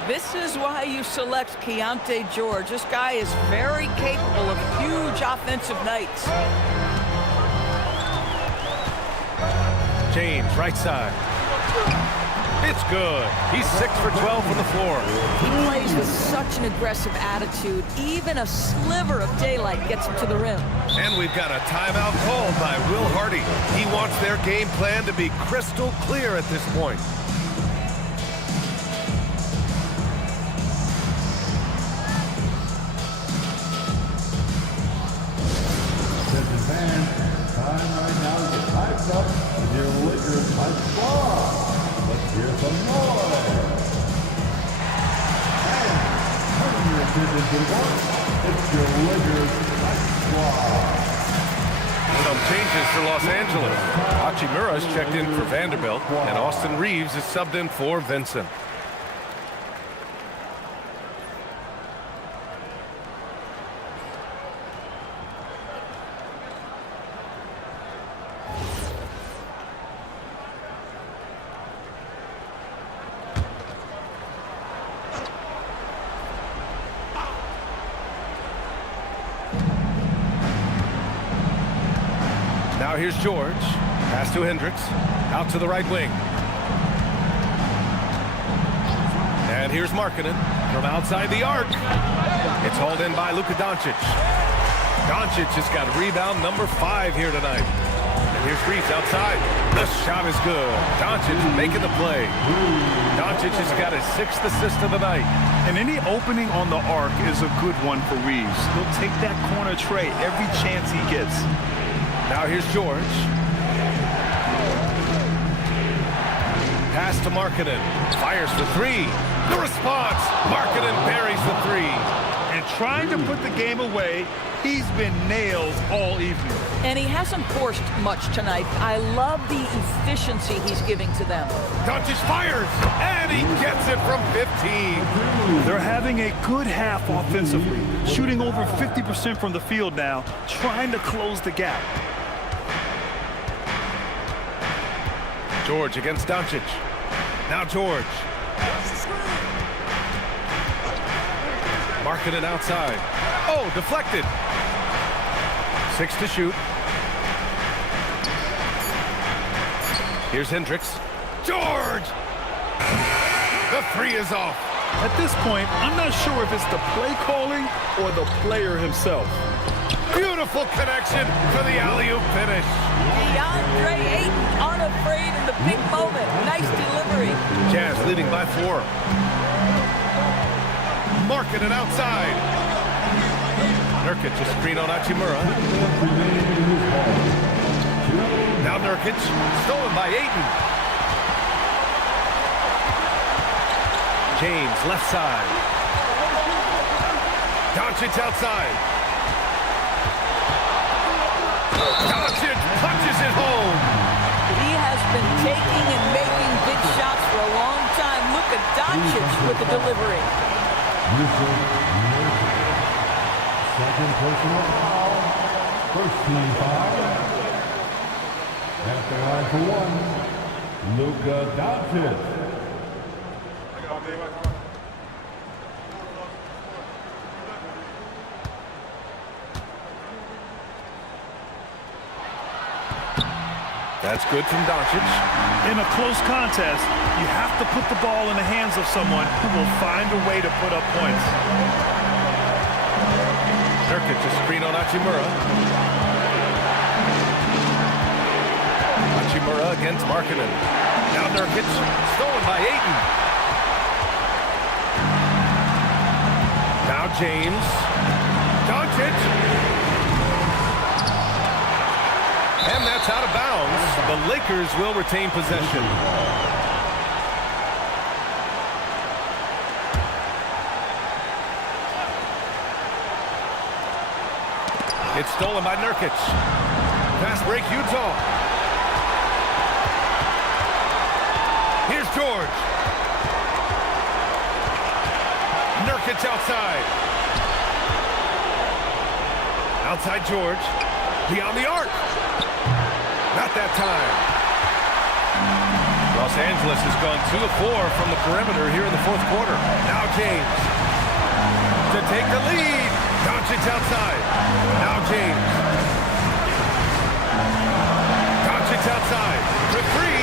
This is why you select Keontae George. This guy is very capable of huge offensive nights. James, right side. It's good. He's 6 for 12 from the floor. He plays with such an aggressive attitude. Even a sliver of daylight gets him to the rim. And we've got a timeout called by Will Hardy. He wants their game plan to be crystal clear at this point. Time right now to get hyped up with your Lakers hype squad. Let's hear some noise. And turning your attention to the board, it's your Lakers hype squad. Some changes for Los Angeles. Hachimura's checked in for Vanderbilt, and Austin Reeves is subbed in for Vincent. Now here's George. Pass to Hendricks. Out to the right wing. And here's Markkanen from outside the arc. It's hauled in by Luka Doncic. Doncic has got rebound number 5 here tonight. And here's Reeves outside. The shot is good. Doncic making the play. Doncic has got his 6th assist of the night. And any opening on the arc is a good one for Reeves. He'll take that corner tray every chance he gets. Now here's George. Pass to Markkanen. Fires for 3. The response. Markkanen buries the 3. And trying to put the game away, he's been nailed all evening. And he hasn't forced much tonight. I love the efficiency he's giving to them. Doncic fires, and he gets it from 15. They're having a good half offensively, shooting over 50% from the field now, trying to close the gap. George against Doncic. Now George. Markkanen outside. Oh, deflected. 6 to shoot. Here's Hendricks. George! The 3 is off. At this point, I'm not sure if it's the play calling or the player himself. Beautiful connection for the alley-oop finish. DeAndre Ayton unafraid in the big moment. Nice delivery. Jazz leading by 4. Markkanen outside. Nurkic a screen on Hachimura. Now Nurkic, stolen by Ayton. James left side. Doncic outside. Doncic punches it home. He has been taking and making big shots for a long time. Look at Doncic with the delivery. Yusuf Nurkic. Second personal foul. First team foul. At the line for one, Luka Doncic. That's good from Doncic. In a close contest, you have to put the ball in the hands of someone who will find a way to put up points. Nurkic to screen on Hachimura. Hachimura against Markkanen. Now Nurkic, stolen by Ayton. Now James. Doncic. And that's out of bounds. The Lakers will retain possession. It's stolen by Nurkic. Fast break, Utah. Here's George. Nurkic outside. Outside George. Beyond the arc. Not that time. Los Angeles has gone 2 of 4 from the perimeter here in the fourth quarter. Now James to take the lead. Doncic outside. Now James. Doncic outside. For 3.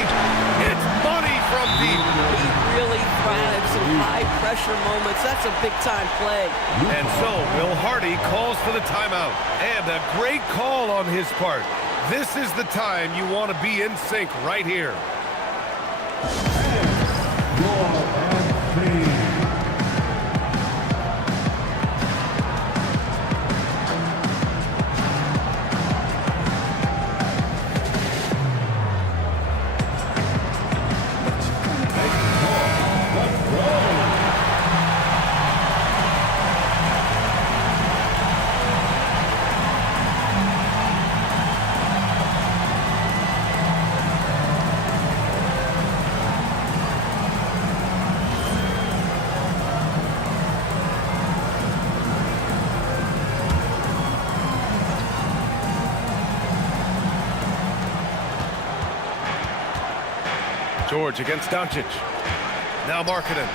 It's money from deep. He really thrives in high-pressure moments. That's a big-time play. And so Will Hardy calls for the timeout. And a great call on his part. This is the time you want to be in sync right here. George against Doncic. Now Markkanen.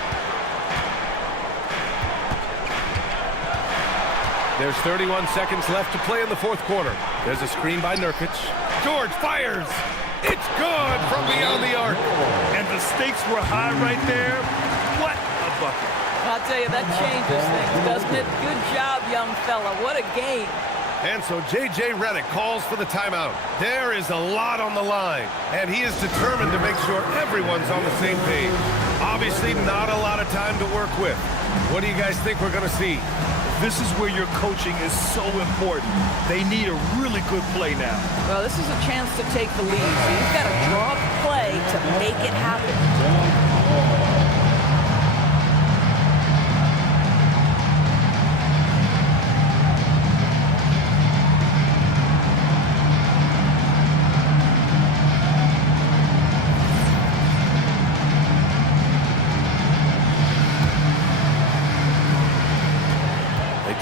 There's 31 seconds left to play in the fourth quarter. There's a screen by Nurkic. George fires. It's good from beyond the arc. And the stakes were high right there. What a bucket. I'll tell you, that changes things, doesn't it? Good job, young fella. What a game. And so J.J. Redick calls for the timeout. There is a lot on the line, and he is determined to make sure everyone's on the same page. Obviously, not a lot of time to work with. What do you guys think we're going to see? This is where your coaching is so important. They need a really good play now. Well, this is a chance to take the lead. So you've got to draw up a play to make it happen.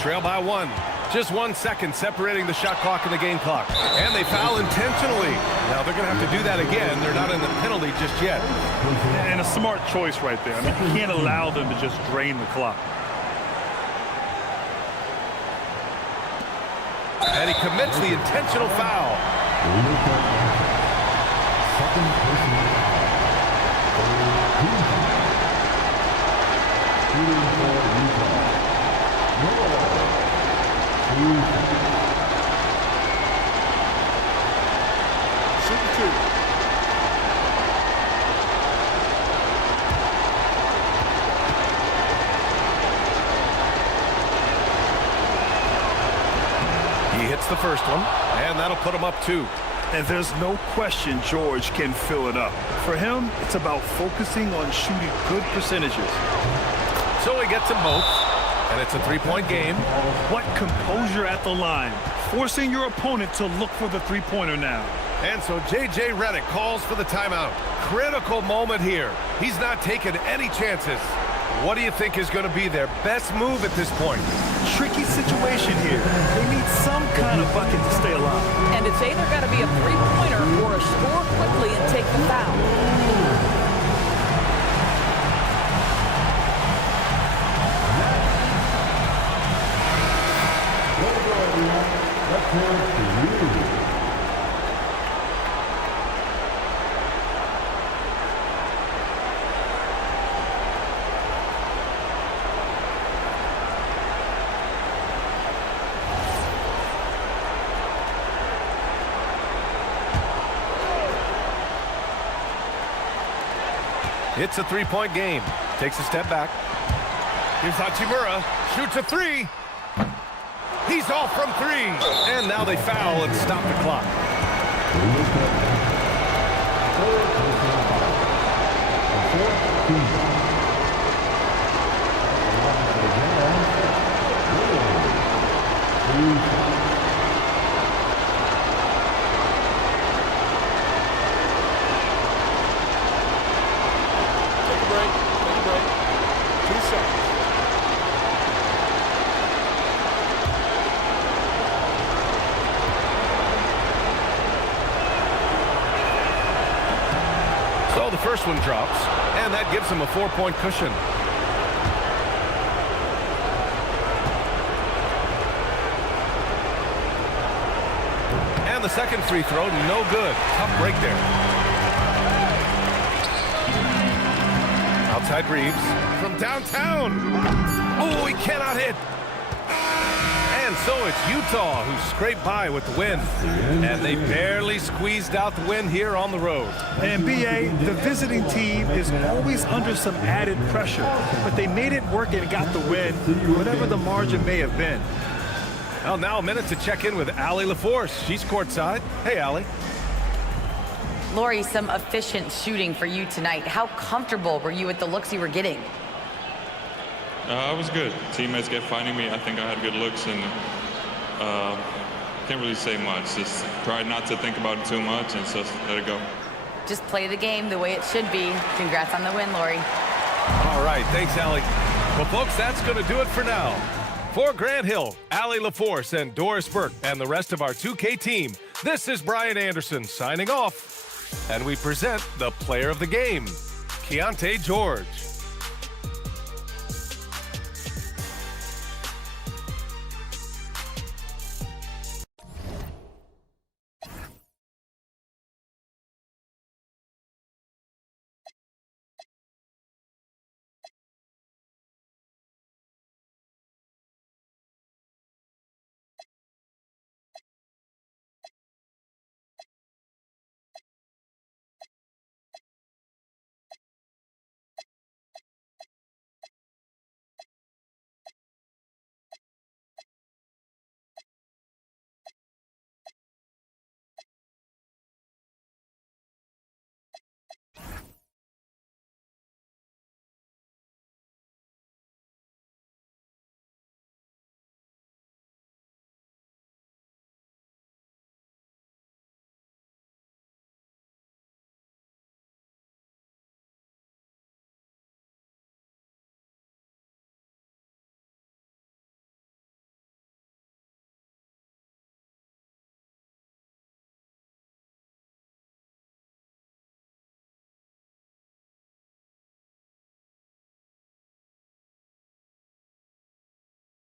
Trail by 1. Just 1 second separating the shot clock and the game clock. And they foul intentionally. Now they're going to have to do that again. They're not in the penalty just yet. And a smart choice right there. I mean, you can't allow them to just drain the clock. And he commits the intentional foul. Second personal foul. He hits the first one, and that'll put him up 2. And there's no question George can fill it up. For him, it's about focusing on shooting good percentages. So he gets them both, and it's a 3-point game. What composure at the line, forcing your opponent to look for the three-pointer now. And so J.J. Redick calls for the timeout. Critical moment here. He's not taking any chances. What do you think is going to be their best move at this point? Tricky situation here. They need some kind of bucket to stay alive. And it's either got to be a three-pointer or a score quickly and take the foul. It's a three-point game. Takes a step back. Here's Hachimura. Shoots a three. He's off from three. And now they foul and stop the clock. So the first one drops, and that gives him a 4-point cushion. And the second free throw, no good. Tough break there. Outside Reeves from downtown. Oh, he cannot hit. And so it's Utah who scraped by with the win. And they barely squeezed out the win here on the road. And BA, the visiting team is always under some added pressure, but they made it work and got the win, whatever the margin may have been. Well, now a minute to check in with Allie LaForce. She's courtside. Hey, Allie. Lori, some efficient shooting for you tonight. How comfortable were you with the looks you were getting? I was good. Teammates kept finding me. I think I had good looks, and can't really say much. Just try not to think about it too much and just let it go. Just play the game the way it should be. Congrats on the win, Lori. All right, thanks, Allie. Well, folks, that's going to do it for now. For Grant Hill, Allie LaForce, and Doris Burke, and the rest of our 2K team, this is Brian Anderson signing off. And we present the player of the game, Keontae George.